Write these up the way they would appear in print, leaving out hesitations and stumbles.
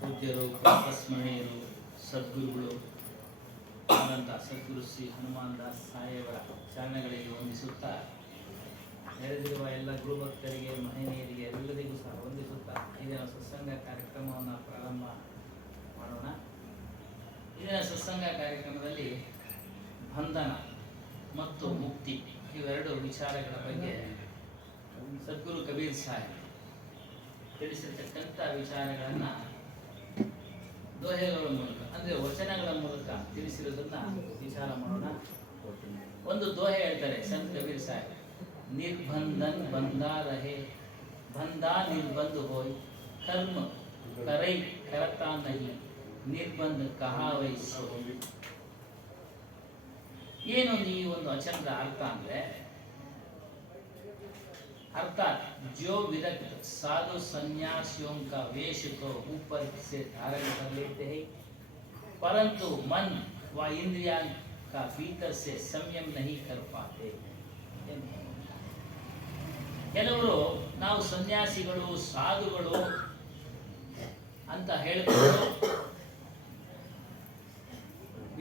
ಪೂಜ್ಯರು ಪ್ರಸ್ಮರಣೀಯರು ಸದ್ಗುರುಗಳು ಆದಂಥ ಸದ್ಗುರು ಶ್ರೀ ಹನುಮಾನ್ ದಾಸ್ ಸಾಹೇಬರ ಚರಣಗಳಿಗೆ ವಂದಿಸುತ್ತಾ ನೆರೆದಿರುವ ಎಲ್ಲ ಗುರುಭಕ್ತರಿಗೆ ಮಹಿಳೆಯರಿಗೆ ಎಲ್ಲರಿಗೂ ಸಹ ವಂದಿಸುತ್ತಾ ಇಂದಿನ ಸತ್ಸಂಗ ಕಾರ್ಯಕ್ರಮವನ್ನು ಪ್ರಾರಂಭ ಮಾಡೋಣ. ಇಂದಿನ ಸತ್ಸಂಗ ಕಾರ್ಯಕ್ರಮದಲ್ಲಿ ಬಂಧನ ಮತ್ತು ಮುಕ್ತಿ ಇವೆರಡು ವಿಚಾರಗಳ ಬಗ್ಗೆ ಸದ್ಗುರು ಕಬೀರ್ ಸಾಹೇಬ್ ತಿಳಿಸಿರ್ತಕ್ಕಂಥ ವಿಚಾರಗಳನ್ನು ದೋಹೆಗಳ ಮೂಲಕ ಅಂದರೆ ವಚನಗಳ ಮೂಲಕ ತಿಳಿಸಿರೋದನ್ನ ವಿಚಾರ ಮಾಡೋಣ. ಒಂದು ದೋಹೆ ಹೇಳ್ತಾರೆ ಸಂತ ಕಬೀರ್ ಸಾಹೇಬ್, ನಿರ್ಬಂಧನ್ ಬಂಧಾ ರಹೆ ಬಂಧಾ ನಿರ್ಬಂಧ ಹೋಯ್ ಕರ್ಮ ಕರೈ ಕರತಾ ನಹಿ ನಿರ್ಬಂಧ ಕಹಾ ವೈಸೋ. ಏನು ಈ ಒಂದು ವಚನದ ಅರ್ಥ ಅಂದ್ರೆ, अर्थात जो विरक्त साधु सन्यासियों का वेश तो ऊपर से धारण कर लेते हैं, परंतु मन व इंद्रिया का भीतर से संयम नहीं कर पाते. ಕೆಲವರು ನಾವು ಸನ್ಯಾಸಿಗಳು ಸಾಧುಗಳು ಅಂತ ಹೇಳಿಕೊಂಡು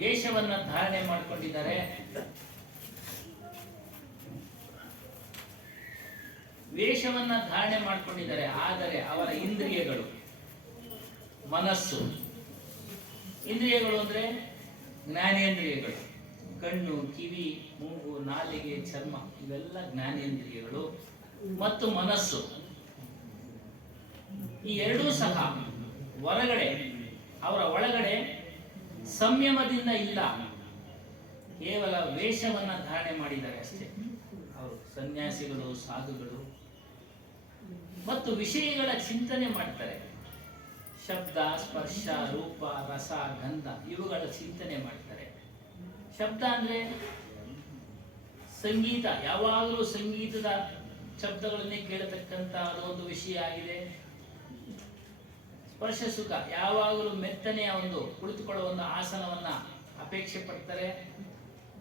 ವೇಷವನ್ನ ಧಾರಣೆ ಮಾಡಿಕೊಂಡಿದ್ದಾರೆ. ವೇಷವನ್ನ ಧಾರಣೆ ಮಾಡಿಕೊಂಡಿದ್ದಾರೆ, ಆದರೆ ಅವರ ಇಂದ್ರಿಯಗಳು, ಮನಸ್ಸು, ಇಂದ್ರಿಯಗಳು ಅಂದ್ರೆ ಜ್ಞಾನೇಂದ್ರಿಯಗಳು, ಕಣ್ಣು, ಕಿವಿ, ಮೂಗು, ನಾಲಿಗೆ, ಚರ್ಮ ಇವೆಲ್ಲ ಜ್ಞಾನೇಂದ್ರಿಯಗಳು ಮತ್ತು ಮನಸ್ಸು, ಈ ಎರಡೂ ಸಹ ಹೊರಗಡೆ ಅವರ ಒಳಗಡೆ ಸಂಯಮದಿಂದ ಇಲ್ಲ, ಕೇವಲ ವೇಷವನ್ನ ಧಾರಣೆ ಮಾಡಿದ್ದಾರೆ ಅಷ್ಟೇ. ಅವರು ಸನ್ಯಾಸಿಗಳು ಸಾಧುಗಳು ಮತ್ತು ವಿಷಯಗಳ ಚಿಂತನೆ ಮಾಡ್ತಾರೆ. ಶಬ್ದ, ಸ್ಪರ್ಶ, ರೂಪ, ರಸ, ಗಂಧ ಇವುಗಳ ಚಿಂತನೆ ಮಾಡ್ತಾರೆ. ಶಬ್ದ ಅಂದ್ರೆ ಸಂಗೀತ, ಯಾವಾಗಲೂ ಸಂಗೀತದ ಶಬ್ದಗಳನ್ನೇ ಕೇಳತಕ್ಕಂತ ಅದೊಂದು ವಿಷಯ ಆಗಿದೆ. ಸ್ಪರ್ಶ ಸುಖ, ಯಾವಾಗಲೂ ಮೆತ್ತನೆಯ ಒಂದು ಕುಳಿತುಕೊಳ್ಳುವ ಒಂದು ಆಸನವನ್ನ ಅಪೇಕ್ಷೆ ಪಡ್ತಾರೆ.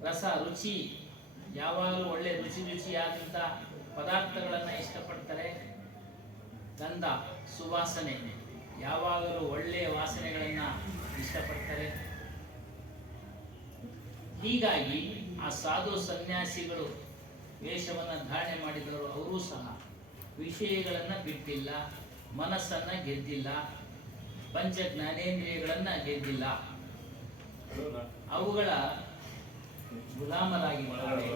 ರಸ ರುಚಿ, ಯಾವಾಗಲೂ ಒಳ್ಳೆ ರುಚಿಯಾದಂಥ ಪದಾರ್ಥಗಳನ್ನ ಇಷ್ಟಪಡ್ತಾರೆ. ಗಂಧ ಸುವಾಸನೆ, ಯಾವಾಗಲೂ ಒಳ್ಳೆಯ ವಾಸನೆಗಳನ್ನ ಇಷ್ಟಪಡ್ತಾರೆ. ಹೀಗಾಗಿ ಆ ಸಾಧು ಸನ್ಯಾಸಿಗಳು ವೇಷವನ್ನ ಧಾರಣೆ ಮಾಡಿದವರು ಅವರೂ ಸಹ ವಿಷಯಗಳನ್ನ ಬಿಟ್ಟಿಲ್ಲ, ಮನಸ್ಸನ್ನ ಗೆದ್ದಿಲ್ಲ, ಪಂಚ ಜ್ಞಾನೇಂದ್ರಿಯಗಳನ್ನ ಗೆದ್ದಿಲ್ಲ, ಅವುಗಳ ಗುಲಾಮರಾಗಿದ್ದಾರೆ,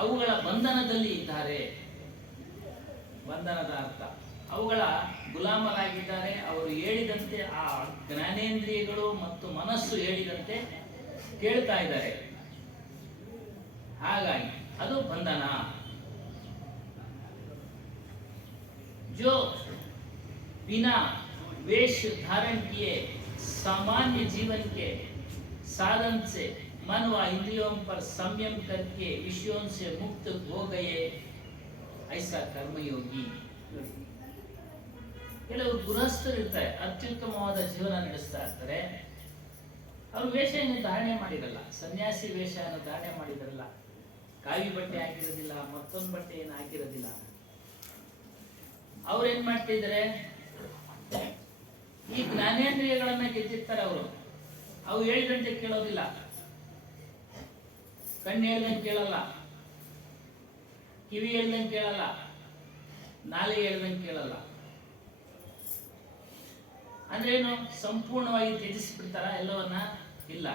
ಅವುಗಳ ಬಂಧನದಲ್ಲಿ ಇದ್ದಾರೆ. ಬಂಧನದ ಅರ್ಥ ಅವುಗಳ ಗುಲಾಮರಾಗಿದ್ದಾರೆ. ಅವರು ಹೇಳಿದಂತೆ ಆ ಜ್ಞಾನೇಂದ್ರಿಯಗಳು ಮತ್ತು ಮನಸ್ಸು ಹೇಳಿದಂತೆ ಕೇಳ್ತಾ ಇದ್ದಾರೆ. ಹಾಗಾಗಿ ಅದು ಬಂಧನ. जो बिना वेश धारण किए सामान्य जीवन के साधन से मन व इंद्रियों पर संयम करके विषयों से मुक्त हो गए, ऐसा कर्मयोगी. ಕೆಲವರು ಗೃಹಸ್ಥರು ಇರ್ತಾರೆ, ಅತ್ಯುತ್ತಮವಾದ ಜೀವನ ನಡೆಸ್ತಾ ಇರ್ತಾರೆ. ಅವರು ವೇಷವನ್ನು ಧಾರಣೆ ಮಾಡಿರಲ್ಲ, ಸನ್ಯಾಸಿ ವೇಷವನ್ನು ಧಾರಣೆ ಮಾಡಿರಲ್ಲ, ಕಾವಿ ಬಟ್ಟೆ ಹಾಕಿರೋದಿಲ್ಲ, ಮತ್ತೊಂದು ಬಟ್ಟೆ ಏನು ಹಾಕಿರೋದಿಲ್ಲ. ಅವ್ರೇನ್ ಮಾಡ್ತಿದ್ದಾರೆ, ಈ ಜ್ಞಾನೇಂದ್ರಿಯಗಳನ್ನ ಗೆದ್ದಿರ್ತಾರೆ ಅವರು. ಅವು ಹೇಳಿದಂತೆ ಕೇಳೋದಿಲ್ಲ, ಕಣ್ಣು ಹೇಳ್ದಂಗೆ ಕೇಳಲ್ಲ, ಕಿವಿ ಹೇಳ್ದಂಗೆ ಕೇಳಲ್ಲ, ನಾಲಿಗೆ ಹೇಳ್ದಂಗೆ ಕೇಳಲ್ಲ. ಅಂದ್ರೇನು? ಸಂಪೂರ್ಣವಾಗಿ ತ್ಯಜಿಸಿಬಿಡ್ತಾರ ಎಲ್ಲವನ್ನ? ಇಲ್ಲ.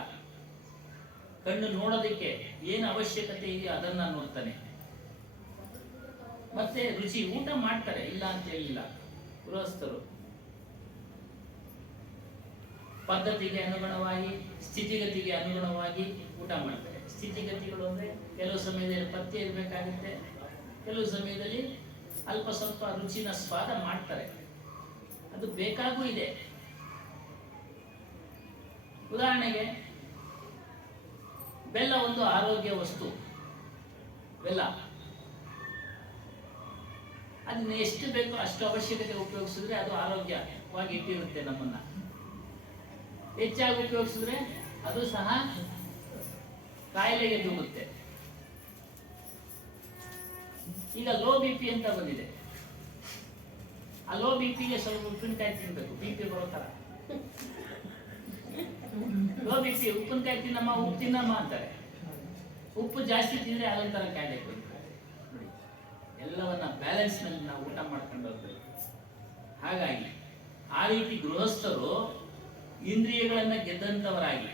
ಕಣ್ಣು ನೋಡೋದಕ್ಕೆ ಏನು ಅವಶ್ಯಕತೆ ಇದೆಯೋ ಅದನ್ನ ನೋಡ್ತಾನೆ. ಮತ್ತೆ ರುಚಿ, ಊಟ ಮಾಡ್ತಾರೆ, ಇಲ್ಲ ಅಂತ ಹೇಳಿಲ್ಲ. ಗೃಹಸ್ಥರು ಪದ್ಧತಿಗೆ ಅನುಗುಣವಾಗಿ, ಸ್ಥಿತಿಗತಿಗೆ ಅನುಗುಣವಾಗಿ ಊಟ ಮಾಡ್ತಾರೆ. ಸ್ಥಿತಿಗತಿಗಳು ಅಂದ್ರೆ ಕೆಲವು ಸಮಯದಲ್ಲಿ ಪಥ್ಯ ಇರಬೇಕಾಗುತ್ತೆ, ಕೆಲವು ಸಮಯದಲ್ಲಿ ಅಲ್ಪ ಸ್ವಲ್ಪ ರುಚಿನ ಸ್ವಾದ ಮಾಡ್ತಾರೆ. ಅದು ಬೇಕಾಗೂ ಇದೆ. ಉದಾಹರಣೆಗೆ ಬೆಲ್ಲ ಒಂದು ಆರೋಗ್ಯ ವಸ್ತು. ಬೆಲ್ಲ ಅದನ್ನ ಎಷ್ಟು ಬೇಕೋ ಅಷ್ಟು ಅವಶ್ಯಕತೆ ಉಪಯೋಗಿಸಿದ್ರೆ ಅದು ಆರೋಗ್ಯವಾಗಿ ಇಟ್ಟಿರುತ್ತೆ ನಮ್ಮನ್ನ. ಹೆಚ್ಚಾಗಿ ಉಪಯೋಗಿಸಿದ್ರೆ ಅದು ಸಹ ಕಾಯಿಲೆಗೆ ದೂಗುತ್ತೆ. ಈಗ ಲೋ ಬಿ ಪಿ ಅಂತ ಬಂದಿದೆ. ಆ ಲೋ ಬಿ ಪಿಗೆ ಸ್ವಲ್ಪ ಉಪ್ಪಿನಕಾಯಿ ತಿನ್ಬೇಕು, ಬಿ ಪಿ ಬರೋ ತರ. ಲೋ ಬಿ ಪಿ ಉಪ್ಪಿನಕಾಯಿ ತಿನ್ನಮ್ಮ, ಉಪ್ಪು ತಿನ್ನಮ್ಮ ಅಂತಾರೆ. ಉಪ್ಪು ಜಾಸ್ತಿ ತಿಂದ್ರೆ ಅದೊಂಥರ ಕಾಯಿಲೆ ನೋಡಿ. ಎಲ್ಲವನ್ನ ಬ್ಯಾಲೆನ್ಸ್ ನಲ್ಲಿ ನಾವು ಊಟ ಮಾಡ್ಕೊಂಡು ಹೋಗ್ಬೇಕು. ಹಾಗಾಗಿ ಆ ರೀತಿ ಗೃಹಸ್ಥರು ಇಂದ್ರಿಯಗಳನ್ನ ಗೆದ್ದಂತವರಾಗಿ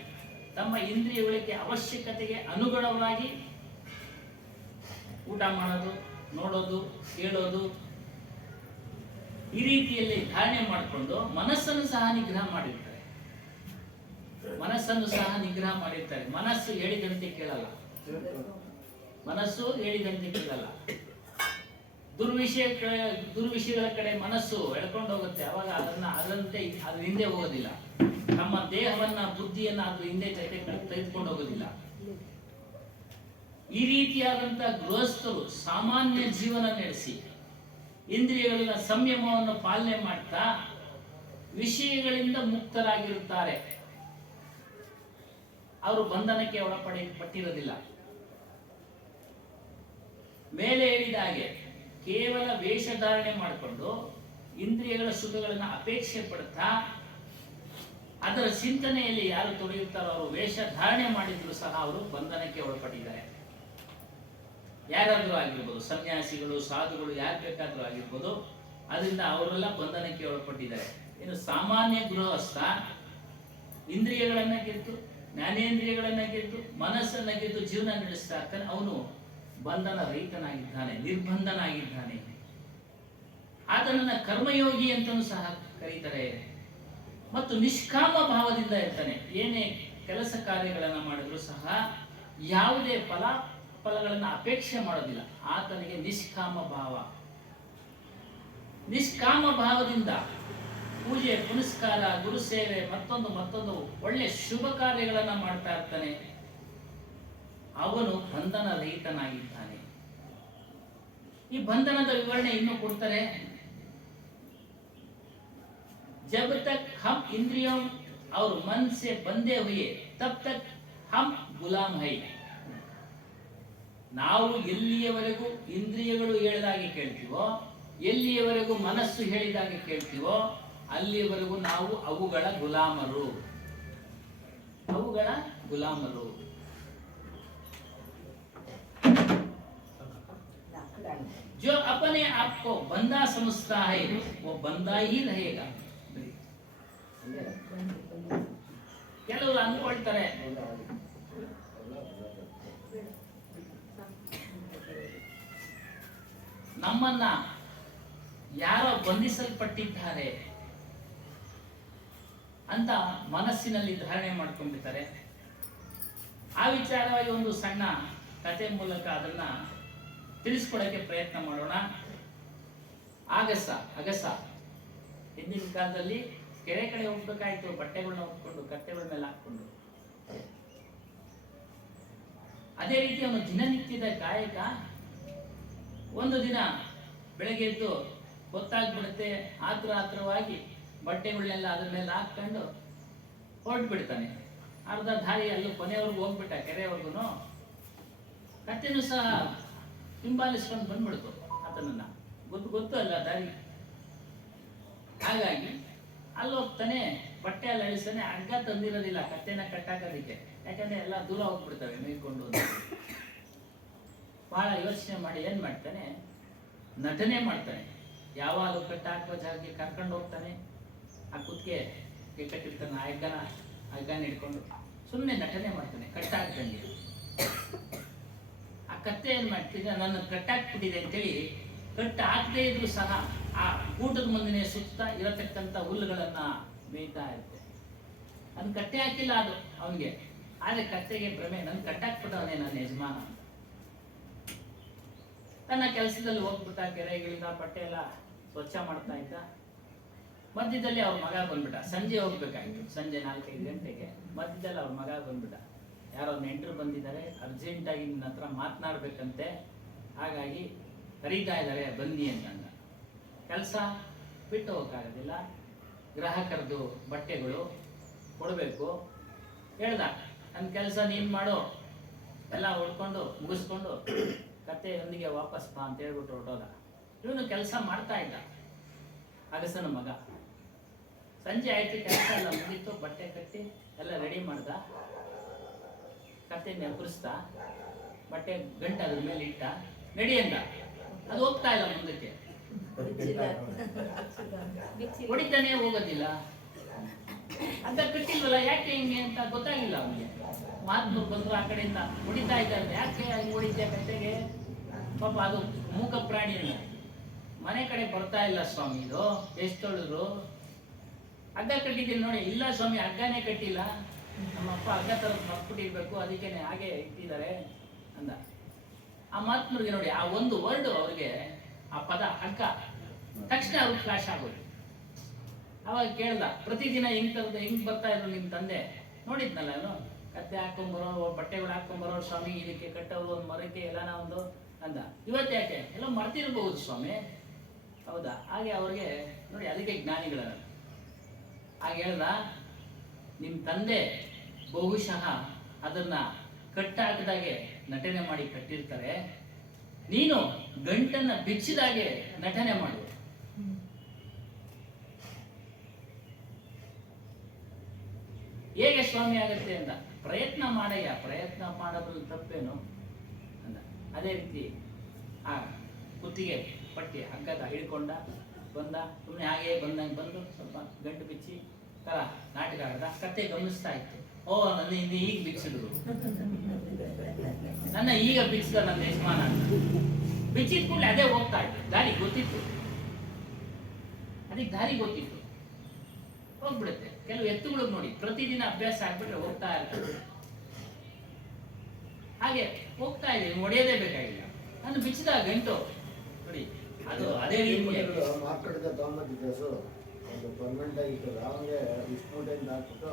ತಮ್ಮ ಇಂದ್ರಿಯಗಳಿಗೆ ಅವಶ್ಯಕತೆಗೆ ಅನುಗುಣವಾಗಿ ಊಟ ಮಾಡೋದು, ನೋಡೋದು, ಕೇಳೋದು, ಈ ರೀತಿಯಲ್ಲಿ ಧಾರಣೆ ಮಾಡಿಕೊಂಡು ಮನಸ್ಸನ್ನು ಸಹ ನಿಗ್ರಹ ಮಾಡಿರ್ತಾರೆ. ಮನಸ್ಸು ಹೇಳಿದಂತೆ ಕೇಳಲ್ಲ. ದುರ್ವಿಷಯಗಳ ಕಡೆ ಮನಸ್ಸು ಎಳ್ಕೊಂಡು ಹೋಗುತ್ತೆ. ಅವಾಗ ಅದರಂತೆ ಅದ್ರ ಹಿಂದೆ ಹೋಗೋದಿಲ್ಲ. ನಮ್ಮ ದೇಹವನ್ನ, ಬುದ್ಧಿಯನ್ನ ಅದ್ರ ಹಿಂದೆ ತೆಗೆದುಕೊಂಡು ಹೋಗೋದಿಲ್ಲ. ಈ ರೀತಿಯಾದಂತ ಗೃಹಸ್ಥರು ಸಾಮಾನ್ಯ ಜೀವನ ನಡೆಸಿ ಇಂದ್ರಿಯಗಳ ಸಂಯಮವನ್ನು ಪಾಲನೆ ಮಾಡ್ತಾ ವಿಷಯಗಳಿಂದ ಮುಕ್ತರಾಗಿರುತ್ತಾರೆ. ಅವರು ಬಂಧನಕ್ಕೆ ಪಟ್ಟಿರೋದಿಲ್ಲ. ಮೇಲೆ ಹೇಳಿದ ಹಾಗೆ ಕೇವಲ ವೇಷಧಾರಣೆ ಮಾಡಿಕೊಂಡು ಇಂದ್ರಿಯಗಳ ಸುಖಗಳನ್ನು ಅಪೇಕ್ಷೆ ಪಡ್ತಾ ಅದರ ಚಿಂತನೆಯಲ್ಲಿ ಯಾರು ತೊಡಗಿರ್ತಾರೋ ಅವರು ವೇಷಧಾರಣೆ ಮಾಡಿದ್ರು ಸಹ ಅವರು ಬಂಧನಕ್ಕೆ ಒಳಪಟ್ಟಿದ್ದಾರೆ. ಯಾರಾದ್ರೂ ಆಗಿರ್ಬೋದು, ಸನ್ಯಾಸಿಗಳು, ಸಾಧುಗಳು, ಯಾರು ಬೇಕಾದ್ರೂ ಆಗಿರ್ಬೋದು. ಅದರಿಂದ ಅವರೆಲ್ಲ ಬಂಧನಕ್ಕೆ ಒಳಪಟ್ಟಿದ್ದಾರೆ. ಇನ್ನು ಸಾಮಾನ್ಯ ಗೃಹಸ್ಥ ಇಂದ್ರಿಯಗಳನ್ನ ಗೆದ್ದು, ಜ್ಞಾನೇಂದ್ರಿಯಗಳನ್ನ ಗೆದ್ದು, ಮನಸ್ಸನ್ನ ಗೆದ್ದು ಜೀವನ ನಡೆಸ್ತಾ ಇರ್ತಾನೆ. ಅವನು ಬಂಧನ ರಹಿತನಾಗಿದ್ದಾನೆ, ನಿರ್ಬಂಧನಾಗಿದ್ದಾನೆ. ಆತನನ್ನ ಕರ್ಮಯೋಗಿ ಅಂತಲೂ ಸಹ ಕರೀತಾರೆ. ಮತ್ತು ನಿಷ್ಕಾಮ ಭಾವದಿಂದ ಇರ್ತಾನೆ. ಏನೇ ಕೆಲಸ ಕಾರ್ಯಗಳನ್ನು ಮಾಡಿದ್ರು ಸಹ ಯಾವುದೇ ಫಲಗಳನ್ನು ಅಪೇಕ್ಷೆ ಮಾಡೋದಿಲ್ಲ. ಆತನಿಗೆ ನಿಷ್ಕಾಮ ಭಾವದಿಂದ ಪೂಜೆ, ಪುನಸ್ಕಾರ, ಗುರು ಸೇವೆ, ಮತ್ತೊಂದು ಒಳ್ಳೆ ಶುಭ ಕಾರ್ಯಗಳನ್ನ ಮಾಡ್ತಾ ಇರ್ತಾನೆ. ಅವನು ಬಂಧನ ರಹಿತನಾಗಿದ್ದಾನೆ. ಈ ಬಂಧನದ ವಿವರಣೆ ಇನ್ನೂ ಕೊಡ್ತಾರೆ. जब तक हम इंद्रियों और मन से बंधे हुए तब तक हम गुलाम है. ನಾವು ಎಲ್ಲಿಯವರೆಗೂ ಇಂದ್ರಿಯಗಳು ಹೇಳಿದಾಗೆ ಕೇಳ್ತೀವೋ, ಎಲ್ಲಿಯವರೆಗೂ ಮನಸ್ಸು ಹೇಳಿದಾಗೆ ಕೇಳ್ತೀವೋ, ಅಲ್ಲಿಯವರೆಗೂ ನಾವು ಅವುಗಳ ಗುಲಾಮರು. जो अपने आप को बंदा समझता है वो बंदा ही रहेगा. ಕೆಲವರು ಅಂದ್ಕೊಳ್ತಾರೆ ನಮ್ಮನ್ನ ಯಾರೋ ಬಂಧಿಸಲ್ಪಟ್ಟಿದ್ದಾರೆ ಅಂತ ಮನಸ್ಸಿನಲ್ಲಿ ಧಾರಣೆ ಮಾಡ್ಕೊಂಡಿರ್ತಾರೆ. ಆ ವಿಚಾರವಾಗಿ ಒಂದು ಸಣ್ಣ ಕಥೆ ಮೂಲಕ ಅದನ್ನ ತಿಳಿಸ್ಕೊಡಕ್ಕೆ ಪ್ರಯತ್ನ ಮಾಡೋಣ. ಅಗಸ ಹಿಂದಿನ ಕಾಲದಲ್ಲಿ ಕೆರೆ ಕಡೆ ಹೋಗ್ಬೇಕಾಯ್ತು, ಬಟ್ಟೆಗಳನ್ನ ಹೊತ್ಕೊಂಡು ಕಟ್ಟೆಗಳ ಮೇಲೆ ಹಾಕೊಂಡು. ಅದೇ ರೀತಿ ಅವನು ದಿನನಿತ್ಯದ ಕಾಯಕ. ಒಂದು ದಿನ ಬೆಳಗ್ಗೆ ಎದ್ದು ಗೊತ್ತಾಗ್ಬಿಡುತ್ತೆ, ಆತುರವಾಗಿ ಬಟ್ಟೆಗಳನ್ನೆಲ್ಲ ಅದ್ರ ಮೇಲೆ ಹಾಕೊಂಡು ಹೊರಟ್ಬಿಡ್ತಾನೆ. ಅರ್ಧ ದಾರಿ ಅಲ್ಲೂ ಕೊನೆವರೆಗೂ ಹೋಗ್ಬಿಟ್ಟ, ಕೆರೆವರೆಗೂ. ಕತ್ತೆನೂ ಸಹ ಹಿಂಬಾಲಿಸ್ಕೊಂಡು ಬಂದ್ಬಿಡ್ತು ಆತನನ್ನ. ಗೊತ್ತು ಅಲ್ಲ ದಾರಿ. ಹಾಗಾಗಿ ಅಲ್ಲಿ ಹೋಗ್ತಾನೆ, ಬಟ್ಟೆ ಎಲ್ಲ ಅಳಿಸ್ತಾನೆ, ಹಗ್ಗ ತಂದಿರೋದಿಲ್ಲ ಕತ್ತೆನ ಕಟ್ಟಾಕೋದಕ್ಕೆ, ಯಾಕಂದ್ರೆ ಎಲ್ಲ ದೂರ ಹೋಗ್ಬಿಡ್ತವೆ ಮೇಯ್ಕೊಂಡು. ಬಹಳ ಯೋಚನೆ ಮಾಡಿ ಏನ್ ಮಾಡ್ತಾನೆ, ನಟನೆ ಮಾಡ್ತಾನೆ. ಯಾವಾಗ ಕಟ್ಟಾಕುವ ಜಾಗಕ್ಕೆ ಕರ್ಕೊಂಡು ಹೋಗ್ತಾನೆ, ಆ ಕುತ್ತಿಗೆ ಕಟ್ಟಿರ್ತಾನೆ, ಹಗ್ಗನ ಹಿಡ್ಕೊಂಡು ಸುಮ್ಮನೆ ನಟನೆ ಮಾಡ್ತಾನೆ ಕಟ್ಟಾಕ್ದಂಗೆ. ಆ ಕತ್ತೆ ಏನ್ ಮಾಡ್ತಿದ್ರೆ ನನ್ನ ಕಟ್ಟಾಕ್ಬಿಟ್ಟಿದೆ ಅಂತೇಳಿ ಕಟ್ಟು ಹಾಕದೇ ಇದ್ರು ಸಹ ಆ ಊಟದ ಮುಂದಿನ ಸುತ್ತ ಇರತಕ್ಕಂಥ ಹುಲ್ಲುಗಳನ್ನ ಮೇಯ್ತಾ ಇರುತ್ತೆ. ಅದನ್ನ ಕಟ್ಟೆ ಹಾಕಿಲ್ಲ ಅದು ಅವನಿಗೆ, ಆದ್ರೆ ಕತ್ತೆಗೆ ಭ್ರಮೆ, ನನ್ ಕಟ್ಟಾಕ್ಬಿಟ್ಟವನೇ ನನ್ನ ಯಜಮಾನ. ತನ್ನ ಕೆಲಸದಲ್ಲಿ ಹೋಗ್ಬಿಟ್ಟ, ಕೆರೆಗಳಿಂದ ಬಟ್ಟೆ ಎಲ್ಲ ಸ್ವಚ್ಛ ಮಾಡ್ತಾ ಇದ್ದ. ಮಧ್ಯದಲ್ಲಿ ಅವ್ರ ಮಗ ಬಂದ್ಬಿಟ್ಟ. ಸಂಜೆ ಹೋಗ್ಬೇಕಾಯ್ತು, ಸಂಜೆ 4-5 ಗಂಟೆಗೆ. ಮಧ್ಯದಲ್ಲಿ ಅವ್ರ ಮಗ ಬಂದ್ಬಿಟ್ಟ. ಯಾರೋ ನೆಂಟರು ಬಂದಿದ್ದಾರೆ, ಅರ್ಜೆಂಟಾಗಿ ನಿನ್ನ ಹತ್ರ ಮಾತನಾಡ್ಬೇಕಂತೆ, ಹಾಗಾಗಿ ಕರೀತಾ ಇದ್ದಾರೆ ಬನ್ನಿ ಅಂತಂದ. ಕೆಲಸ ಬಿಟ್ಟು ಹೋಗೋಕ್ಕಾಗೋದಿಲ್ಲ, ಗ್ರಾಹಕರದ್ದು ಬಟ್ಟೆಗಳು ಕೊಡಬೇಕು. ಹೇಳ್ದ, ನನ್ನ ಕೆಲಸ ನೀನು ಮಾಡು, ಎಲ್ಲ ಹೊಡ್ಕೊಂಡು ಮುಗಿಸ್ಕೊಂಡು ಕತ್ತೆಯೊಂದಿಗೆ ವಾಪಸ್ ಬಾ ಅಂತ ಹೇಳ್ಬಿಟ್ಟು ಹೊರಟೋದ. ಇವನು ಕೆಲಸ ಮಾಡ್ತಾ ಇದ್ದ, ಅಗಸನ ಮಗ. ಸಂಜೆ ಆಯ್ತು, ಕೆಲಸ ಎಲ್ಲ ಮುಗಿತು, ಬಟ್ಟೆ ಕಟ್ಟಿ ಎಲ್ಲ ರೆಡಿ ಮಾಡ್ದ. ಕತ್ತೆ ನೆಪರಿಸ್ದ, ಬಟ್ಟೆ ಗಂಟೆ ಅದ್ರ ಮೇಲೆ ಇಟ್ಟ, ನಡಿ ಅಂದ. ಅದು ಹೋಗ್ತಾ ಇಲ್ಲ ಮುಂದಕ್ಕೆ, ಹೊಡಿತಾನೆ ಹೋಗೋದಿಲ್ಲ. ಅಂತ ಕಟ್ಟಿಲ್ವಲ್ಲ, ಯಾಕೆ ಹಿಂಗೆ ಅಂತ ಗೊತ್ತಾಗಿಲ್ಲ ಅವನಿಗೆ. ಮಹಾತ್ಮರು ಬಂದ್ರು ಆ ಕಡೆಯಿಂದ, ಹೊಡಿತಾ ಇದ್ದಾರೆ. ಯಾಕೆ ಅಲ್ಲಿ ಹೊಡಿದ್ಯಾ ಕತ್ತೆಗೆ? ಪಾಪ ಅದು ಮೂಕ ಪ್ರಾಣಿಯಲ್ಲ, ಮನೆ ಕಡೆ ಬರ್ತಾ ಇಲ್ಲ ಸ್ವಾಮಿ, ಇದು ಎಷ್ಟು ತೊಳೆದ್ರು. ಹಗ್ಗ ಕಟ್ಟಿದ್ದೀನಿ ನೋಡಿ. ಇಲ್ಲ ಸ್ವಾಮಿ, ಹಗ್ಗನೇ ಕಟ್ಟಿಲ್ಲ, ನಮ್ಮ ಅಪ್ಪ ಹಗ್ಗ ತರದ್ ಮರ್ಬಿಟ್ಟಿರ್ಬೇಕು, ಅದಕ್ಕೇನೆ ಹಾಗೆ ಇಟ್ಟಿದ್ದಾರೆ ಅಂದ. ಆ ಮಹಾತ್ಮರಿಗೆ ನೋಡಿ, ಆ ಒಂದು ವರ್ಡ್ ಅವ್ರಿಗೆ, ಆ ಪದ ಹಗ್ಗ, ತಕ್ಷಣ ಅವ್ರಿಗೆ ಫ್ಲಾಶ್ ಆಗೋದು. ಅವಾಗ ಕೇಳ್ದ, ಪ್ರತಿದಿನ ಹೆಂಗ್ ಬರ್ತಾ ಇದ್ರು ನಿಮ್ ತಂದೆ? ನೋಡಿದ್ನಲ್ಲ ಅವನು, ಕತ್ತೆ ಹಾಕೊಂಡ್ಬರೋ, ಬಟ್ಟೆಗಳು ಹಾಕೊಂಡ್ಬರೋ ಸ್ವಾಮಿ, ಇದಕ್ಕೆ ಕಟ್ಟೋದು ಒಂದು ಮರಕ್ಕೆ ಎಲ್ಲಾನ ಒಂದು ಅಂದ. ಇವತ್ತು ಯಾಕೆ ಎಲ್ಲ ಮರ್ತಿರ್ಬಹುದು ಸ್ವಾಮಿ. ಹೌದಾ? ಹಾಗೆ ಅವ್ರಿಗೆ ನೋಡಿ, ಅದಕ್ಕೆ ಜ್ಞಾನಿಗಳ. ಹಾಗೆ ಹೇಳ್ದ, ನಿಮ್ ತಂದೆ ಬಹುಶಃ ಅದನ್ನ ಕಟ್ಟಾಕದಾಗೆ ನಟನೆ ಮಾಡಿ ಕಟ್ಟಿರ್ತಾರೆ, ನೀನು ಗಂಟನ್ನ ಬಿಚ್ಚಿದಾಗೆ ನಟನೆ ಮಾಡು. ಹೇಗೆ ಸ್ವಾಮಿ ಆಗತ್ತೆ ಅಂದ. ಪ್ರಯತ್ನ ಮಾಡಯ್ಯ, ಪ್ರಯತ್ನ ಮಾಡೋದ್ರಲ್ಲಿ ತಪ್ಪೇನು ಅಂದ. ಅದೇ ರೀತಿ ಆ ಕುತ್ತಿಗೆ ಪಟ್ಟಿ ಹಗ್ಗದ ಹಿಡ್ಕೊಂಡ ಬಂದ. ಸುಮ್ಮನೆ ಹಾಗೆ ಬಂದಂಗೆ ಬಂದು ಸ್ವಲ್ಪ ಗಂಟು ಬಿಚ್ಚಿ ತರ ನಾಟಕ ಆಡ್ದ. ಕತ್ತೆ ಗಮನಿಸ್ತಾ ಇತ್ತು. ಓ, ನನ್ನ ಹಿಂದೆ ಈಗ ಬಿಚ್ಚಿದ್ರು, ನನ್ನ ಈಗ ಬಿಚ್ಚಿದ ನನ್ನ ಯಜಮಾನ ಅಂತ. ಬಿಚ್ಚಿದ ಕೂಡಲೇ ಅದೇ ಹೋಗ್ತಾ ಇತ್ತು. ದಾರಿ ಗೊತ್ತಿತ್ತು, ಅದಕ್ಕೆ ದಾರಿ ಗೊತ್ತಿತ್ತು, ಹೋಗ್ಬಿಡುತ್ತೆ. ಕೆಲವು ಎತ್ತುಗಳು ನೋಡಿ, ಪ್ರತಿದಿನ ಅಭ್ಯಾಸ ಆಗ್ಬಿಟ್ರೆ ಹೋಗ್ತಾ ಇರ್ತದೆ. ಹಾಗೆ ಹೋಗ್ತಾ ಇದೆ, ಹೊಡೆಯೋದೇ ಬೇಕಾಗಿಲ್ಲ. ನಾನು ಬಿಚ್ಚಿದ ಗಂಟು ನೋಡಿ, ಅದು ಅದೇ ರೀತಿ ಮಾರ್ಕೆಟ್ಗೆ ತಗೊಂಬಂದಿದ್ದೆ. ಒಂದು ಪರ್ಮನೆಂಟ್ ಆಗಿರ್ತದೆ, ಅವನಿಗೆ ಇಷ್ಟು ಮೂಟೆಯಿಂದ ಹಾಕ್ಬಿಟ್ಟು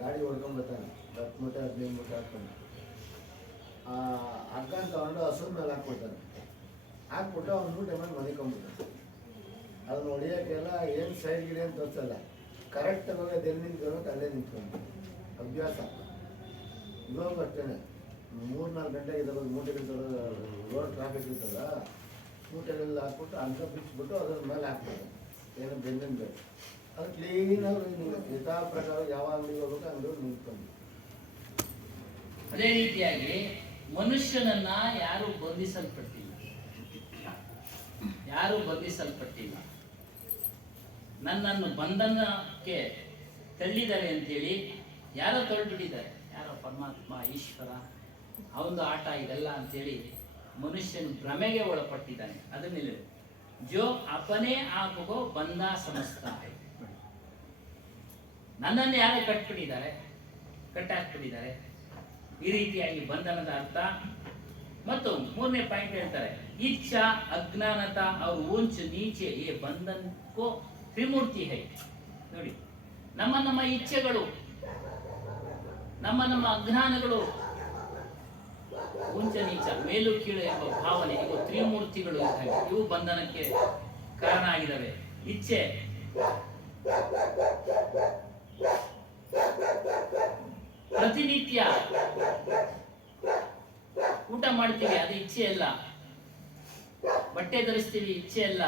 ಗಾಡಿ ಹೊಡ್ಕೊಂಡ್ಬರ್ತಾನೆ. 10 ಮೂಟೆ 15 ಮೂಟೆ ಹಾಕ್ತಾನೆ. ಹಗ್ಗ ತಗೊಂಡು ಹಸುರ ಮೇಲೆ ಹಾಕ್ಬಿಡ್ತಾನೆ. ಹಾಕ್ಬಿಟ್ಟು ಅವ್ನು ಮೂಟೆ ಮೇಲೆ ಮನಿಕೊಂಡ್ಬಿಡ್ತಾನೆ. ಅದನ್ನ ಹೊಡಿಯೋಕ್ಕೆಲ್ಲ ಏನು ಸೈಡ್ ಗಿಡ ಅಂತ ತೋರಿಸಲ್ಲ, ಕರೆಕ್ಟ್ ಆಗಿ ಎಲ್ಲಿ ನಿಂತ್ಕೊಂಡು ಅಲ್ಲೇ ನಿಂತ್ಕೊಂಡು ಅಭ್ಯಾಸ. ಇವಾಗ ಅಷ್ಟೇ 3-4 ಗಂಟೆಗೆ ಇರೋದು ಮೂಟೆಗಳು ರೋಡ್ ಟ್ರಾಫಿಕ್ ಇರ್ತಲ್ಲ, ಮೂಟೆಗಳೆಲ್ಲ ಹಾಕ್ಬಿಟ್ಟು ಹಗ್ಗ ಬಿಚ್ಚಿಬಿಟ್ಟು ಅದ್ರ ಮೇಲೆ ಹಾಕ್ತಾರೆ. ಏನು ಬೆಂದಿನ ಬೇಕು ಅದು ಕ್ಲೀನಾಗಿ ಯಥಾ ಪ್ರಕಾರ ಯಾವ ಅಂಗಡಿಗೆ ಹೋಗ್ಬೇಕು ಅಂಗಡಿ ನಿಂತ್ಕೊಂಡು. ಅದೇ ರೀತಿಯಾಗಿ ಮನುಷ್ಯನನ್ನ ಯಾರು ಬಂಧಿಸಲ್ಪಟ್ಟಿಲ್ಲ, ಯಾರು ಬಂಧಿಸಲ್ಪಟ್ಟಿಲ್ಲ. ನನ್ನನ್ನು ಬಂಧನಕ್ಕೆ ತಳ್ಳಿದ್ದಾರೆ ಅಂತೇಳಿ ಯಾರೋ ತೊಳ್ಬಿಟ್ಟಿದ್ದಾರೆ. ಯಾರೋ ಪರಮಾತ್ಮ, ಈಶ್ವರ, ಅವನದು ಆಟ ಇದೆಲ್ಲ ಅಂತೇಳಿ ಮನುಷ್ಯನ ಭ್ರಮೆಗೆ ಒಳಪಟ್ಟಿದ್ದಾನೆ. ಅದನ್ನಿಲ್ಲ, ಜೋ ಅಪನೇ ಆಪಗೋ ಬಂಧ ಸಮಸ್ತ. ನನ್ನನ್ನು ಯಾರೋ ಕಟ್ಬಿಟ್ಟಿದ್ದಾರೆ, ಕಟ್ಟಾಕ್ಬಿಟ್ಟಿದ್ದಾರೆ. ಈ ರೀತಿಯಾಗಿ ಬಂಧನದ ಅರ್ಥ. ಮತ್ತು 3ನೇ ಪಾಯಿಂಟ್ ಹೇಳ್ತಾರೆ, ಇಚ್ಛಾ ಅಜ್ಞಾನತ ಅವ್ರ ಊಂಚ್ ನೀಚೆ ಏ ಬಂಧನಕ್ಕೋ ತ್ರಿಮೂರ್ತಿ ಹೈ. ನೋಡಿ, ನಮ್ಮ ಇಚ್ಛೆಗಳು, ನಮ್ಮ ಅಜ್ಞಾನಗಳು, ಉಂಚ ನೀಚ, ಮೇಲು ಕೀಳು ಎಂಬ ಭಾವನೆ, ಇವು ತ್ರಿಮೂರ್ತಿಗಳು ಇದ್ದಾವೆ. ಇವು ಬಂಧನಕ್ಕೆ ಕಾರಣ ಆಗಿದ್ದಾವೆ. ಇಚ್ಛೆ, ಪ್ರತಿನಿತ್ಯ ಊಟ ಮಾಡ್ತೀವಿ, ಅದು ಇಚ್ಛೆ ಅಲ್ಲ. ಬಟ್ಟೆ ಧರಿಸ್ತೀವಿ, ಇಚ್ಛೆ ಅಲ್ಲ.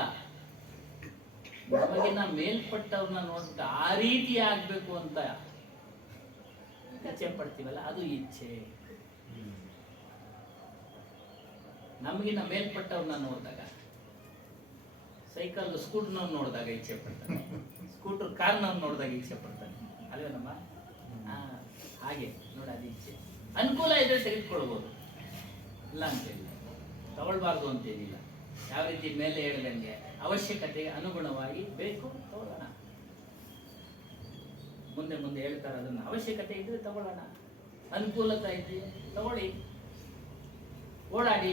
ನಮಗಿನ್ನ ಮೇಲ್ಪಟ್ಟವ್ರನ್ನ ನೋಡ್ಬಿಟ್ಟು ಆ ರೀತಿ ಆಗ್ಬೇಕು ಅಂತ ಇಚ್ಛೆ ಪಡ್ತೀವಲ್ಲ, ಅದು ಇಚ್ಛೆ. ನಮಗಿನ್ನ ಮೇಲ್ಪಟ್ಟವ್ರನ್ನ ನೋಡಿದಾಗ, ಸೈಕಲ್ ಸ್ಕೂಟರ್ನವ್ರು ನೋಡಿದಾಗ ಇಚ್ಛೆ ಪಡ್ತಾನೆ, ಸ್ಕೂಟರ್ ಕಾರ್ನವ್ರು ನೋಡಿದಾಗ ಇಚ್ಛೆ ಪಡ್ತಾನೆ ಅಲ್ವೇನಮ್ಮ? ಹಾಗೆ ನೋಡಿ, ಅದು ಇಚ್ಛೆ. ಅನುಕೂಲ ಇದ್ರೆ ತೆಗೆದುಕೊಳ್ಬೋದು, ಇಲ್ಲ ಅಂತೇಳಿ ತಗೊಳ್ಬಾರ್ದು ಅಂತೇನಿಲ್ಲ. ಯಾವ ರೀತಿ ಮೇಲೆ ಹೇಳ್ದಂಗೆ ಅವಶ್ಯಕತೆಗೆ ಅನುಗುಣವಾಗಿ ಬೇಕು ತಗೊಳ್ಳೋಣ. ಮುಂದೆ ಮುಂದೆ ಹೇಳ್ತಾರೆ ಅದನ್ನ, ಅವಶ್ಯಕತೆ ಇದ್ರೆ ತಗೊಳ್ಳೋಣ, ಅನುಕೂಲತೆ ಇದ್ರೆ ತಗೊಳ್ಳಿ, ಓಡಾಡಿ.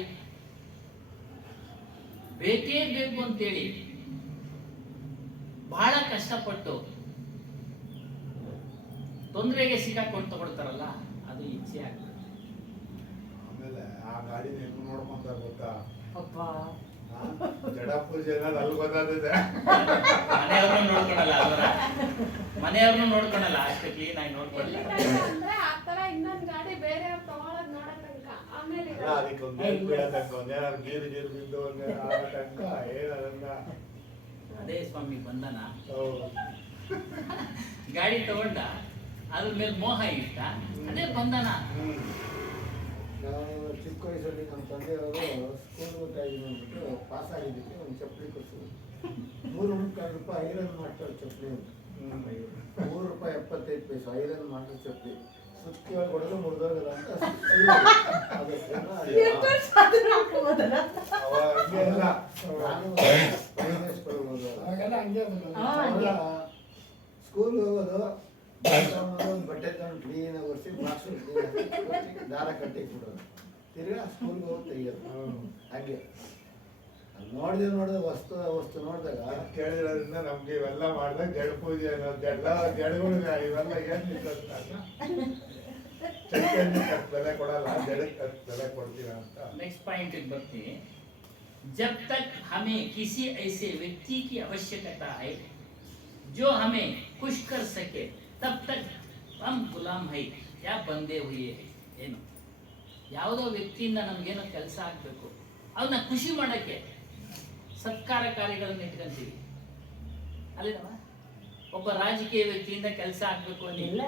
ಬೇಕೇ ಬೇಕು ಅಂತೇಳಿ ಬಹಳ ಕಷ್ಟಪಟ್ಟು ತೊಂದರೆಗೆ ಸಿಕ್ಕಾಕೊಂಡು ತಗೊಳ್ತಾರಲ್ಲ, ಅದು ಇಚ್ಛೆ ಆಗ್ತದೆ. ಆಮೇಲೆ ಆ ಗಾಡಿ ಹೆಂಗ್ ನೋಡ್ಕೊಂತ ಗೊತ್ತಾ, ಅಪ್ಪ ಜಡ ಪೂಜೆ ಅಲ್ಲಿ ಗೊತ್ತಾಗ್ತದೆ. ಮನೆಯವ್ರನ್ನ ನೋಡ್ಕೊಳಲ್ಲ, ಅವರ ಮನೆಯವ್ರನ್ನ ನೋಡ್ಕೊಳಲ್ಲ, ಅಷ್ಟು ಕ್ಲೀನ್ ಆಗಿ ನೋಡ್ಕೊಳ್ಳಲ್ಲ. ಅಂದ್ರೆ ಆತರ ಇನ್ನೊಂದ್ ಗಾಡಿ ಬೇರೆ ತಗೊಳಕ್ ನೋಡೋ ತನಕ ಆಮೇಲೆ ಅಲ್ಲ, ಅದಕ್ಕೊಂದು ಬೀಳತಕ್ಕ ಒಂದೇನಾದ್ರು ನೀರು ಬಿದ್ದು ಆ ತನಕ ಏನದನ್ನ. ಅದೇ ಸ್ವಾಮಿ ಬಂಧನ. ಹೌದು. ಗಾಡಿ ತಗೊಂಡ, ಅದ್ರ ಮೇಲೆ ಮೋಹ ಇಟ್ಟ, ಅದೇ ಬಂಧನ. ನಾನು ಚಿಕ್ಕ ವಯಸ್ಸಲ್ಲಿ ನಮ್ಮ ತಂದೆಯವರು ಸ್ಕೂಲ್ ಓದ್ತಾ ಇದ್ದೀನಿ ಅಂದ್ಬಿಟ್ಟು ಪಾಸ್ ಆಗಿದ್ದಕ್ಕೆ ಒಂದು ಚಪ್ಪಲಿ ಕೊಡ್ಸಿದ್ರು. 3 ರೂಪಾಯಿ ಐರನ್ ಮಾಡ್ತಾರೆ ಚಪ್ಪಲಿ ಅಂತ. 3 ರೂಪಾಯಿ 75 ಪೈಸೆ ಐರನ್ ಮಾಡಿದ ಚಪ್ಪಲಿ. ಸುತ್ತಿ ಒಳಗೆ ಹೊಡೆದು ಮುರಿದೋಗಲ್ಲ ಅಂತ ಸ್ಕೂಲ್ ಹೋಗೋದು, ಒಂದು ಬಟ್ಟೆ ತಗೊಂಡು ಕ್ಲೀನಾಗಿ ಒರೆಸಿ ಬಾಕ್ಸು ಕ್ಲೀನಾಗಿ ದಾರ ಕಟ್ಟಿ ಕೊಡೋದು, ತಿರ್ಗಾ ಸ್ಕೂಲ್ಗೆ ಹೋಗಿ ತೆಗಿಯೋದು. ಹಾಗೆ ನೋಡಿದೆ ವಸ್ತು ನೋಡಿದಾಗ ಕೇಳಿರೋದ್ರಿಂದ ನಮ್ಗೆ ಇವೆಲ್ಲ ಮಾಡಿದಾಗ ಜಡ ಪೂಜೆ ಅನ್ನೋದೆಲ್ಲ ಜಡಗಳು ಇವೆಲ್ಲ ಏನ್ ಚೈತನ್ಯಕ್ಕೆ ಬೆಲೆ ಕೊಡಲ್ಲ, ಜಡಕ್ಕೆ ಬೆಲೆ ಕೊಡ್ತೀರ ಅಂತ. नेक्स्ट पॉइंट ಬರ್ತೀನಿ. जब तक हमें किसी ऐसे व्यक्ति की आवश्यकता है जो हमें खुश कर सके, तब तक हम गुलाम है या बंधे हुए हैं. ಏನು ಯಾವುದೋ ವ್ಯಕ್ತಿಯಿಂದ ನಮಗೇನೋ ಕೆಲಸ ಆಗಬೇಕು, ಅವನ್ನ ಖುಷಿ ಮಾಡೋಕ್ಕೆ ಸತ್ಕಾರ ಕಾರ್ಯಗಳನ್ನು ಇಟ್ಕೊಂತೀವಿ ಅಲ್ಲೇನವ? ಒಬ್ಬ ರಾಜಕೀಯ ವ್ಯಕ್ತಿಯಿಂದ ಕೆಲಸ ಆಗಬೇಕು ಅಲ್ಲ,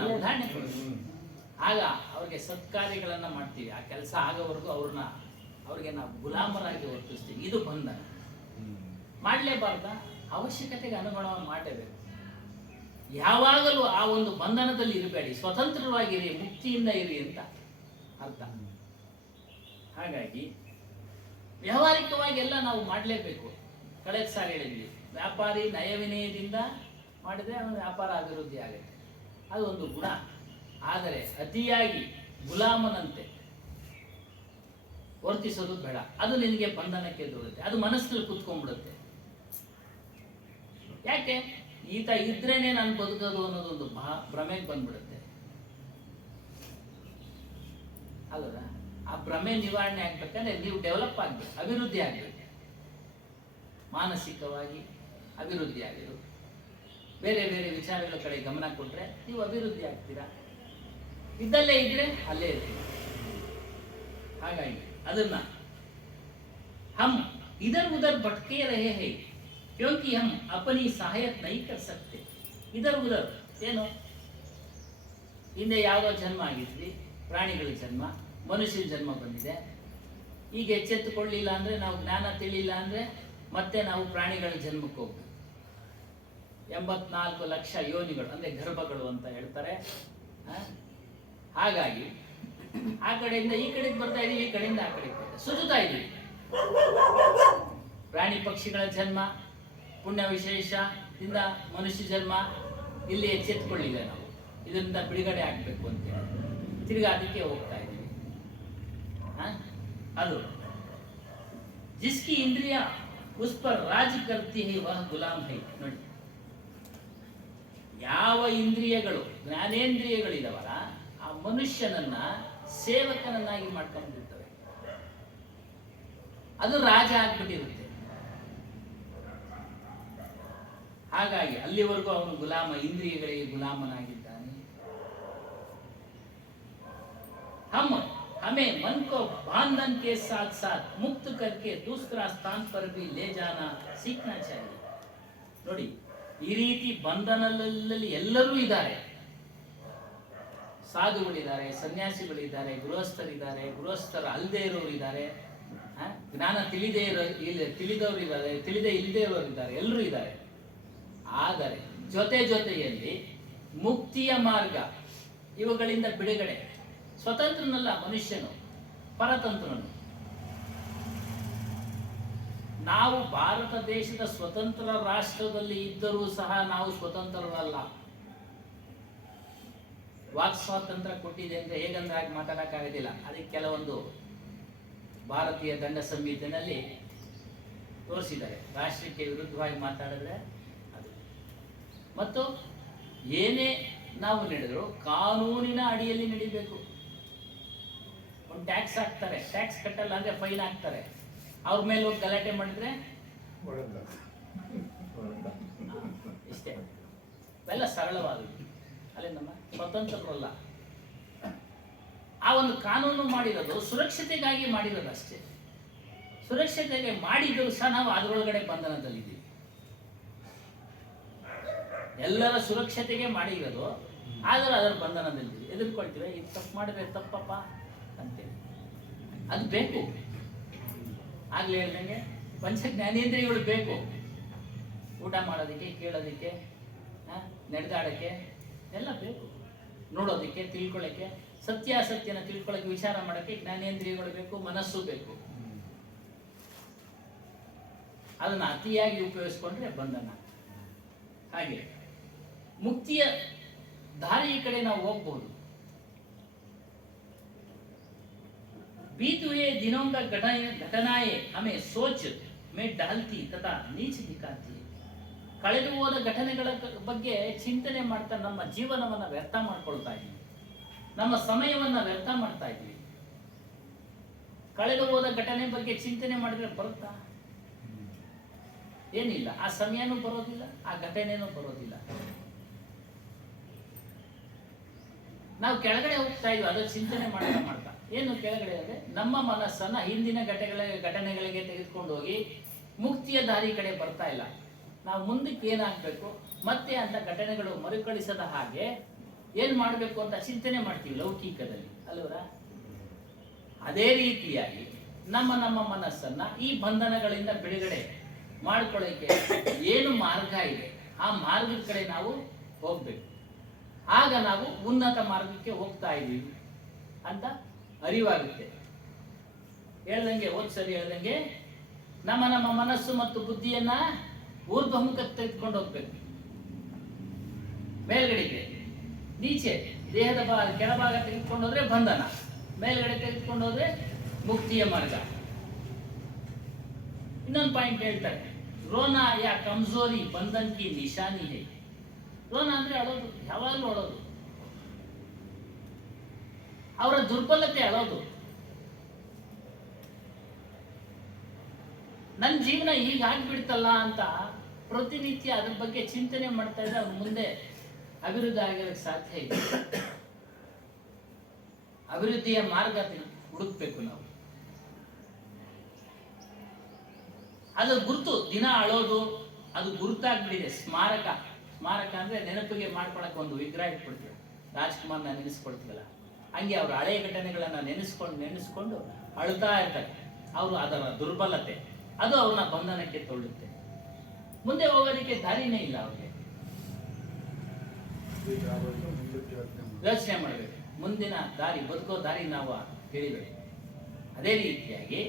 ನಾವು ಉದಾಹರಣೆ ಕೊಡೋದು. ಆಗ ಅವ್ರಿಗೆ ಸತ್ಕಾರ್ಯಗಳನ್ನ ಮಾಡ್ತೀವಿ, ಆ ಕೆಲಸ ಆಗೋವರೆಗೂ ಅವ್ರಿಗೆ ನಾವು ಗುಲಾಮರಾಗಿ ವರ್ತಿಸ್ತೀವಿ. ಇದು ಬಂಧನ. ಮಾಡಲೇಬಾರ್ದ? ಅವಶ್ಯಕತೆಗೆ ಅನುಗುಣವಾಗಿ ಮಾಡಲೇಬೇಕು. ಯಾವಾಗಲೂ ಆ ಒಂದು ಬಂಧನದಲ್ಲಿ ಇರಬೇಡಿ, ಸ್ವತಂತ್ರವಾಗಿರಿ, ಮುಕ್ತಿಯಿಂದ ಇರಿ ಅಂತ ಅರ್ಥ. ಹಾಗಾಗಿ ವ್ಯಾವಹಾರಿಕವಾಗಿ ಎಲ್ಲ ನಾವು ಮಾಡಲೇಬೇಕು. ಕಳೆದ ಸಾರಿ ಹೇಳಿದ್ವಿ, ವ್ಯಾಪಾರಿ ನಯವಿನಯದಿಂದ ಮಾಡಿದ್ರೆ ಅವನ ವ್ಯಾಪಾರ ಅಭಿವೃದ್ಧಿ ಆಗುತ್ತೆ, ಅದು ಒಂದು ಗುಣ. ಆದರೆ ಅತಿಯಾಗಿ ಗುಲಾಮನಂತೆ ವರ್ತಿಸೋದು ಬೇಡ, ಅದು ನಿನಗೆ ಬಂಧನಕ್ಕೆ ದೂಡುತ್ತೆ, ಅದು ಮನಸ್ಸಲ್ಲಿ ಕುತ್ಕೊಂಡ್ಬಿಡುತ್ತೆ. ಯಾಕೆ? ಈತ ಇದ್ರೇನೆ ನಾನು ಬದುಕೋದು ಅನ್ನೋದೊಂದು ಭ್ರಮೆಗೆ ಬಂದ್ಬಿಡುತ್ತೆ ಅಲ್ವರ? ಆ ಭ್ರಮೆ ನಿವಾರಣೆ ಆಗ್ಬೇಕಂದ್ರೆ ನೀವು ಡೆವಲಪ್ ಆಗ್ಬೇಕು, ಅಭಿವೃದ್ಧಿ ಆಗ್ಬೇಕು, ಮಾನಸಿಕವಾಗಿ ಅಭಿವೃದ್ಧಿ ಆಗಿರು. ಬೇರೆ ಬೇರೆ ವಿಚಾರಗಳ ಕಡೆ ಗಮನ ಕೊಟ್ರೆ ನೀವು ಅಭಿವೃದ್ಧಿ ಆಗ್ತೀರಾ. ಇದ್ದಲ್ಲೇ ಇದ್ರೆ ಅಲ್ಲೇ ಇರ್ತೀರ. ಹಾಗಾಗಿ ಅದನ್ನ ಹಮ್ ಇದರ್ ಉದರ್ ಭಟ್ಕೆ ರಹೇ ಹೈ ಕ್ಯೋಂಕಿ ಹಮ್ ಅಪನಿ ಸಹಾಯತ್ ನೈ ಕರ್ ಸಕ್ತೆ. ಇದರ್ ಉದರ್ ಏನು? ಹಿಂದೆ ಯಾವುದೋ ಜನ್ಮ ಆಗಿದ್ವಿ, ಪ್ರಾಣಿಗಳ ಜನ್ಮ, ಮನುಷ್ಯನ ಜನ್ಮ ಬಂದಿದೆ. ಈಗ ಎಚ್ಚೆತ್ತುಕೊಳ್ಳಿಲ್ಲ ಅಂದ್ರೆ, ನಾವು ಜ್ಞಾನ ತಿಳಿಲಿಲ್ಲ ಅಂದ್ರೆ ಮತ್ತೆ ನಾವು ಪ್ರಾಣಿಗಳ ಜನ್ಮಕ್ಕೆ ಹೋಗ್ಬೇಕು. 84 ಲಕ್ಷ ಯೋನಿಗಳು ಅಂದ್ರೆ ಗರ್ಭಗಳು ಅಂತ ಹೇಳ್ತಾರೆ. ಹಾಗಾಗಿ ಆ ಕಡೆಯಿಂದ ಈ ಕಡೆಗೆ ಬರ್ತಾ ಇದೀವಿ, ಈ ಕಡೆಯಿಂದ ಆ ಕಡೆಗೆ ಸುತ್ತುತ್ತಾ ಇದೀವಿ. ಪ್ರಾಣಿ ಪಕ್ಷಿಗಳ ಜನ್ಮ, ಪುಣ್ಯ ವಿಶೇಷದಿಂದ ಮನುಷ್ಯ ಜನ್ಮ, ಇಲ್ಲಿ ಎಚ್ಚೆತ್ತುಕೊಳ್ಳಿಲ್ಲ ನಾವು, ಇದರಿಂದ ಬಿಡುಗಡೆ ಆಗ್ಬೇಕು ಅಂತ ತಿರ್ಗಾ ಅದಕ್ಕೆ ಹೋಗ್ತಾ ಇದೀವಿ. ಅದು ಜಿಸ್ಕಿ ಇಂದ್ರಿಯ ಉಸ್ ಪರ್ ರಾಜ್ ಕರ್ತಿ ಹೈ ವಹ ಗುಲಾಮ್ ಹೈ. ನೋಡಿ, ಯಾವ ಇಂದ್ರಿಯಗಳು ಜ್ಞಾನೇಂದ್ರಿಯಗಳಿದಾವಲ್ಲ, ಆ ಮನುಷ್ಯನನ್ನ ಸೇವಕನನ್ನಾಗಿ ಮಾಡ್ಕೊಂಡಿರ್ತವೆ, ಅದು ರಾಜ ಆಗ್ಬಿಟ್ಟಿರುತ್ತೆ. ಹಾಗಾಗಿ ಅಲ್ಲಿವರೆಗೂ ಅವನು ಗುಲಾಮ, ಇಂದ್ರಿಯಗಳಿಗೆ ಗುಲಾಮನಾಗಿದ್ದಾನೆ. हमें मन को बंधन के साथ साथ मुक्त करके दूसरा स्थान पर भी ले जाना सीखना चाहिए. ನೋಡಿ, ಈ ರೀತಿ ಬಂಧನದಲ್ಲಿ ಎಲ್ಲರೂ ಇದ್ದಾರೆ. ಸಾಧುಗಳಿದ್ದಾರೆ, ಸನ್ಯಾಸಿಗಳಿದ್ದಾರೆ, ಗೃಹಸ್ಥರಿದ್ದಾರೆ, ಗೃಹಸ್ಥರ ಅಲ್ಲದೆ ಇರೋರು ಇದ್ದಾರೆ, ಜ್ಞಾನ ತಿಳಿದವರು ಇದ್ದಾರೆ, ತಿಳಿದೇ ಇಲ್ಲದೆ ಇರೋರು ಇದ್ದಾರೆ, ಎಲ್ಲರೂ ಇದ್ದಾರೆ. ಆದರೆ ಜೊತೆಯಲ್ಲಿ ಮುಕ್ತಿಯ ಮಾರ್ಗ, ಇವುಗಳಿಂದ ಬಿಡುಗಡೆ. ಸ್ವತಂತ್ರನಲ್ಲ ಮನುಷ್ಯನು, ಪರತಂತ್ರನು. ನಾವು ಭಾರತ ದೇಶದ ಸ್ವತಂತ್ರ ರಾಷ್ಟ್ರದಲ್ಲಿ ಇದ್ದರೂ ಸಹ ನಾವು ಸ್ವತಂತ್ರರಲ್ಲ. ವಾಕ್ ಸ್ವಾತಂತ್ರ್ಯ ಕೊಟ್ಟಿದೆ ಅಂದ್ರೆ ಹೇಗಂದ್ರೆ ಹಾಗೆ ಮಾತಾಡಕ್ಕಾಗೋದಿಲ್ಲ. ಅದಕ್ಕೆ ಕೆಲವೊಂದು ಭಾರತೀಯ ದಂಡ ಸಂಹಿತೆಯಲ್ಲಿ ತೋರಿಸಿದ್ದಾರೆ. ರಾಷ್ಟ್ರಕ್ಕೆ ವಿರುದ್ಧವಾಗಿ ಮಾತಾಡಿದ್ರೆ ಅದು. ಮತ್ತು ಏನೇ ನಾವು ನಡೆದ್ರು ಕಾನೂನಿನ ಅಡಿಯಲ್ಲಿ ನಡಿಬೇಕು. ಒಂದು ಟ್ಯಾಕ್ಸ್ ಹಾಕ್ತಾರೆ, ಟ್ಯಾಕ್ಸ್ ಕಟ್ಟಲ್ಲ ಅಂದ್ರೆ ಫೈನ್ ಹಾಕ್ತಾರೆ. ಅವ್ರ ಮೇಲೆ ಹೋಗಿ ಗಲಾಟೆ ಮಾಡಿದ್ರೆ ಇಷ್ಟೇ. ಇವೆಲ್ಲ ಸರಳವಾದದ್ದು. ಅಲ್ಲಿ ನಮ್ಮ ಸ್ವತಂತ್ರರಲ್ಲ. ಆ ಒಂದು ಕಾನೂನು ಮಾಡಿರೋದು ಸುರಕ್ಷತೆಗಾಗಿ ಮಾಡಿರೋದು ಅಷ್ಟೇ. ಸುರಕ್ಷತೆಗೆ ಮಾಡಿದ್ರು ಸಹ ನಾವು ಅದರೊಳಗಡೆ ಬಂಧನದಲ್ಲಿದ್ದೀವಿ. ಎಲ್ಲರ ಸುರಕ್ಷತೆಗೆ ಮಾಡಿರೋದು, ಆದರೂ ಅದರ ಬಂಧನದಲ್ಲಿದ್ದೀವಿ. ಎದುರ್ಕೊಳ್ತೀವಿ, ಇದು ತಪ್ಪು ಮಾಡಿದ್ರೆ ತಪ್ಪಪ್ಪ ಅಂತೇಳಿ. ಅದು ಬೇಕು. ಆಗ್ಲೇ ಹೇಳ್ದಂಗೆ ಪಂಚ ಜ್ಞಾನೇಂದ್ರಿಯಗಳು ಬೇಕು. ಊಟ ಮಾಡೋದಕ್ಕೆ, ಕೇಳೋದಕ್ಕೆ, ನಡೆದಾಡಕ್ಕೆ ಎಲ್ಲ ಬೇಕು. ನೋಡೋದಕ್ಕೆ, ತಿಳ್ಕೊಳ್ಳೋಕ್ಕೆ, ಸತ್ಯಾಸತ್ಯನ ತಿಳ್ಕೊಳ್ಳೋಕೆ, ವಿಚಾರ ಮಾಡೋಕ್ಕೆ ಜ್ಞಾನೇಂದ್ರಿಯಗಳು ಬೇಕು, ಮನಸ್ಸು ಬೇಕು. ಅದನ್ನು ಅತಿಯಾಗಿ ಉಪಯೋಗಿಸ್ಕೊಂಡ್ರೆ ಬಂಧನ. ಹಾಗೆ ಮುಕ್ತಿಯ ದಾರಿಯ ಕಡೆ ನಾವು ಹೋಗ್ಬಹುದು. बीते हुए दिनों का घटनाएं हमें सोच में डालती तथा नीच दिखाती. ಕಳೆದು ಹೋದ ಘಟನೆಗಳ ಬಗ್ಗೆ ಚಿಂತನೆ ಮಾಡ್ತಾ ನಮ್ಮ ಜೀವನವನ್ನು ವ್ಯರ್ಥ ಮಾಡ್ಕೊಳ್ತಾ ಇದ್ದೀವಿ. ನಮ್ಮ ಸಮಯವನ್ನು ವ್ಯರ್ಥ ಮಾಡ್ತಾ ಇದ್ದೀವಿ. ಕಳೆದು ಹೋದ ಘಟನೆ ಬಗ್ಗೆ ಚಿಂತನೆ ಮಾಡಿದ್ರೆ ಬರುತ್ತಾ? ಏನಿಲ್ಲ. ಆ ಸಮಯನೂ ಬರೋದಿಲ್ಲ, ಆ ಘಟನೆನೂ ಬರೋದಿಲ್ಲ. ನಾವು ಕೆಳಗಡೆ ಹೋಗ್ತಾ ಇದೀವಿ ಅದರ ಚಿಂತನೆ ಮಾಡ್ತಾ. ಏನು ಕೆಳಗಡೆ ಅಂದರೆ ನಮ್ಮ ಮನಸ್ಸನ್ನ ಹಿಂದಿನ ಘಟನೆಗಳಿಗೆ ತೆಗೆದುಕೊಂಡು ಹೋಗಿ ಮುಕ್ತಿಯ ದಾರಿ ಕಡೆ ಬರ್ತಾ ಇಲ್ಲ. ನಾವು ಮುಂದಕ್ಕೆ ಏನಾಗಬೇಕು, ಮತ್ತೆ ಅಂತ ಘಟನೆಗಳು ಮರುಕಳಿಸದ ಹಾಗೆ ಏನು ಮಾಡಬೇಕು ಅಂತ ಚಿಂತನೆ ಮಾಡ್ತೀವಿ ಲೌಕಿಕದಲ್ಲಿ, ಅಲ್ವರ? ಅದೇ ರೀತಿಯಾಗಿ ನಮ್ಮ ಮನಸ್ಸನ್ನ ಈ ಬಂಧನಗಳಿಂದ ಬಿಡುಗಡೆ ಮಾಡ್ಕೊಳ್ಳೋಕೆ ಏನು ಮಾರ್ಗ ಇದೆ, ಆ ಮಾರ್ಗದ ಕಡೆ ನಾವು ಹೋಗ್ಬೇಕು. ಆಗ ನಾವು ಉನ್ನತ ಮಾರ್ಗಕ್ಕೆ ಹೋಗ್ತಾ ಇದ್ದೀವಿ ಅಂತ ಅರಿವಾಗುತ್ತೆ. ಹೇಳ್ದಂಗೆ ಸರಿ ಹೇಳ್ದಂಗೆ ನಮ್ಮ ಮನಸ್ಸು ಮತ್ತು ಬುದ್ಧಿಯನ್ನ ಊರ್ಧ್ವಮುಖಕ್ಕೆ ತೆಗೆದುಕೊಂಡು ಹೋಗ್ಬೇಕು. ಮೇಲ್ಗಡೆಗೆ, ನೀಚೆ ದೇಹದ ಕೆಳಭಾಗ ತೆಗೆದುಕೊಂಡು ಹೋದ್ರೆ ಬಂಧನ, ಮೇಲ್ಗಡೆ ತೆಗೆದುಕೊಂಡು ಹೋದ್ರೆ ಮುಕ್ತಿಯ ಮಾರ್ಗ. ಇನ್ನೊಂದು ಪಾಯಿಂಟ್ ಹೇಳ್ತಾರೆ, ರೋನಾ ಯಾ ಕಮ್ಜೋರಿ ಬಂಧನ್ ಕಿ ನಿಶಾನಿ ಹೈ. ರೋನ ಅಂದ್ರೆ ಅಳೋದು, ಯಾವಾಗಲೂ ಅಳೋದು. ಅವರ ದುರ್ಬಲತೆ ಅಳೋದು. ನನ್ನ ಜೀವನ ಹೀಗಾಗ್ಬಿಡ್ತಲ್ಲ ಅಂತ ಪ್ರತಿನಿತ್ಯ ಅದ್ರ ಬಗ್ಗೆ ಚಿಂತನೆ ಮಾಡ್ತಾ ಇದ್ರೆ ಅವ್ರ ಮುಂದೆ ಅಭಿವೃದ್ಧಿ ಆಗಿರೋಕ್ಕೆ ಸಾಧ್ಯ ಇದೆ. ಅಭಿವೃದ್ಧಿಯ ಮಾರ್ಗ ಹುಡುಕ್ಬೇಕು ನಾವು. ಅದು ಗುರುತು, ದಿನ ಅಳೋದು ಅದು ಗುರುತಾಗ್ಬಿಟ್ಟಿದೆ. ಸ್ಮಾರಕ ಅಂದ್ರೆ ನೆನಪಿಗೆ ಮಾಡ್ಕೊಳಕ್ಕೆ ಒಂದು ವಿಗ್ರಹ ಇಟ್ಬಿಡ್ತೀವಿ. ರಾಜ್ಕುಮಾರ್ನ ನೆನೆಸ್ಕೊಳ್ತೀವಲ್ಲ, ಹಂಗೆ ಅವ್ರ ಹಳೆಯ ಘಟನೆಗಳನ್ನ ನೆನೆಸ್ಕೊಂಡು ಅಳ್ತಾ ಇರ್ತಾರೆ. ಅವರು ಅದರ ದುರ್ಬಲತೆ ಅದು ಅವ್ರನ್ನ ಬಂಧನಕ್ಕೆ ತೊಳ್ಳುತ್ತೆ. ಮುಂದೆ ಹೋಗೋದಕ್ಕೆ ದಾರಿನೇ ಇಲ್ಲ ಅವ್ರಿಗೆ. ಯೋಚನೆ ಮಾಡಬೇಕು, ಮುಂದಿನ ದಾರಿ, ಬದುಕೋ ದಾರಿ ನಾವು ತಿಳಿಬೇಕು. ಅದೇ ರೀತಿಯಾಗಿ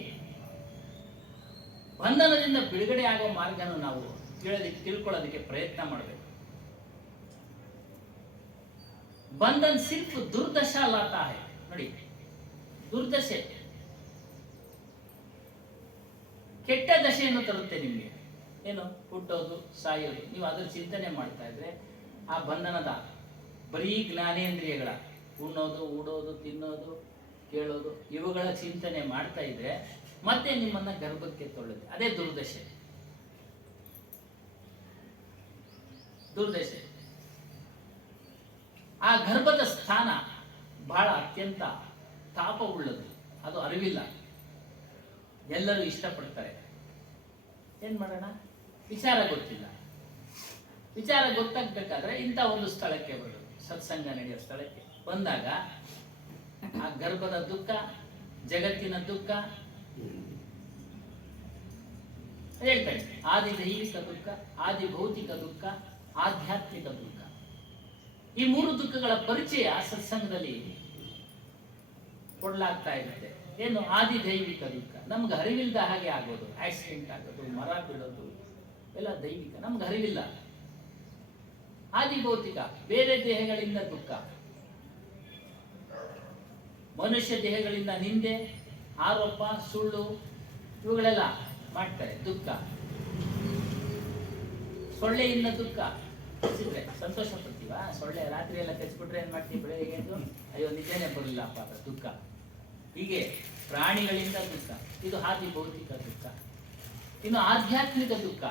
ಬಂಧನದಿಂದ ಬಿಡುಗಡೆ ಆಗೋ ಮಾರ್ಗನ ನಾವು ತಿಳ್ಕೊಳ್ಳೋದಕ್ಕೆ ಪ್ರಯತ್ನ ಮಾಡಬೇಕು. ಬಂಧನ್ ಸಿರ್ಫ್ ದುರ್ದಶಾ ಲಾತಾ ಹೈ. ನೋಡಿ, ದುರ್ದಶೆ, ಕೆಟ್ಟ ದಶೆಯನ್ನು ತರುತ್ತೆ ನಿಮಗೆ. ಏನು? ಹುಟ್ಟೋದು, ಸಾಯೋದು. ನೀವು ಅದರ ಚಿಂತನೆ ಮಾಡ್ತಾ ಇದ್ರೆ ಆ ಬಂಧನದ ಬರೀ ಜ್ಞಾನೇಂದ್ರಿಯಗಳ ಉಣ್ಣೋದು, ಉಡೋದು, ತಿನ್ನೋದು, ಕೇಳೋದು, ಇವುಗಳ ಚಿಂತನೆ ಮಾಡ್ತಾ ಇದ್ರೆ ಮತ್ತೆ ನಿಮ್ಮನ್ನ ಗರ್ಭಕ್ಕೆ ತೊಳ್ಳುತ್ತೆ. ಅದೇ ದುರ್ದಶೆ. ಆ ಗರ್ಭದ ಸ್ಥಾನ ಬಹಳ ಅತ್ಯಂತ ತಾಪವುಳ್ಳದು, ಅದು ಅರಿವಿಲ್ಲ. ಎಲ್ಲರೂ ಇಷ್ಟಪಡ್ತಾರೆ. ಏನು ಮಾಡೋಣ? ವಿಚಾರ ಗೊತ್ತಿಲ್ಲ. ವಿಚಾರ ಗೊತ್ತಾಗಬೇಕಾದ್ರೆ ಇಂಥ ಒಂದು ಸ್ಥಳಕ್ಕೆ ಬರೋದು, ಸತ್ಸಂಗ ನಡೆಯೋ ಸ್ಥಳಕ್ಕೆ ಬಂದಾಗ ಆ ಗರ್ಭದ ದುಃಖ, ಜಗತ್ತಿನ ದುಃಖ ಹೇಳ್ತಾರೆ. ಆದಿ ದೈಹಿಕ ದುಃಖ, ಆದಿ ಭೌತಿಕ ದುಃಖ, ಆಧ್ಯಾತ್ಮಿಕ ದುಃಖ. ಈ ಮೂರು ದುಃಖಗಳ ಪರಿಚಯ ಸತ್ಸಂಗದಲ್ಲಿ ಕೊಡ್ಲಾಗ್ತಾ ಇರುತ್ತೆ. ಏನು? ಆದಿ ದೈವಿಕ ದುಃಖ ನಮ್ಗೆ ಅರಿವಿಲ್ಲದ ಹಾಗೆ ಆಗೋದು, ಆಕ್ಸಿಡೆಂಟ್ ಆಗೋದು, ಮರ ಬೀಳೋದು ಎಲ್ಲ ದೈವಿಕ, ನಮ್ಗೆ ಅರಿವಿಲ್ಲ. ಆದಿ ಭೌತಿಕ ಬೇರೆ ದೇಹಗಳಿಂದ ದುಃಖ, ಮನುಷ್ಯ ದೇಹಗಳಿಂದ ನಿಂದೆ, ಆರೋಪ, ಸುಳ್ಳು ಇವುಗಳೆಲ್ಲ ಮಾಡ್ತಾರೆ, ದುಃಖ. ಸೊಳ್ಳೆಯಿಂದ ದುಃಖ, ಕಚ್ಚಿದ್ರೆ ಸಂತೋಷ ಪಡ್ತೀವ? ಸೊಳ್ಳೆ ರಾತ್ರಿ ಎಲ್ಲ ಕಚ್ಬಿಟ್ರೆ ಏನ್ ಮಾಡ್ತೀವಿ? ಬೆಳಗ್ಗೆ ಎದ್ದು ಅಯ್ಯೋ ನಿದ್ದೆನೆ ಬರಲಿಲ್ಲಪ್ಪ, ದುಃಖ. ಹೀಗೆ ಪ್ರಾಣಿಗಳಿಂದ ದುಃಖ, ಇದು ಆದಿ ಭೌತಿಕ ದುಃಖ. ಇನ್ನು ಆಧ್ಯಾತ್ಮಿಕ ದುಃಖ.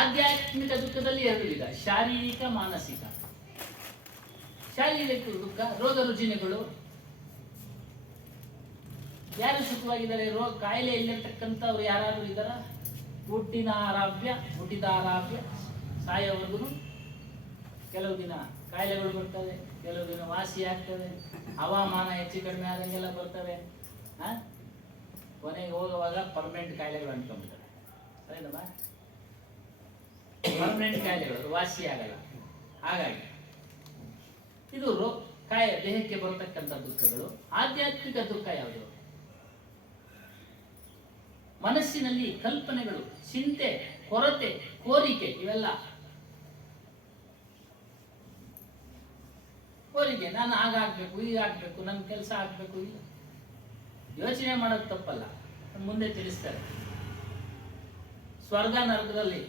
ಆಧ್ಯಾತ್ಮಿಕ ದುಃಖದಲ್ಲಿ ಎರಡು ವಿಧ, ಶಾರೀರಿಕ, ಮಾನಸಿಕ. ಶಾರೀರಿಕ ದುಃಖ, ರೋಗ ರುಜಿನಗಳು. ಯಾರು ಸುಖವಾಗಿದ್ದಾರೆ? ಕಾಯಿಲೆ ಇಲ್ಲಿರ್ತಕ್ಕಂಥವ್ರು ಯಾರಾದ್ರೂ ಇದ್ದಾರ? ಹುಟ್ಟಿದ ಆರಾಧ್ಯ ಸಾಯೋವರೆಗೂ ಕೆಲವು ದಿನ ಕಾಯಿಲೆಗಳು ಬರ್ತವೆ, ಕೆಲವು ದಿನ ವಾಸಿ ಆಗ್ತವೆ, ಹವಾಮಾನ ಹೆಚ್ಚು ಕಡಿಮೆ ಆದಂಗೆಲ್ಲ ಬರ್ತವೆ. ಕೊನೆಗೆ ಹೋಗುವಾಗ ಪರ್ಮನೆಂಟ್ ಕಾಯಿಲೆಗಳು ಅಂದ್ಕೊಂಡ್ಬಿಡ್ತಾರೆ. ಸರಿನಮ್ಮ? ಪರ್ಮನೆಂಟ್ ಕಾಯಿಲೆಗಳು ವಾಸಿ ಆಗಲ್ಲ. ಹಾಗಾಗಿ ಇದು ದೇಹಕ್ಕೆ ಬರತಕ್ಕಂಥ ದುಃಖಗಳು. ಆಧ್ಯಾತ್ಮಿಕ ದುಃಖ ಯಾವುದು? ಮನಸ್ಸಿನಲ್ಲಿ ಕಲ್ಪನೆಗಳು, ಚಿಂತೆ, ಕೊರತೆ, ಕೋರಿಕೆ, ಇವೆಲ್ಲ ಕೋರಿಕೆ. ನಾನು ಆಗಾಗಬೇಕು, ಹೀಗಾಗಬೇಕು, ನನ್ನ ಕೆಲಸ ಆಗಬೇಕು, ಇಲ್ಲ ಯೋಚನೆ ಮಾಡೋದು ತಪ್ಪಲ್ಲ, ಮುಂದೆ ತಿಳಿಸ್ತಾರೆ. ಸ್ವರ್ಗ ನರಕದಲ್ಲಿ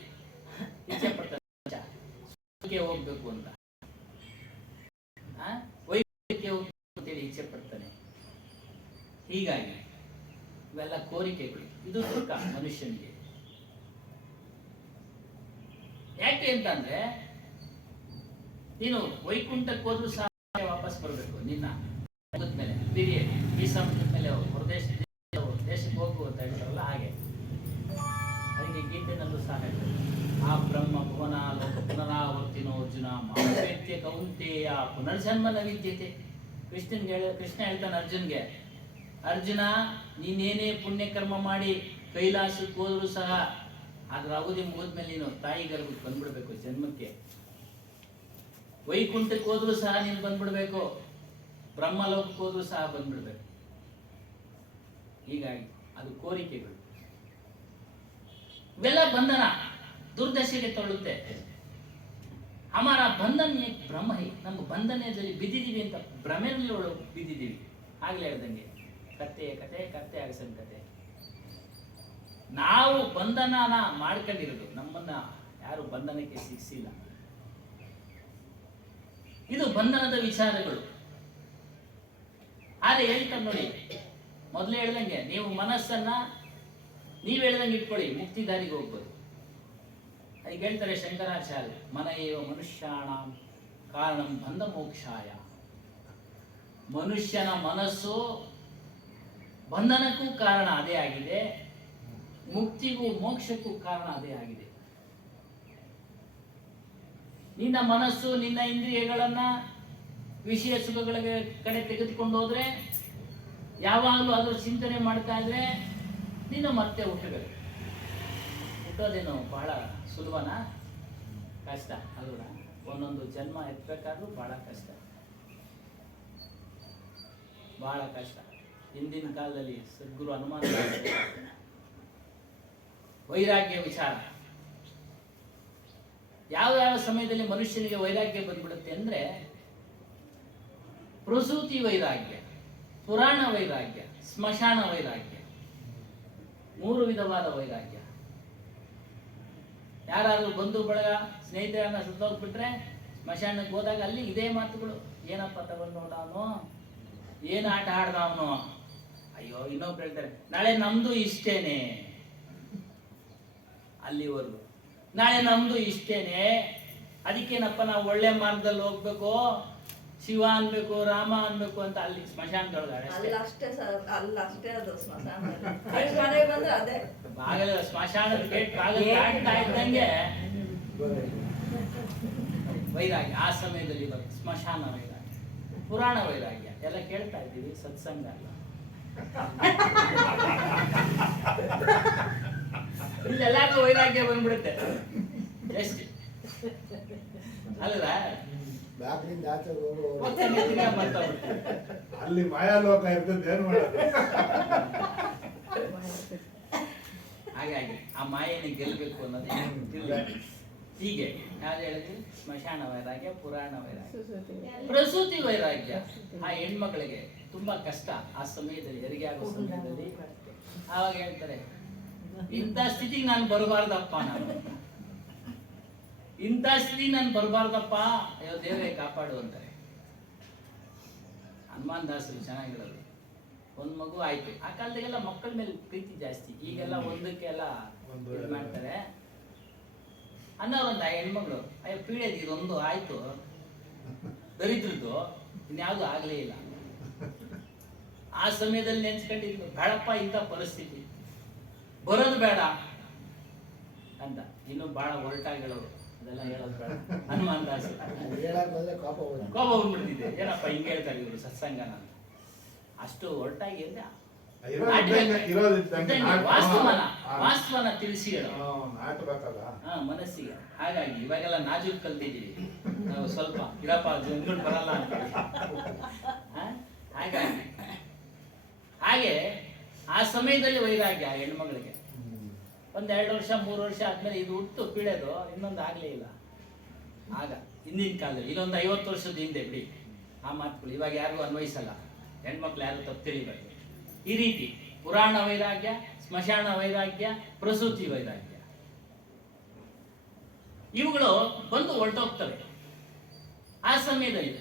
ಇಚ್ಛೆ ಪಡ್ತಾರೆ ಹೋಗ್ಬೇಕು ಅಂತ, ವೈದ್ಯಕ್ಕೆ ಹೋಗ್ಬೇಕು ಅಂತೇಳಿ ಇಚ್ಛೆ ಪಡ್ತಾನೆ. ಹೀಗಾಗಿ ಇವೆಲ್ಲ ಕೋರಿಕೆಗಳು. ಇದು ದುಃಖ ಮನುಷ್ಯನಿಗೆ. ಯಾಕೆ ಅಂತಂದ್ರೆ ನೀನು ವೈಕುಂಠಕ್ಕೆ ಹೋದ್ರೂ ಸಹ ವಾಪಸ್ ಬರಬೇಕು. ನಿನ್ನ ಮೇಲೆ ಬಿರಿಯಾನಿ ಈ ಸಮಯದ ಮೇಲೆ ದೇಶಕ್ಕೆ ಹೋಗು ಅಂತ ಹೇಳ್ತಾರಲ್ಲ, ಹಾಗೆ ಅದಕ್ಕೆ ಗೀತೆನಲ್ಲೂ ಸಹ ಹೇಳ್ತಾರೆ, ಆ ಬ್ರಹ್ಮ ಭುವನ ಲೋಕ ಪುನರಾವರ್ತಿನೋ ಅರ್ಜುನ ಮಾನವೇತ್ಯ ಕೌಂತೆಯ ಪುನರ್ಜನ್ಮನ ವಿದ್ಯತೆ. ಕೃಷ್ಣ ಹೇಳ್ತಾನೆ ಅರ್ಜುನ್ಗೆ, ಅರ್ಜುನ ನೀನೇನೇ ಪುಣ್ಯಕರ್ಮ ಮಾಡಿ ಕೈಲಾಸಕ್ಕೆ ಹೋದ್ರೂ ಸಹ ಅದ್ರ ಅವಧಿ ಮುಗಿದ್ಮೇಲೆ ನೀನು ತಾಯಿ ಗರ್ಭಕ್ಕೆ ಬಂದ್ಬಿಡ್ಬೇಕು ಜನ್ಮಕ್ಕೆ. ವೈಕುಂಠಕ್ಕೆ ಹೋದ್ರೂ ಸಹ ನೀನು ಬಂದ್ಬಿಡ್ಬೇಕು, ಬ್ರಹ್ಮಲೋಕಕ್ಕೆ ಹೋದ್ರೂ ಸಹ ಬಂದ್ಬಿಡ್ಬೇಕು. ಹೀಗಾಗಿ ಅದು ಕೋರಿಕೆಗಳು. ಇವೆಲ್ಲ ಬಂಧನ, ದುರ್ದಶೆಗೆ ತಳ್ಳುತ್ತೆ. ಹಮಾರ ಬಂಧನ ಬ್ರಹ್ಮ ಹಿ, ನಮ್ಮ ಬಂಧನದಲ್ಲಿ ಬಿದ್ದಿದ್ದೀವಿ ಅಂತ ಭ್ರಮೆಯಲ್ಲಿ ಬಿದ್ದಿದ್ದೀವಿ. ಆಗ್ಲೇ ಹೇಳ್ದಂಗೆ ಕತ್ತೆ ಕತ್ತೆ ಆಗಸನ್ ಕತೆ. ನಾವು ಬಂಧನನ ಮಾಡ್ಕೊಂಡಿರೋದು, ನಮ್ಮನ್ನ ಯಾರು ಬಂಧನಕ್ಕೆ ಸಿಕ್ಸಿಲ್ಲ. ಇದು ಬಂಧನದ ವಿಚಾರಗಳು. ಆದ್ರೆ ಹೇಳ್ತಾರೆ ನೋಡಿ, ಮೊದಲೇ ಹೇಳ್ದಂಗೆ ನೀವು ಮನಸ್ಸನ್ನ ನೀವು ಹೇಳ್ದಂಗೆ ಇಟ್ಕೊಳ್ಳಿ, ಮುಕ್ತಿ ದಾರಿಗೆ ಹೋಗ್ಬೋದು. ಅದಕ್ಕೆ ಹೇಳ್ತಾರೆ ಶಂಕರಾಚಾರ್ಯ, ಮನ ಏವ ಮನುಷ್ಯಾಣ ಕಾರಣಂ ಬಂಧ ಮೋಕ್ಷಾಯ. ಮನುಷ್ಯನ ಮನಸ್ಸು ಬಂಧನಕ್ಕೂ ಕಾರಣ ಅದೇ ಆಗಿದೆ, ಮುಕ್ತಿಗೂ ಮೋಕ್ಷಕ್ಕೂ ಕಾರಣ ಅದೇ ಆಗಿದೆ. ನಿನ್ನ ಮನಸ್ಸು ನಿನ್ನ ಇಂದ್ರಿಯಗಳನ್ನ ವಿಷಯ ಸುಖಗಳ ಕಡೆ ತೆಗೆದುಕೊಂಡು ಹೋದ್ರೆ, ಯಾವಾಗಲೂ ಅದ್ರ ಚಿಂತನೆ ಮಾಡ್ತಾ ಇದ್ರೆ ನೀನು ಮತ್ತೆ ಹುಟ್ಟಬೇಕು. ಹುಟ್ಟೋದೇನು ಬಹಳ ಸುಲಭನಾ? ಕಷ್ಟ ಅಲ್ವಾ? ಒಂದೊಂದು ಜನ್ಮ ಎತ್ತಬೇಕಾದ್ರೂ ಬಹಳ ಕಷ್ಟ, ಬಹಳ ಕಷ್ಟ. ಹಿಂದಿನ ಕಾಲದಲ್ಲಿ ಸದ್ಗುರು ಹನುಮಾನ್ ವೈರಾಗ್ಯ ವಿಚಾರ, ಯಾವ ಸಮಯದಲ್ಲಿ ಮನುಷ್ಯನಿಗೆ ವೈರಾಗ್ಯ ಬಂದ್ಬಿಡುತ್ತೆ ಅಂದ್ರೆ, ಪ್ರಸೂತಿ ವೈರಾಗ್ಯ, ಪುರಾಣ ವೈರಾಗ್ಯ, ಸ್ಮಶಾನ ವೈರಾಗ್ಯ, 3 ವಿಧವಾದ ವೈರಾಗ್ಯ. ಯಾರಾದ್ರೂ ಬಂಧು ಬಳಗ ಸ್ನೇಹಿತರನ್ನ ಸುತ್ತೋಗ್ಬಿಟ್ರೆ ಸ್ಮಶಾನಕ್ಕೆ ಹೋದಾಗ ಅಲ್ಲಿ ಇದೇ ಮಾತುಗಳು. ಏನಪ್ಪ ತಗೊಂಡು ಅವನು, ಏನು ಆಟ ಆಡ್ದ ಅವನು, ಅಯ್ಯೋ ಇನ್ನೊಬ್ರು ಹೇಳ್ತಾರೆ ನಾಳೆ ನಮ್ದು ಇಷ್ಟೇನೆ, ಅಲ್ಲಿವರೆಗೂ ನಾಳೆ ನಮ್ದು ಇಷ್ಟೇನೆ, ಅದಕ್ಕೇನಪ್ಪ ನಾವು ಒಳ್ಳೆ ಮಾರ್ಗದಲ್ಲಿ ಹೋಗ್ಬೇಕು, ಶಿವ ಅನ್ಬೇಕು ರಾಮ ಅನ್ಬೇಕು ಅಂತ ಅಲ್ಲಿ ಸ್ಮಶಾನದೊಳಗೆ ಅಲ್ಲಷ್ಟೇ ಸರ್, ಅಲ್ಲಷ್ಟೇ ಅದು ಸ್ಮಶಾನದಲ್ಲಿ. ಈ ಮನೆಗೆ ಬಂದ್ರೆ ಅದೇ ಬಾಗಿಲ ಸ್ಮಶಾನದ ಗೇಟ್ ಬಾಗಿಲು ದಾಟ್ತಾ ಇದ್ದಂಗೆ ವೈರಾಗ್ಯ ಆ ಸಮಯದಲ್ಲಿ ಬರುತ್ತೆ. ಸ್ಮಶಾನ ವೈರಾಗ್ಯ, ಪುರಾಣ ವೈರಾಗ್ಯ ಎಲ್ಲ ಕೇಳ್ತಾ ಇದ್ದೀವಿ, ಸತ್ಸಂಗ ಅಲ್ಲ. ಇಲ್ಲೆಲ್ಲಾದ್ರೂ ವೈರಾಗ್ಯ ಬಂದ್ಬಿಡುತ್ತೆ ಎಷ್ಟು ಅಲ್ವಾ? ಬ್ಯಾಕ್ರಿಂದ ಆಚೆ ಹೋಗೋ ಮತ್ತೆ ತಿರ್ಗಾ ಮರ್ತೋಗ್ಬಿಡ್ತೀವಿ. ಅಲ್ಲಿ ಮಾಯಾಲೋಕ ಇರ್ತದೆ, ಏನ್ ಮಾಡೋದು? ಹಾಗಾಗಿ ಆ ಮಾಯೆನ ಗೆಲ್ಲಬೇಕು ಅನ್ನೋದು ತಿಳ್ದು ಹೀಗೆ ಯಾರು ಹೇಳಿದ್ವಿ? ಸ್ಮಶಾನ ವೈರಾಗ್ಯ, ಪುರಾಣ ವೈರಾಗ್ಯ, ಪ್ರಸೂತಿ ವೈರಾಗ್ಯ. ಆ ಹೆಣ್ಮಕ್ಳಿಗೆ ತುಂಬಾ ಕಷ್ಟ ಆ ಸಮಯದಲ್ಲಿ, ಹೆರಿಗೆ ಆಗೋ ಸಮಯದಲ್ಲಿ. ಆವಾಗ ಹೇಳ್ತಾರೆ, ಇಂಥ ಸ್ಥಿತಿಗೆ ನಾನು ಬರಬಾರ್ದಪ್ಪ, ಇಂಥ ಸ್ಥಿತಿ ನಾನು ಬರಬಾರ್ದಪ್ಪ, ಅಯ್ಯೋ ದೇವರೇ ಕಾಪಾಡು ಅಂತಾರೆ. ಹನುಮಾನ್ ದಾಸರು ಚೆನ್ನಾಗಿರೋದು. ಒಂದ್ ಮಗು ಆಯ್ತು. ಆ ಕಾಲದಾಗೆಲ್ಲ ಮಕ್ಕಳ ಮೇಲೆ ಪ್ರೀತಿ ಜಾಸ್ತಿ, ಈಗೆಲ್ಲ ಒಂದಕ್ಕೆಲ್ಲ ಇದು ಮಾಡ್ತಾರೆ. ಅನ್ನೋರಂತ ಹೆಣ್ಮಗಳು, ಅಯ್ಯೋ ಪೀಡೆದು ಇದೊಂದು ಆಯ್ತು, ದರಿದ್ರದ್ದು ಇನ್ಯಾವುದು ಆಗ್ಲೇ ಇಲ್ಲ. ಆ ಸಮಯದಲ್ಲಿ ನೆನ್ಸ್ಕೊಂಡಿದ್ರು, ಬೇಡಪ್ಪ ಇಂಥ ಪರಿಸ್ಥಿತಿ ಬರೋದು ಬೇಡ ಅಂತ. ಇನ್ನು ಬಹಳ ಹೊರಟಾಗಿ ಹೇಳೋರು, ಅದೆಲ್ಲ ಹೇಳೋದು ಬೇಡ. ಹನುಮಾನ್ ದಾಸ ಹೇಳಕ್ ಬಂದ್ರೆ ಕೋಪ ಕೋಪ ಬಂದ್ಬಿಡ್ತಿದ್ದೆ, ಏನಪ್ಪ ಹಿಂಗೆ ಹೇಳ್ತಾರೆ ಇವರು ಸತ್ಸಂಗನ ಅಂತ. ಅಷ್ಟು ಹೊರಟಾಗಿ ಅಂದ್ರೆ ವಾಸ್ತವನ ತಿಳಿಸಿ ಹೇಳೋ ನಾಟಬೇಕಲ್ಲ ಮನಸ್ಸಿಗೆ. ಹಾಗಾಗಿ ಇವಾಗೆಲ್ಲ ನಾಜೂಕ್ ಕಲ್ತಿದ್ದೀವಿ ನಾವು, ಸ್ವಲ್ಪ ಇರಪ್ಪ ಜಂಗಲ್ ಬರಲ್ಲ ಅಂತ. ಹಾಗಾಗಿ ಹಾಗೆ ಆ ಸಮಯದಲ್ಲಿ ವೈರಾಗ್ಯ ಹೆಣ್ಮಗಳಿಗೆ. ಒಂದ್ 2 ವರ್ಷ 3 ವರ್ಷ ಆದ್ಮೇಲೆ ಇದು ಹುಟ್ಟು ಪೀಳೆದು ಇನ್ನೊಂದು ಆಗ್ಲೇ ಇಲ್ಲ. ಆಗ ಹಿಂದಿನ ಕಾಲದಲ್ಲಿ, ಇಲ್ಲೊಂದು 50 ವರ್ಷದ ಹಿಂದೆ ಬಿಡಿ ಆ ಮಾತುಗಳು, ಇವಾಗ ಯಾರಿಗೂ ಅನ್ವಯಿಸಲ್ಲ. ಹೆಣ್ಮಕ್ಳು ಯಾರು ತಪ್ಪು ತಿಳಿಬೇಕು. ಈ ರೀತಿ ಪುರಾಣ ವೈರಾಗ್ಯ, ಸ್ಮಶಾನ ವೈರಾಗ್ಯ, ಪ್ರಸೂತಿ ವೈರಾಗ್ಯ, ಇವುಗಳು ಬಂದು ಹೊರಟೋಗ್ತವೆ. ಆ ಸಮಯದಲ್ಲಿ